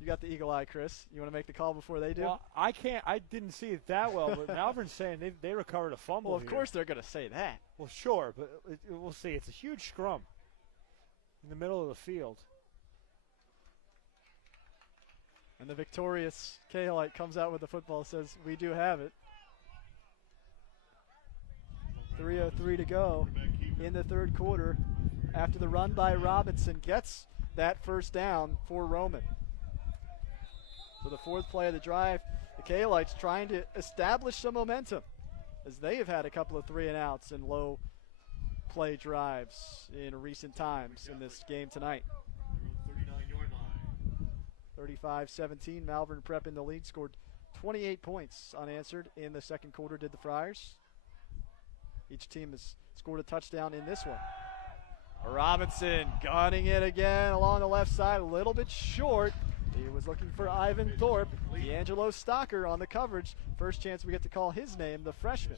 You got the eagle eye, Chris. You want to make the call before they do? Well, I can't. I didn't see it that well, but Malvern's saying they recovered a fumble. Well, of course they're going to say that. Well, sure, but we'll see. It's a huge scrum in the middle of the field. And the victorious Cahillite comes out with the football, says, we do have it. 3:03 to go in the 3rd quarter after the run by Robinson gets that first down for Roman. So the 4th play of the drive, the Cahillites trying to establish some momentum. as they have had a couple of 3-and-outs and low play drives in recent times in this game tonight. 39-yard line. 35-17, Malvern Prep in the lead, scored 28 points unanswered in the second quarter, did the Friars. Each team has scored a touchdown in this one. Robinson gunning it again along the left side, a little bit short. He was looking for Ivan Thorpe. D'Angelo Stocker on the coverage. First chance we get to call his name, the freshman.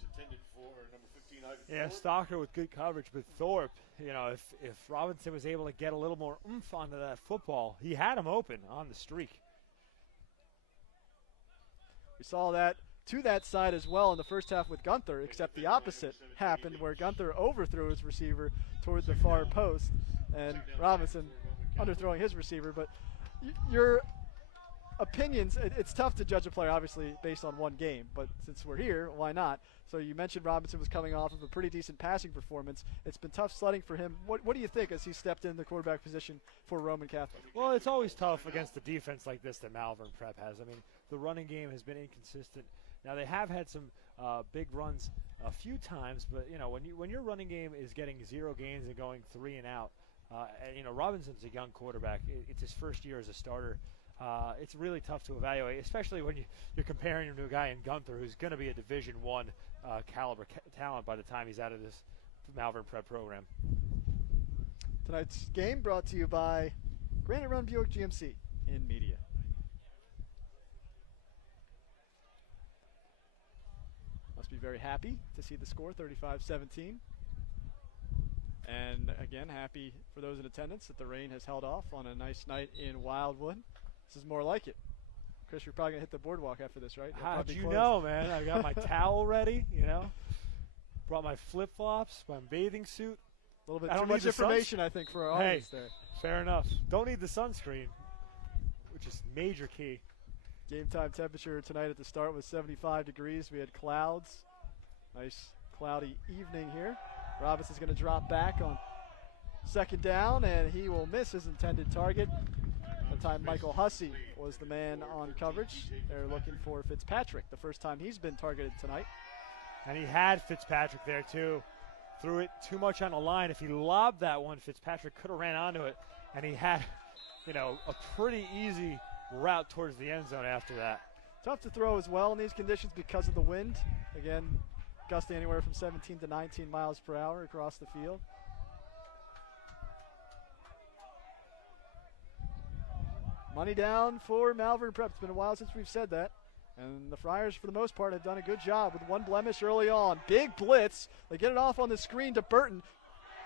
Yeah, Stocker with good coverage, but Thorpe, you know, if Robinson was able to get a little more oomph onto that football, he had him open on the streak. We saw that to that side as well in the first half with Gunther, except the opposite happened where Gunther overthrew his receiver toward the far post and Robinson underthrowing his receiver. But your opinions, it's tough to judge a player obviously based on one game, but since we're here, why not? So you mentioned Robinson was coming off of a pretty decent passing performance. It's been tough sledding for him. What do you think as he stepped in the quarterback position for Roman Catholic? Well, it's always tough against a defense like this that Malvern Prep has. I mean, the running game has been inconsistent. Now, they have had some big runs a few times, but, you know, when your running game is getting 0 gains and going 3 and out, and, you know, Robinson's a young quarterback. It's his first year as a starter. It's really tough to evaluate, especially when you're comparing him to a guy in Gunther who's going to be a Division I caliber talent by the time he's out of this Malvern Prep program. Tonight's game brought to you by Granite Run Buick GMC in media. Must be very happy to see the score, 35-17. And again, happy for those in attendance that the rain has held off on a nice night in Wildwood. This is more like it. Chris, you're probably going to hit the boardwalk after this, right? How'd you know, man? I got my towel ready, you know. Brought my flip-flops, my bathing suit. A little bit too much information, I think, for our audience there. Fair enough. Don't need the sunscreen, which is major key. Game time temperature tonight at the start was 75 degrees. We had clouds. Nice cloudy evening here. Robinson's going to drop back on second down, and he will miss his intended target. That time Michael Hussey was the man on coverage. They're looking for Fitzpatrick, the first time he's been targeted tonight. And he had Fitzpatrick there, too. Threw it too much on the line. If he lobbed that one, Fitzpatrick could have ran onto it, and he had, you know, a pretty easy route towards the end zone after that. Tough to throw as well in these conditions because of the wind. Again, gusting anywhere from 17 to 19 miles per hour across the field. Money down for Malvern Prep. It's been a while since we've said that. And the Friars, for the most part, have done a good job with one blemish early on. Big blitz. They get it off on the screen to Burton.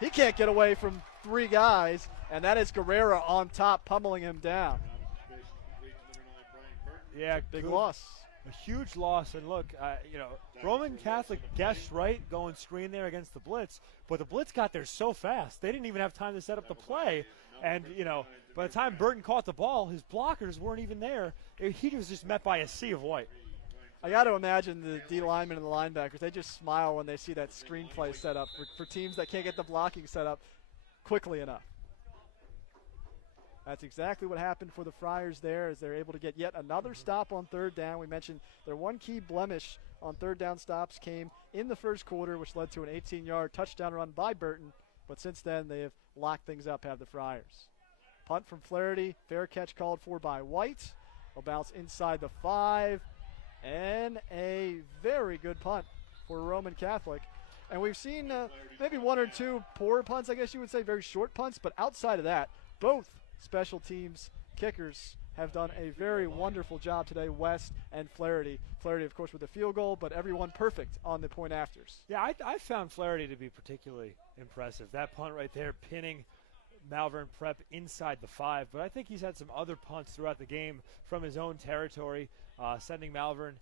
He can't get away from 3 guys, and that is Guerrera on top, pummeling him down. Yeah, big loss. A huge loss. And look, you know, Roman Catholic guessed right going screen there against the blitz, but the blitz got there so fast. They didn't even have time to set up the play. And, you know, by the time Burton caught the ball, his blockers weren't even there. He was just met by a sea of white. I got to imagine the D linemen and the linebackers, they just smile when they see that screenplay set up for teams that can't get the blocking set up quickly enough. That's exactly what happened for the Friars there as they're able to get yet another stop on third down. We mentioned their one key blemish on third down stops came in the first quarter, which led to an 18-yard touchdown run by Burton. But since then, they have locked things up, have the Friars. Punt from Flaherty, fair catch called for by White. Will bounce inside the 5, and a very good punt for Roman Catholic. And we've seen maybe 1 or 2 poor punts, I guess you would say, very short punts. But outside of that, both special teams kickers have done a very wonderful job today, West and Flaherty. Flaherty, of course, with the field goal, but everyone perfect on the point afters. Yeah, I found Flaherty to be particularly impressive. That punt right there, pinning Malvern Prep inside the 5. But I think he's had some other punts throughout the game from his own territory, sending Malvern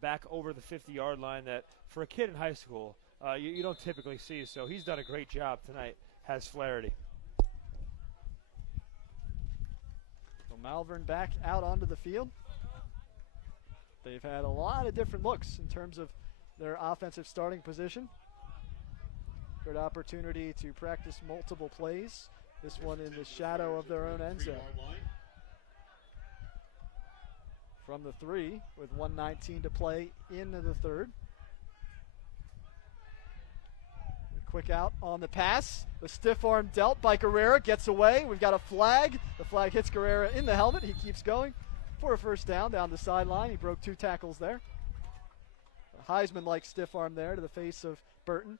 back over the 50-yard line that, for a kid in high school, you don't typically see. So he's done a great job tonight, has Flaherty. Malvern back out onto the field. They've had a lot of different looks in terms of their offensive starting position. Good opportunity to practice multiple plays. This one in the shadow of their own end zone. From the 3 with 1:19 to play in the third. Quick out on the pass. The stiff arm dealt by Guerrera. Gets away. We've got a flag. The flag hits Guerrera in the helmet. He keeps going for a first down the sideline. He broke 2 tackles there. A Heisman-like stiff arm there to the face of Burton.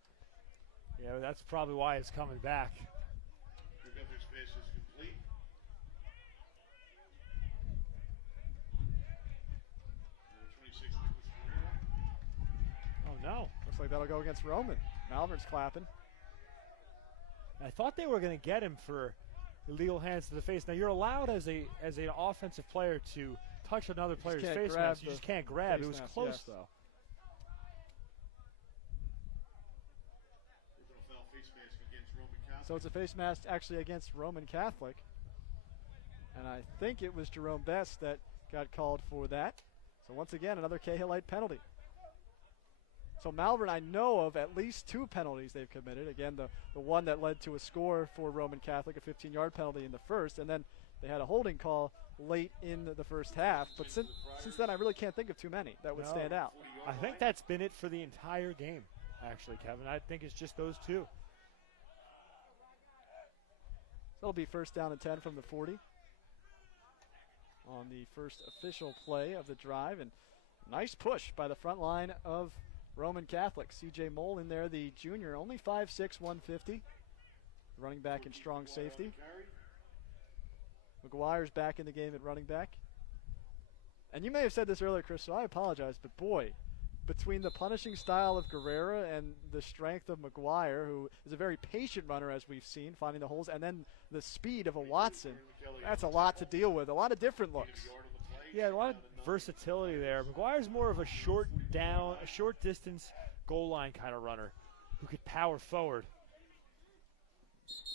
Yeah, that's probably why it's coming back. Oh, no. Looks like that'll go against Roman. Malvern's clapping. I thought they were going to get him for illegal hands to the face. Now, you're allowed as an offensive player to touch another player's face mask. You just can't grab. It was close, though. So it's a face mask actually against Roman Catholic. And I think it was Jerome Best that got called for that. So once again, another Cahillite penalty. So Malvern, I know of at least 2 penalties they've committed. Again, the one that led to a score for Roman Catholic, a 15-yard penalty in the first, and then they had a holding call late in the first half. But since then, I really can't think of too many that would stand out. I think that's been it for the entire game, actually, Kevin. I think it's just those 2. So it'll be first down and 10 from the 40 on the first official play of the drive. And nice push by the front line of Roman Catholic. C.J. Mole in there, the junior, only 5'6", 150. Running back and strong safety. McGuire's back in the game at running back. And you may have said this earlier, Chris, so I apologize, but boy, between the punishing style of Guerrera and the strength of McGuire, who is a very patient runner as we've seen, finding the holes, and then the speed of a Watson, that's a lot to deal with, a lot of different looks. Yeah, a lot of versatility there. McGuire's more of a short distance goal line kind of runner who could power forward.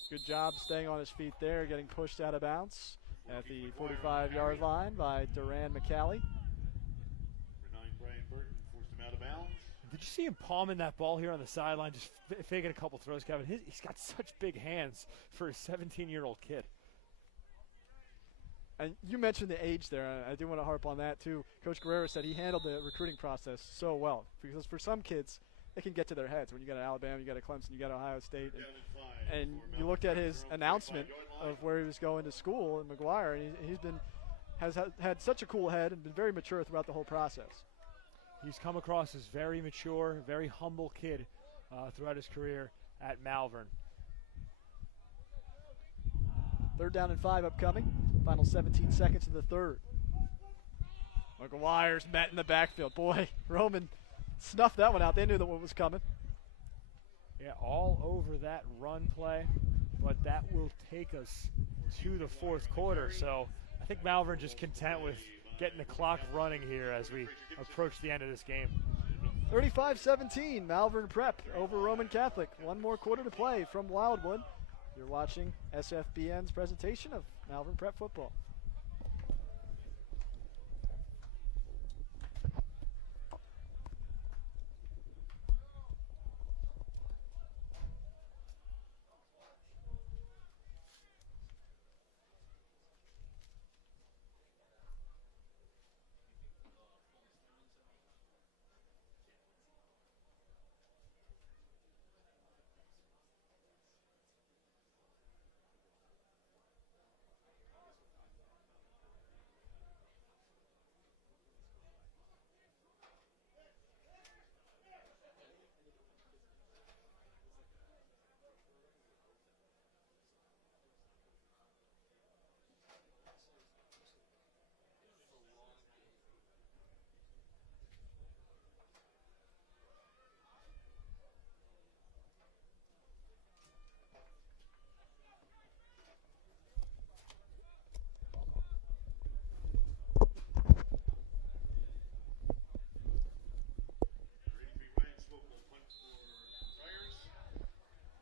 Good job staying on his feet there, getting pushed out of bounds at the 45-yard line by Duran McCallie. Did you see him palming that ball here on the sideline, just faking a couple throws, Kevin? He's got such big hands for a 17-year-old kid. And you mentioned the age there. I do want to harp on that, too. Coach Guerrero said he handled the recruiting process so well, because for some kids, it can get to their heads. When you got Alabama, you got Clemson, you got Ohio State. And you looked at his announcement of where he was going to school in McGuire, and has had such a cool head and been very mature throughout the whole process. He's come across as very mature, very humble kid throughout his career at Malvern. 3rd down and 5 upcoming. Final 17 seconds of the third. McGuire's met in the backfield. Boy, Roman snuffed that one out. They knew that what was coming. Yeah, all over that run play, but that will take us to the 4th quarter. So I think Malvern just content with getting the clock running here as we approach the end of this game. 35-17, Malvern Prep over Roman Catholic. One more quarter to play from Wildwood. You're watching SFBN's presentation of Malvern Prep football.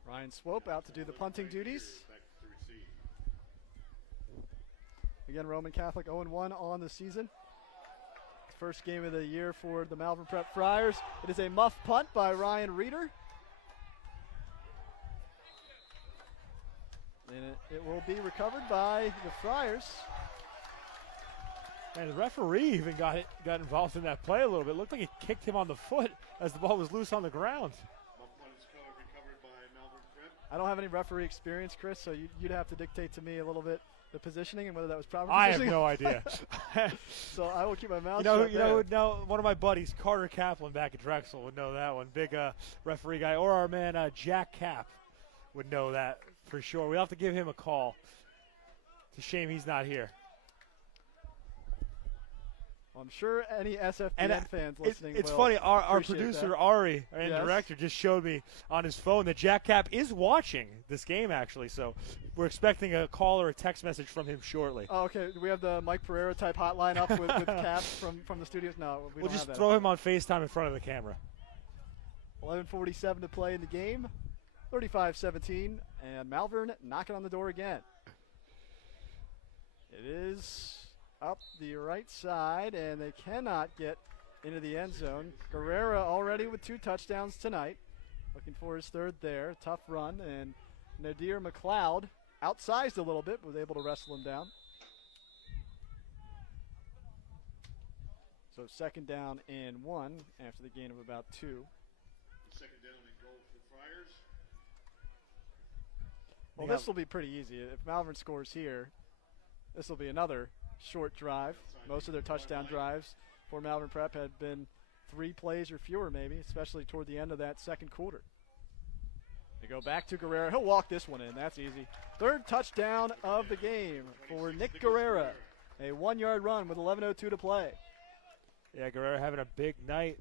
Ryan Swope out to do the punting duties. Again, Roman Catholic 0-1 on the season. First game of the year for the Malvern Prep Friars. It is a muff punt by Ryan Reeder. And it will be recovered by the Friars. And the referee even got involved in that play a little bit. It looked like he kicked him on the foot as the ball was loose on the ground. Recovered by I don't have any referee experience, Chris, so you'd have to dictate to me a little bit the positioning and whether that was proper I have positioning. no idea. So I will keep my mouth You shut know, there. one of my buddies, Carter Kaplan back at Drexel, would know that one. Big referee guy. Or our man, Jack Cap, would know that for sure. We'll have to give him a call. It's a shame he's not here. Well, I'm sure any SFBN fans listening It's will funny, our appreciate producer, that. Ari, and Yes. director, just showed me on his phone that Jack Cap is watching this game, actually. So we're expecting a call or a text message from him shortly. Oh, okay. Do we have the Mike Pereira type hotline up with Caps from the studios? No, we We'll don't just have that. throw him on FaceTime in front of the camera. 11:47 to play in the game. 35-17, and Malvern knocking on the door again. It is up the right side, and they cannot get into the end zone. Guerrera already with 2 touchdowns tonight. Looking for his 3rd there. Tough run, and Nadir McLeod outsized a little bit, was able to wrestle him down. So 2nd down and 1 after the gain of about 2. 2nd down and goal for Friars. Well, this will be pretty easy. If Malvern scores here, this will be another short drive. Most of their touchdown drives for Malvern Prep had been 3 plays or fewer maybe, especially toward the end of that 2nd quarter. They go back to Guerrera. He'll walk this one in. That's easy. 3rd touchdown of the game for Nick Guerrera. A 1-yard run with 11:02 to play. Yeah, Guerrero having a big night.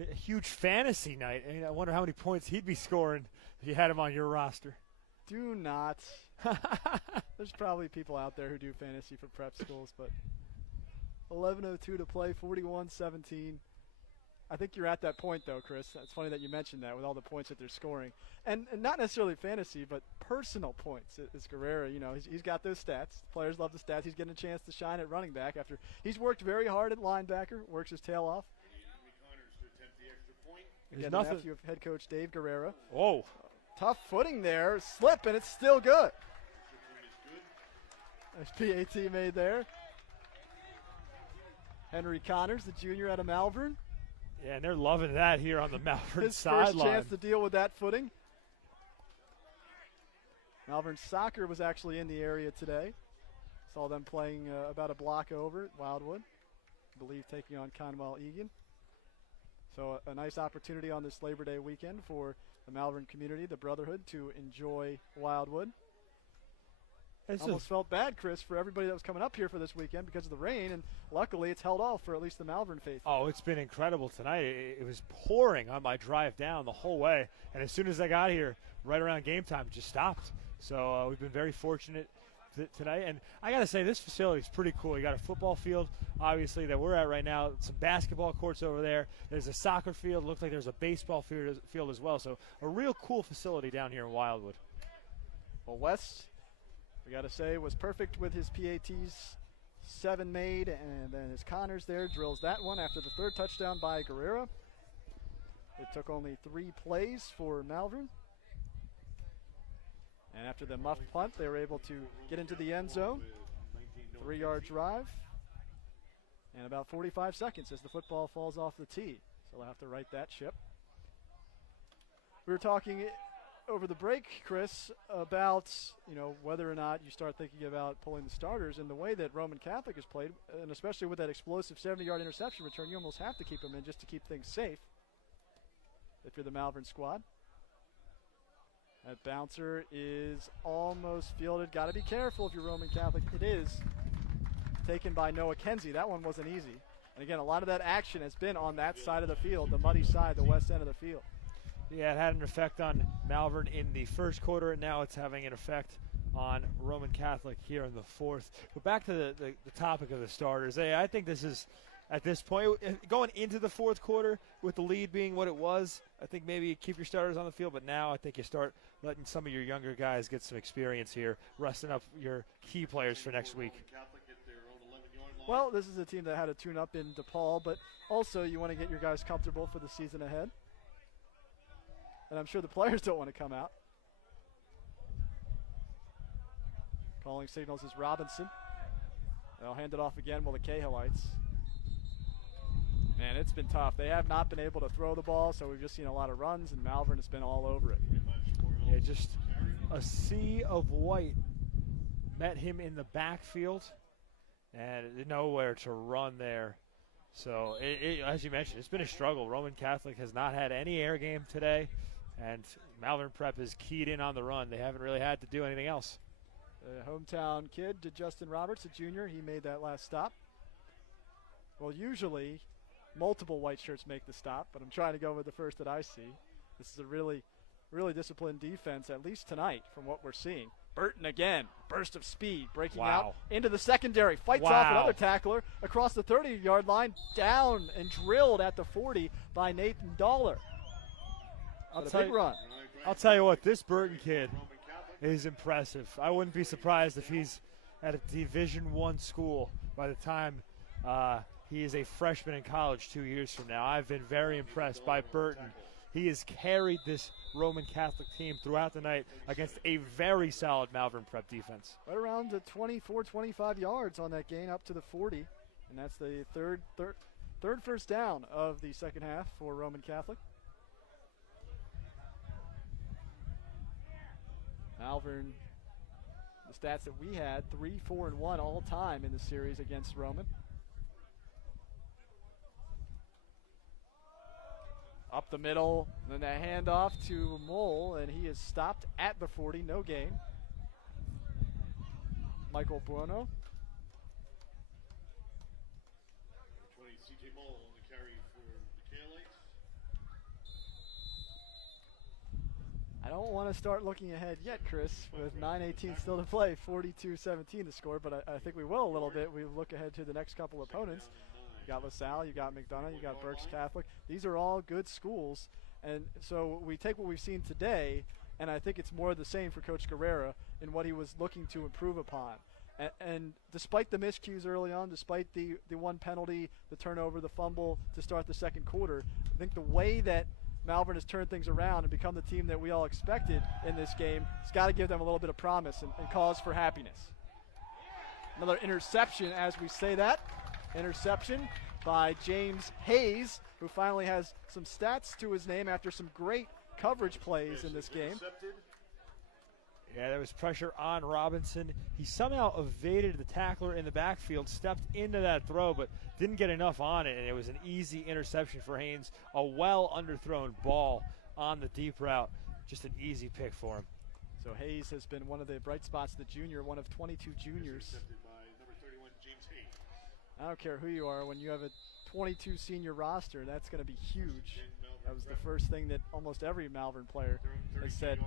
A huge fantasy night. And I wonder how many points he'd be scoring if you had him on your roster. Do not. There's probably people out there who do fantasy for prep schools, but 11:02 to play, 41-17. I think you're at that point, though, Chris. It's funny that you mentioned that with all the points that they're scoring. And not necessarily fantasy, but personal points. It's Guerrero. You know, he's got those stats. Players love the stats. He's getting a chance to shine at running back after he's worked very hard at linebacker, works his tail off. Connors to attempt the extra point. Again, nothing. the nephew of head coach Dave Guerrero. Whoa. Tough footing there. Slip, and it's still good. Extra point is good. There's PAT made there. Henry Connors, the junior out of Malvern. Yeah, and they're loving that here on the Malvern His first sideline. chance to deal with that footing. Malvern soccer was actually in the area today. Saw them playing about a block over at Wildwood. I believe taking on Conwell Egan. So a nice opportunity on this Labor Day weekend for the Malvern community, the Brotherhood, to enjoy Wildwood. Almost felt bad, Chris, for everybody that was coming up here for this weekend because of the rain, and luckily it's held off for at least the Malvern faithful. Oh, it's been incredible tonight. It was pouring on my drive down the whole way, and as soon as I got here, right around game time, it just stopped. So we've been very fortunate tonight, and I got to say, this facility is pretty cool. You got a football field, obviously, that we're at right now, some basketball courts over there. There's a soccer field. Looks like there's a baseball field as well. So a real cool facility down here in Wildwood. Well, West, we got to say, was perfect with his PATs. 7 made, and then his Connors there drills that one after the 3rd touchdown by Guerrera. It took only 3 plays for Malvern. And after the muff punt, they were able to get into the end zone. 3-yard drive. And about 45 seconds as the football falls off the tee. So they'll have to right that ship. We were talking over the break, Chris, about whether or not you start thinking about pulling the starters. And the way that Roman Catholic has played, and especially with that explosive 70-yard interception return, you almost have to keep them in just to keep things safe if you're the Malvern squad. That bouncer is almost fielded. Got to be careful if you're Roman Catholic. It is taken by Noah Kenzie. That one wasn't easy. And again, a lot of that action has been on that side of the field, the muddy side, the west end of the field. Yeah, it had an effect on Malvern in the 1st quarter, and now it's having an effect on Roman Catholic here in the 4th. But back to the topic of the starters. I think this is, at this point, going into the 4th quarter with the lead being what it was, I think maybe you keep your starters on the field, but now I think you start letting some of your younger guys get some experience here, resting up your key players for next week. Well, this is a team that had a tune-up in DePaul, but also you want to get your guys comfortable for the season ahead. And I'm sure the players don't want to come out. Calling signals is Robinson. They'll hand it off again while the Cahillites. Man, it's been tough. They have not been able to throw the ball, so we've just seen a lot of runs, and Malvern has been all over it. Yeah, just a sea of white met him in the backfield, and nowhere to run there. So, as you mentioned, it's been a struggle. Roman Catholic has not had any air game today, and Malvern Prep is keyed in on the run. They haven't really had to do anything else. The hometown kid, Justin Roberts, a junior, he made that last stop. Well, usually multiple white shirts make the stop, but I'm trying to go with the first that I see. This is a really disciplined defense, at least tonight, from what we're seeing. Burton again, burst of speed, breaking out into the secondary, fights off another tackler across the 30-yard line, down and drilled at the 40 by Nathan Dollar. I'll tell you what, this Burton kid is impressive. I wouldn't be surprised if he's at a Division I school by the time he is a freshman in college 2 years from now. I've been very impressed by Burton. He has carried this Roman Catholic team throughout the night against a very solid Malvern Prep defense. Right around the 24, 25 yards on that gain up to the 40, and that's the third first down of the second half for Roman Catholic. Malvern, the stats that we had, 3-4-1 all time in the series against Roman. Up the middle, and then a handoff to Mole, and he is stopped at the 40, no gain. Michael Buono. 20, C.J. Mole on the carry for the Candlelights. I don't want to start looking ahead yet, Chris, with 9:18 still to play, 42-17 the score, but I think we will a little bit. We look ahead to the next couple opponents. You got LaSalle, you got McDonough, you got Berks Catholic. These are all good schools, and so we take what we've seen today, and I think it's more of the same for Coach Guerrera in what he was looking to improve upon. And despite the miscues early on, despite the one penalty, the turnover, the fumble to start the second quarter, I think the way that Malvern has turned things around and become the team that we all expected in this game, it's got to give them a little bit of promise and cause for happiness. Another interception as we say that. Interception by James Hayes, who finally has some stats to his name after some great coverage plays in this game. Yeah, there was pressure on Robinson. He somehow evaded the tackler in the backfield, stepped into that throw, but didn't get enough on it, and it was an easy interception for Haynes. A well-underthrown ball on the deep route. Just an easy pick for him. So Hayes has been one of the bright spots, the junior, one of 22 juniors. I don't care who you are, when you have a 22 senior roster, that's going to be huge. That was the first thing that almost every Malvern player has said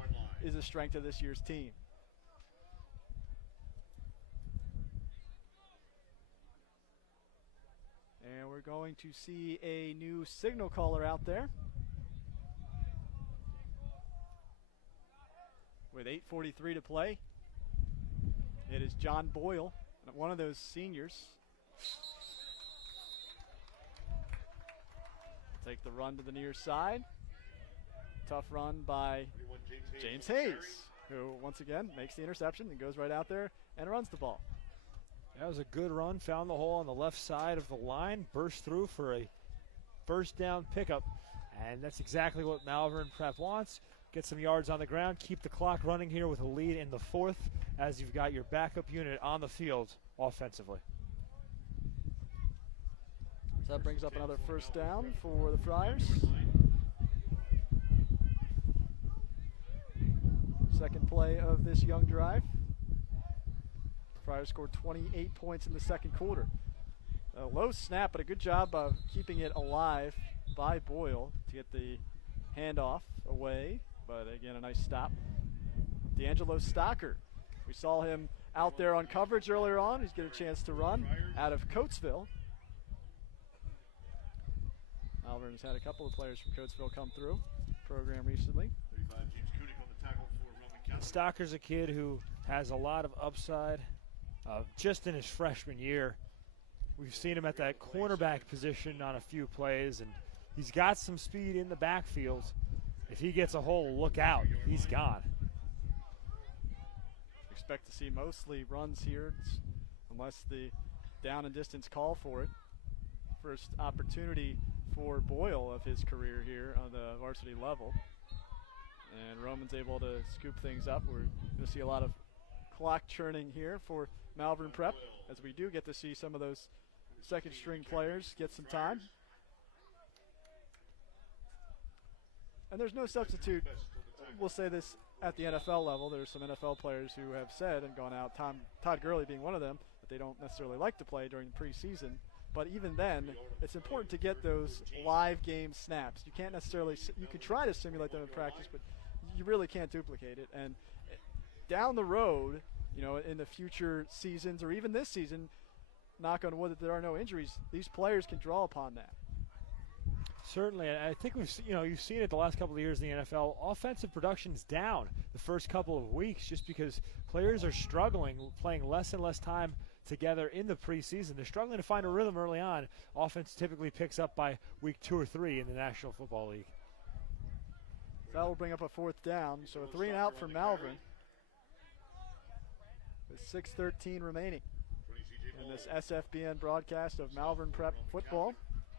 is a strength of this year's team. And we're going to see a new signal caller out there. With 8:43 to play, it is John Boyle, one of those seniors. Take the run to the near side. Tough run by James Hayes, who once again makes the interception and goes right out there and runs the ball. That was a good run. Found the hole on the left side of the line, burst through for a first down pickup. And that's exactly what Malvern Prep wants. Get some yards on the ground, keep the clock running here with a lead in the fourth as you've got your backup unit on the field offensively. So that brings up another first down for the Friars. Second play of this young drive. Friars scored 28 points in the second quarter. A low snap, but a good job of keeping it alive by Boyle to get the handoff away. But again, a nice stop. D'Angelo Stocker. We saw him out there on coverage earlier on. He's getting a chance to run out of Coatesville. Malvern has had a couple of players from Coatesville come through the program recently. Stocker's a kid who has a lot of upside just in his freshman year. We've seen him at that cornerback position on a few plays, and he's got some speed in the backfield. If he gets a hole, look out. He's gone. Expect to see mostly runs here unless the down and distance call for it. First opportunity for Boyle of his career here on the varsity level. And Roman's able to scoop things up. We're going to see a lot of clock churning here for Malvern Prep, as we do get to see some of those second string players get some time. And there's no substitute. We'll say this at the NFL level. There's some NFL players who have said and gone out, Todd Gurley being one of them, that they don't necessarily like to play during the preseason. But even then, it's important to get those live game snaps. You can't necessarily, you can try to simulate them in practice, but you really can't duplicate it. And down the road, you know, in the future seasons or even this season, knock on wood that there are no injuries, these players can draw upon that. Certainly, I think you've seen it the last couple of years in the NFL. Offensive production's down the first couple of weeks just because players are struggling, playing less and less time together in the preseason. They're struggling to find a rhythm early on. Offense typically picks up by week 2 or 3 in the National Football League. That will bring up a fourth down, so a 3 and out for Malvern with 6:13 remaining in this SFBN broadcast of Malvern Prep football,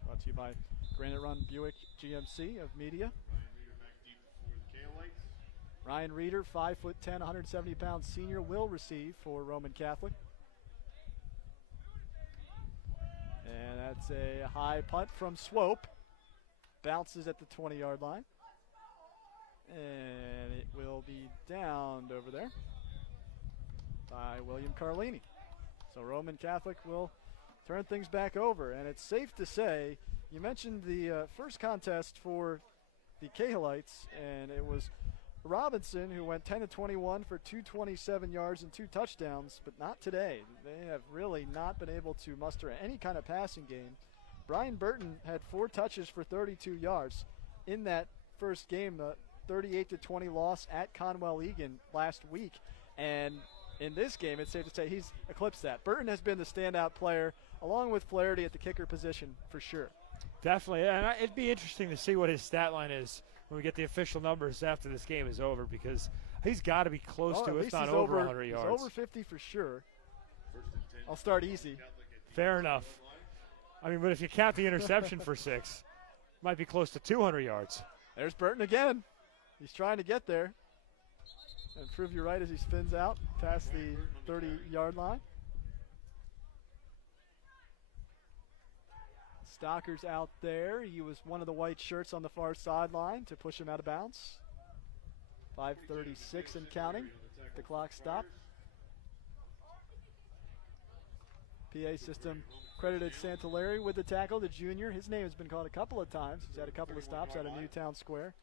brought to you by Granite Run Buick GMC of Media. Ryan Reeder, 5'10", 170-pound senior, will receive for Roman Catholic. And that's a high punt from Swope. Bounces at the 20-yard line. And it will be downed over there by William Carlini. So Roman Catholic will turn things back over. And it's safe to say, you mentioned the first contest for the Cahillites, and it was Robinson who went 10-21 for 227 yards and 2 touchdowns, but not today. They have really not been able to muster any kind of passing game. Brian Burton had 4 touches for 32 yards in that first game, the 38-20 loss at Conwell Egan last week. And in this game, it's safe to say he's eclipsed that. Burton has been the standout player, along with Flaherty at the kicker position for sure. Definitely, and it'd be interesting to see what his stat line is when we get the official numbers after this game is over, because he's got to be close to, if not over 100 yards. He's over 50 for sure. I'll start easy. Fair enough. I mean, but if you count the interception for 6, might be close to 200 yards. There's Burton again. He's trying to get there and prove you right as he spins out past the 30-yard line. Stocker's out there. He was one of the white shirts on the far sideline to push him out of bounds. 5:36 and counting. The clock stopped. PA system credited Santalari with the tackle, the junior. His name has been called a couple of times. He's had a couple of stops out of Newtown Square.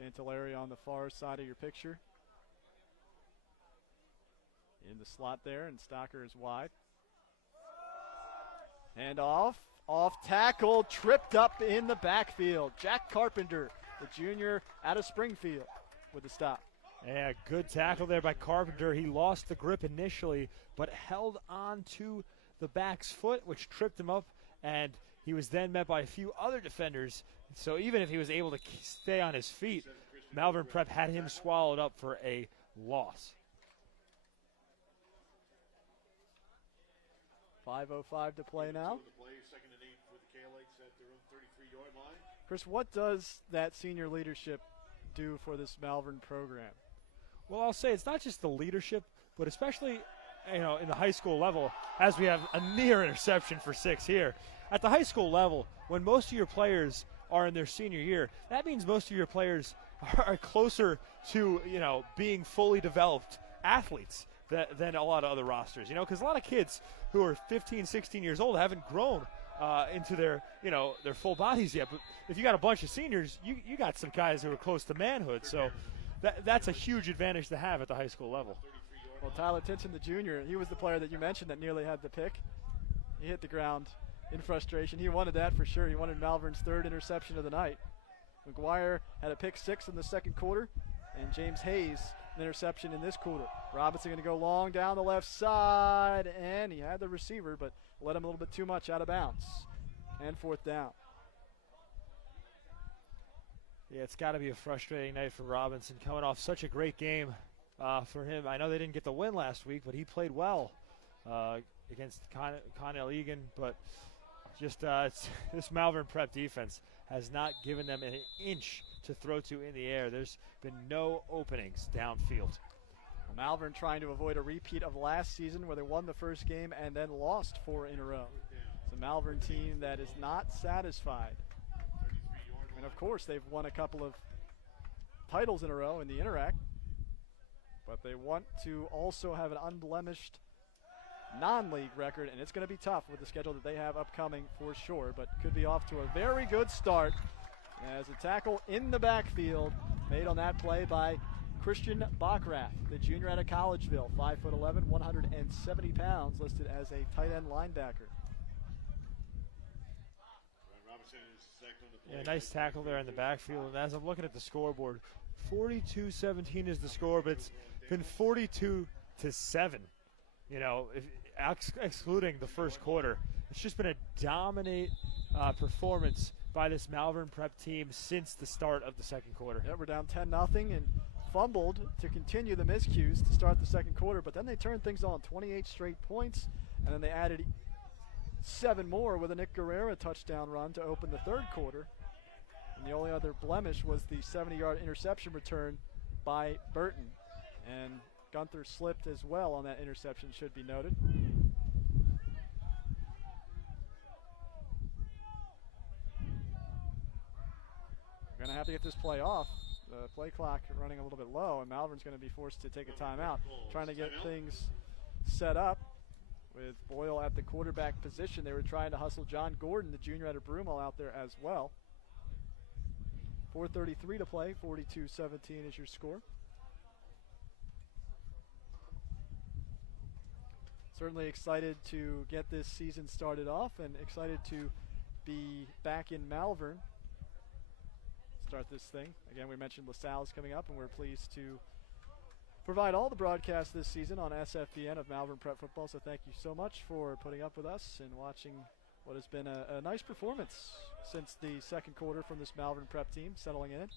Santalari on the far side of your picture. In the slot there, and Stocker is wide. Hand off tackle, tripped up in the backfield. Jack Carpenter, the junior out of Springfield, with the stop. Yeah, good tackle there by Carpenter. He lost the grip initially, but held on to the back's foot, which tripped him up, and he was then met by a few other defenders. So even if he was able to stay on his feet, Malvern Prep had him swallowed up for a loss. 5:05 to play now. Chris, what does that senior leadership do for this Malvern program? Well, I'll say it's not just the leadership, but especially, in the high school level, as we have a near interception for 6 here. At the high school level, when most of your players are in their senior year, that means most of your players are closer to, being fully developed athletes than a lot of other rosters, because a lot of kids who are 15, 16 years old haven't grown into their full bodies yet. But if you got a bunch of seniors, you got some guys who are close to manhood. So that's a huge advantage to have at the high school level. Well, Tyler Tinson, the junior, he was the player that you mentioned that nearly had the pick. He hit the ground in frustration. He wanted that for sure. He wanted Malvern's 3rd interception of the night. McGuire had a pick 6 in the second quarter, and James Hayes an interception in this quarter. Robinson going to go long down the left side, and he had the receiver, but let him a little bit too much out of bounds. And 4th down. Yeah, it's got to be a frustrating night for Robinson, coming off such a great game for him. I know they didn't get the win last week, but he played well against Connell Egan, but just this Malvern Prep defense has not given them an inch to throw to in the air. There's been no openings downfield. Malvern trying to avoid a repeat of last season where they won the first game and then lost 4 in a row. It's a Malvern team that is not satisfied. And of course, they've won a couple of titles in a row in the Interact, but they want to also have an unblemished non-league record, and it's going to be tough with the schedule that they have upcoming for sure, but could be off to a very good start as a tackle in the backfield made on that play by Christian Backrath, the junior out of Collegeville, 5'11", 170 pounds, listed as a tight end linebacker. Yeah, nice tackle there in the backfield. And as I'm looking at the scoreboard, 42-17 is the score, but it's been 42-7. You know, excluding the first quarter, it's just been a dominant performance by this Malvern Prep team since the start of the second quarter. Yeah, we're down 10-0 and fumbled to continue the miscues to start the second quarter, but then they turned things on, 28 straight points, and then they added 7 more with a Nick Guerrera touchdown run to open the third quarter. And the only other blemish was the 70-yard interception return by Burton. And Gunther slipped as well on that interception, should be noted. We're going to have to get this play off. The play clock running a little bit low, and Malvern's going to be forced to take a timeout, trying to get things set up. With Boyle at the quarterback position, they were trying to hustle John Gordon, the junior out of Broomall, out there as well. 4:33 to play, 42-17 is your score. Certainly excited to get this season started off and excited to be back in Malvern. Start this thing. Again, we mentioned LaSalle's coming up, and we're pleased to provide all the broadcasts this season on SFBN of Malvern Prep football. So thank you so much for putting up with us and watching what has been a nice performance since the second quarter from this Malvern Prep team settling in.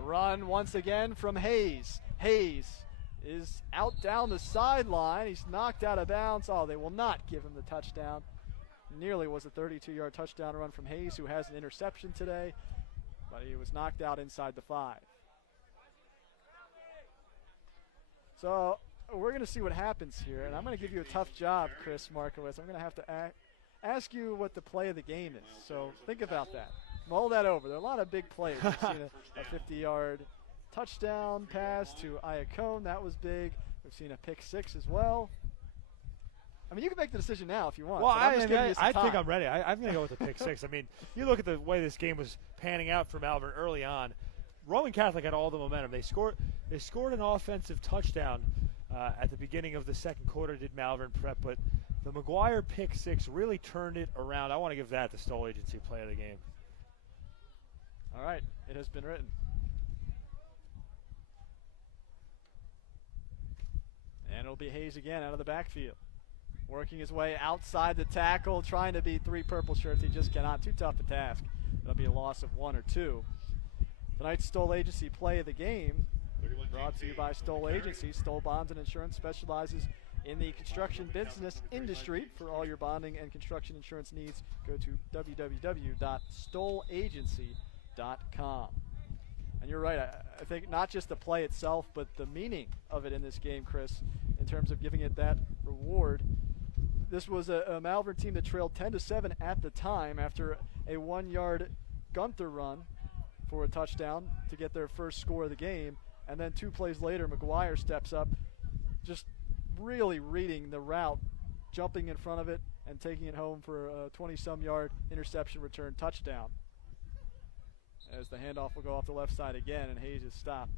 Run once again from Hayes. Hayes is out down the sideline. He's knocked out of bounds. Oh, they will not give him the touchdown. Nearly was a 32-yard touchdown run from Hayes, who has an interception today, but he was knocked out inside the 5. So we're going to see what happens here, and I'm going to give you a tough job, Chris Markowitz. I'm going to have to ask you what the play of the game is. So think about that. Mull that over. There are a lot of big plays. We've seen a 50-yard touchdown pass to Iacone. That was big. We've seen a pick 6 as well. I mean, you can make the decision now if you want. Well, I think I'm ready. I'm going to go with the pick 6. I mean, you look at the way this game was panning out for Malvern early on. Roman Catholic had all the momentum. They scored an offensive touchdown at the beginning of the second quarter, did Malvern Prep, but the McGuire pick 6 really turned it around. I want to give that the Stoll Agency play of the game. All right, it has been written. And it'll be Hayes again out of the backfield. Working his way outside the tackle, trying to beat 3 purple shirts. He just cannot. Too tough a task. It'll be a loss of 1 or 2. Tonight's Stoll Agency play of the game brought to you by Stoll Agency. Stoll Bonds and Insurance specializes in the construction business industry. For all your bonding and construction insurance needs, go to www.stollagency.com. And you're right, I think not just the play itself, but the meaning of it in this game, Chris, in terms of giving it that reward. This was a Malvern team that trailed 10-7 at the time after a 1-yard Gunther run for a touchdown to get their first score of the game. And then 2 plays later, McGuire steps up, just really reading the route, jumping in front of it, and taking it home for a 20-some yard interception return touchdown. As the handoff will go off the left side again, and Hayes is stopped.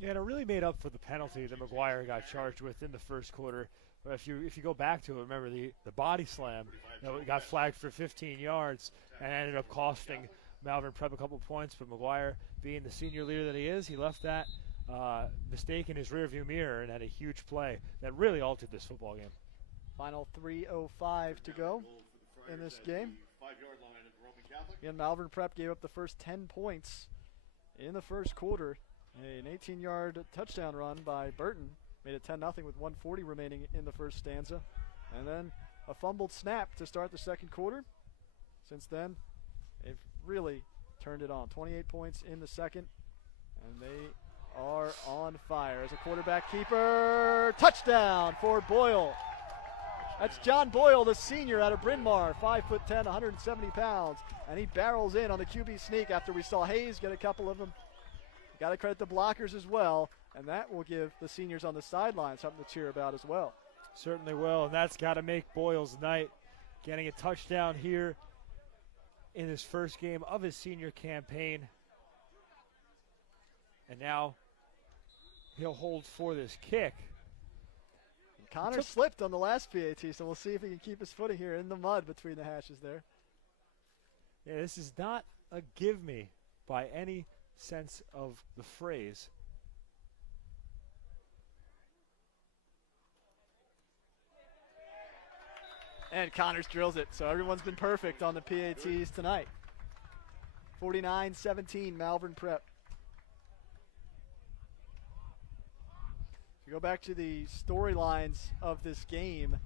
Yeah, and it really made up for the penalty that McGuire got charged with in the first quarter. But if you go back to it, remember the body slam that got flagged for 15 yards and ended up costing Malvern Prep a couple points. But McGuire, being the senior leader that he is, he left that mistake in his rearview mirror and had a huge play that really altered this football game. Final 3:05 to go in this game. 5-yard line of Again, Malvern Prep gave up the first 10 points in the first quarter. An 18-yard touchdown run by Burton made it 10-0 with 1:40 remaining in the first stanza. And then a fumbled snap to start the second quarter. Since then, they've really turned it on. 28 points in the second, and they are on fire. As a quarterback keeper, touchdown for Boyle. That's John Boyle, the senior out of Bryn Mawr, 5'10", 170 pounds, and he barrels in on the QB sneak after we saw Hayes get a couple of them. Got to credit the blockers as well, and that will give the seniors on the sideline something to cheer about as well. Certainly will, and that's got to make Boyle's night. Getting a touchdown here in his first game of his senior campaign. And now he'll hold for this kick. And Connor slipped on the last PAT, so we'll see if he can keep his footing here in the mud between the hashes there. Yeah, this is not a give me by any sense of the phrase. And Connors drills it, so everyone's been perfect on the PATs tonight. 49-17, Malvern Prep. We go back to the storylines of this game,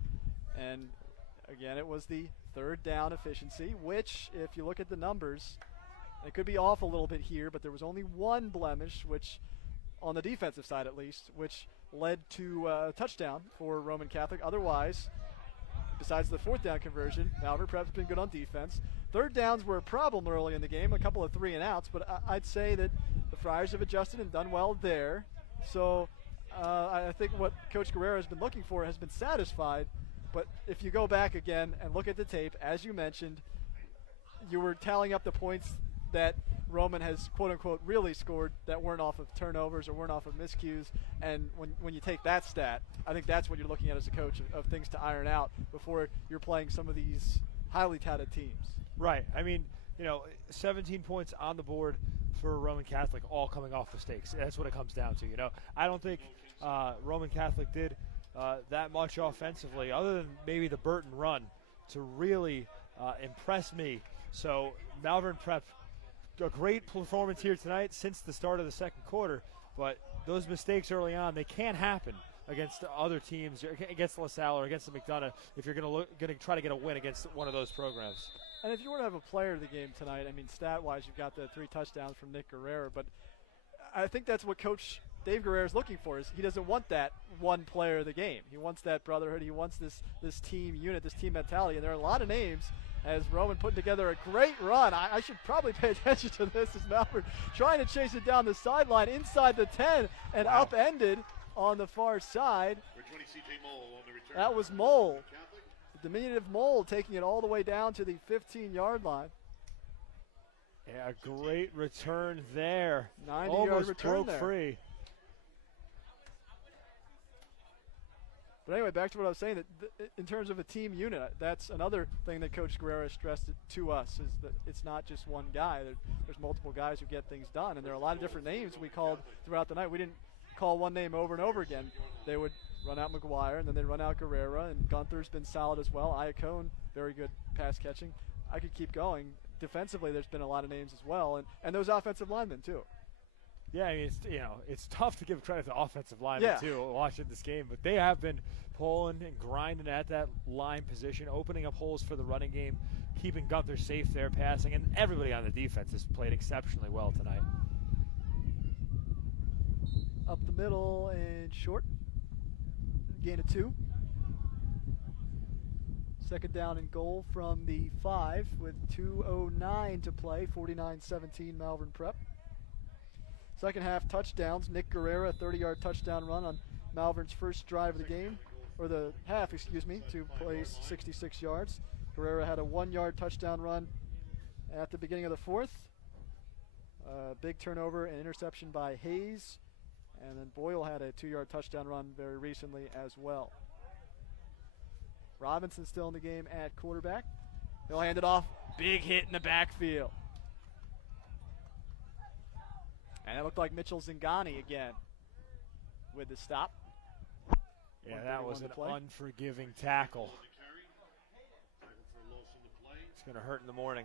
and again, it was the third down efficiency, which, if you look at the numbers, it could be off a little bit here, but there was only one blemish, which, on the defensive side at least, which led to a touchdown for Roman Catholic. Otherwise, besides the fourth down conversion, Malvern Prep's been good on defense. Third downs were a problem early in the game, a couple of 3-and-outs, but I'd say that the Friars have adjusted and done well there. So I think what Coach Guerrero has been looking for has been satisfied. But if you go back again and look at the tape, as you mentioned, you were tallying up the points that Roman has, quote-unquote, really scored that weren't off of turnovers or weren't off of miscues. And when you take that stat, I think that's what you're looking at as a coach of things to iron out before you're playing some of these highly touted teams. Right. I mean, 17 points on the board for Roman Catholic, all coming off mistakes. That's what it comes down to. I don't think Roman Catholic did that much offensively, other than maybe the Burton run, to really impress me. So Malvern Prep, a great performance here tonight since the start of the second quarter, but those mistakes early on, they can't happen against other teams, against LaSalle or against the McDonough, if you're going to try to get a win against one of those programs. And if you were to have a player of the game tonight, I mean, stat-wise, you've got the 3 touchdowns from Nick Guerrero, but I think that's what Coach Dave Guerrero is looking for. Is he doesn't want that one player of the game. He wants that brotherhood. He wants this team unit, this team mentality, and there are a lot of names. As Roman putting together a great run. I should probably pay attention to this as Malvern trying to chase it down the sideline inside the 10 and upended on the far side. That was Mole. The diminutive Mole taking it all the way down to the 15-yard line. Yeah, a great return there. 90-yard return broke there. Free. But anyway, back to what I was saying, that in terms of a team unit, that's another thing that Coach Guerrero has stressed to us, is that it's not just one guy. There's multiple guys who get things done, and there are a lot of different names we called throughout the night. We didn't call one name over and over again. They would run out McGuire, and then they'd run out Guerrero, and Gunther's been solid as well. Iacone, very good pass catching. I could keep going. Defensively, there's been a lot of names as well, and those offensive linemen too. Yeah, I mean, it's tough to give credit to offensive linemen too, watching this game, but they have been pulling and grinding at that line position, opening up holes for the running game, keeping Gunther safe there passing, and everybody on the defense has played exceptionally well tonight. Up the middle and short. Gain of 2. Second down and goal from the 5 with 2:09 to play. 49-17 Malvern Prep. Second half touchdowns. Nick Guerrero, a 30-yard touchdown run on Malvern's first drive of the game, or the half, excuse me, to place 66 yards. Guerrero had a 1-yard touchdown run at the beginning of the fourth. Big turnover and interception by Hayes. And then Boyle had a 2-yard touchdown run very recently as well. Robinson still in the game at quarterback. He'll hand it off. Big hit in the backfield. And it looked like Mitchell Zingani again with the stop. Yeah, that was an unforgiving tackle. It's going to hurt in the morning.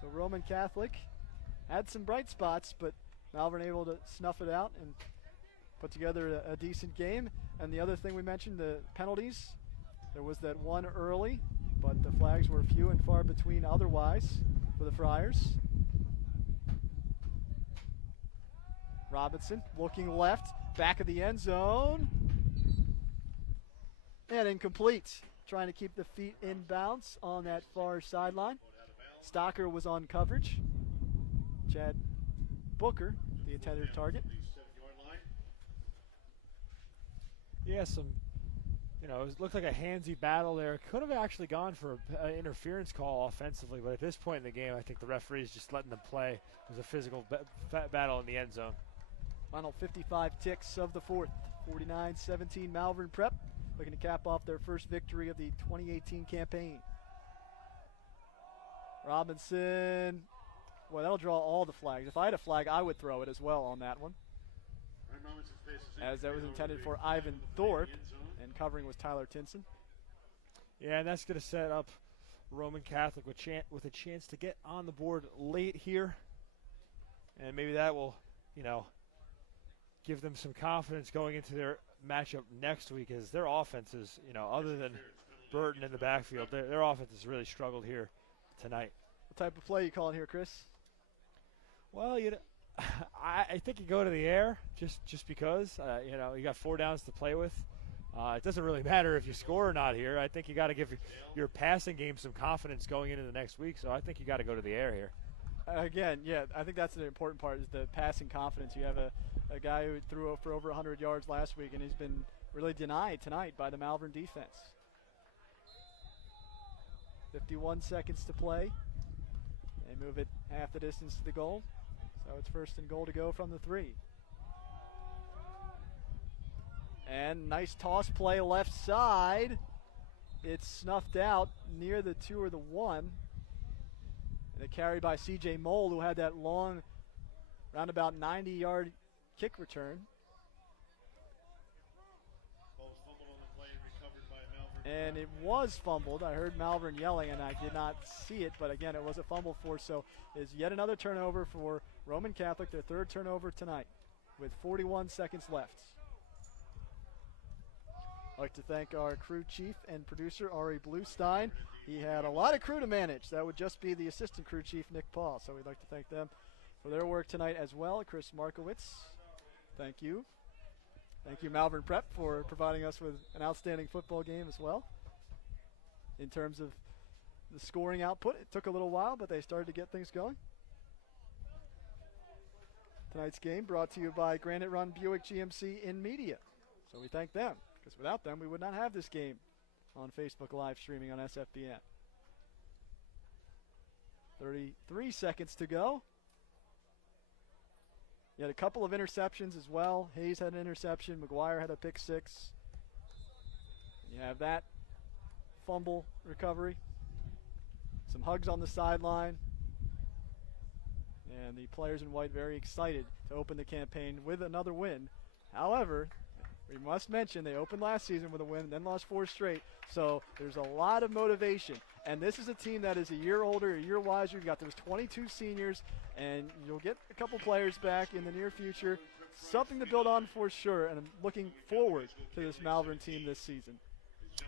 So Roman Catholic had some bright spots, but Malvern able to snuff it out and put together a decent game. And the other thing we mentioned, the penalties. There was that one early, but the flags were few and far between otherwise for the Friars. Robinson looking left, back of the end zone. And incomplete. Trying to keep the feet in bounds on that far sideline. Stocker was on coverage. Chad Booker, the intended target. Yeah, it looked like a handsy battle there. Could have actually gone for an interference call offensively, but at this point in the game, I think the referee's just letting them play. It was a physical battle in the end zone. Final 55 ticks of the fourth. 49-17 Malvern Prep, looking to cap off their first victory of the 2018 campaign. Robinson, well, that'll draw all the flags. If I had a flag, I would throw it as well on that one, as that was intended for Ivan Thorpe, and covering was Tyler Tinson. Yeah, and that's going to set up Roman Catholic with a chance to get on the board late here, and maybe that will, give them some confidence going into their matchup next week, as their offense is, other than Burton in the backfield, their offense has really struggled here tonight. What type of play you calling here, Chris? Well, I think you go to the air just because, you got 4 downs to play with. It doesn't really matter if you score or not here. I think you got to give your passing game some confidence going into the next week, so I think you got to go to the air here. Again, yeah, I think that's the important part, is the passing confidence. You have a guy who threw for over 100 yards last week, and he's been really denied tonight by the Malvern defense. 51 seconds to play. They move it half the distance to the goal. So it's first and goal to go from the 3. And nice toss play left side. It's snuffed out near the 2 or the 1. And a carry by C.J. Mole, who had that long, round about 90-yard kick return. And it was fumbled. I heard Malvern yelling, and I did not see it. But again, it was a fumble force. So is yet another turnover for Roman Catholic, their 3rd turnover tonight, with 41 seconds left. I'd like to thank our crew chief and producer, Ari Bluestein. He had a lot of crew to manage. That would just be the assistant crew chief, Nick Paul. So we'd like to thank them for their work tonight as well. Chris Markowitz, thank you. Thank you, Malvern Prep, for providing us with an outstanding football game as well. In terms of the scoring output, it took a little while, but they started to get things going. Tonight's game brought to you by Granite Run Buick GMC in Media. So we thank them, because without them, we would not have this game on Facebook Live streaming on SFBN. 33 seconds to go. You had a couple of interceptions as well. Hayes had an interception. McGuire had a pick 6. You have that fumble recovery. Some hugs on the sideline. And the players in white very excited to open the campaign with another win. However, we must mention they opened last season with a win, then lost 4 straight. So there's a lot of motivation. And this is a team that is a year older, a year wiser. You've got those 22 seniors, and you'll get a couple players back in the near future. Something to build on for sure, and I'm looking forward to this Malvern team this season.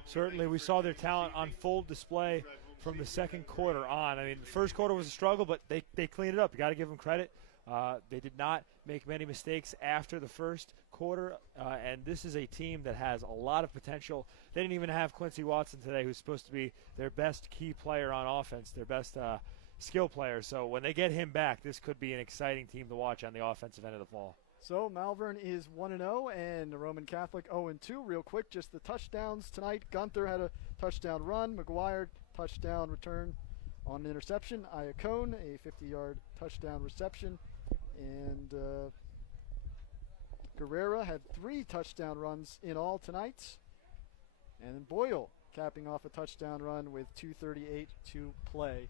Certainly, we saw their talent on full display from the second quarter on. I mean, the first quarter was a struggle, but they cleaned it up. You got to give them credit. They did not make many mistakes after the first quarter, and this is a team that has a lot of potential. They didn't even have Quincy Watson today, who's supposed to be their best key player on offense, their best skill player. So when they get him back, this could be an exciting team to watch on the offensive end of the ball. So Malvern is 1-0, and the Roman Catholic 0-2. Real quick, just the touchdowns tonight. Gunther had a touchdown run. McGuire, touchdown return on an interception. Iacone, a 50-yard touchdown reception. And Guerrera had 3 touchdown runs in all tonight. And then Boyle capping off a touchdown run with 2:38 to play,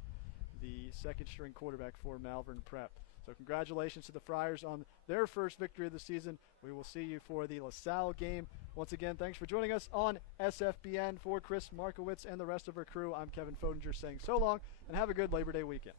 the second-string quarterback for Malvern Prep. So congratulations to the Friars on their first victory of the season. We will see you for the LaSalle game. Once again, thanks for joining us on SFBN. For Chris Markowitz and the rest of our crew, I'm Kevin Fodinger saying so long and have a good Labor Day weekend.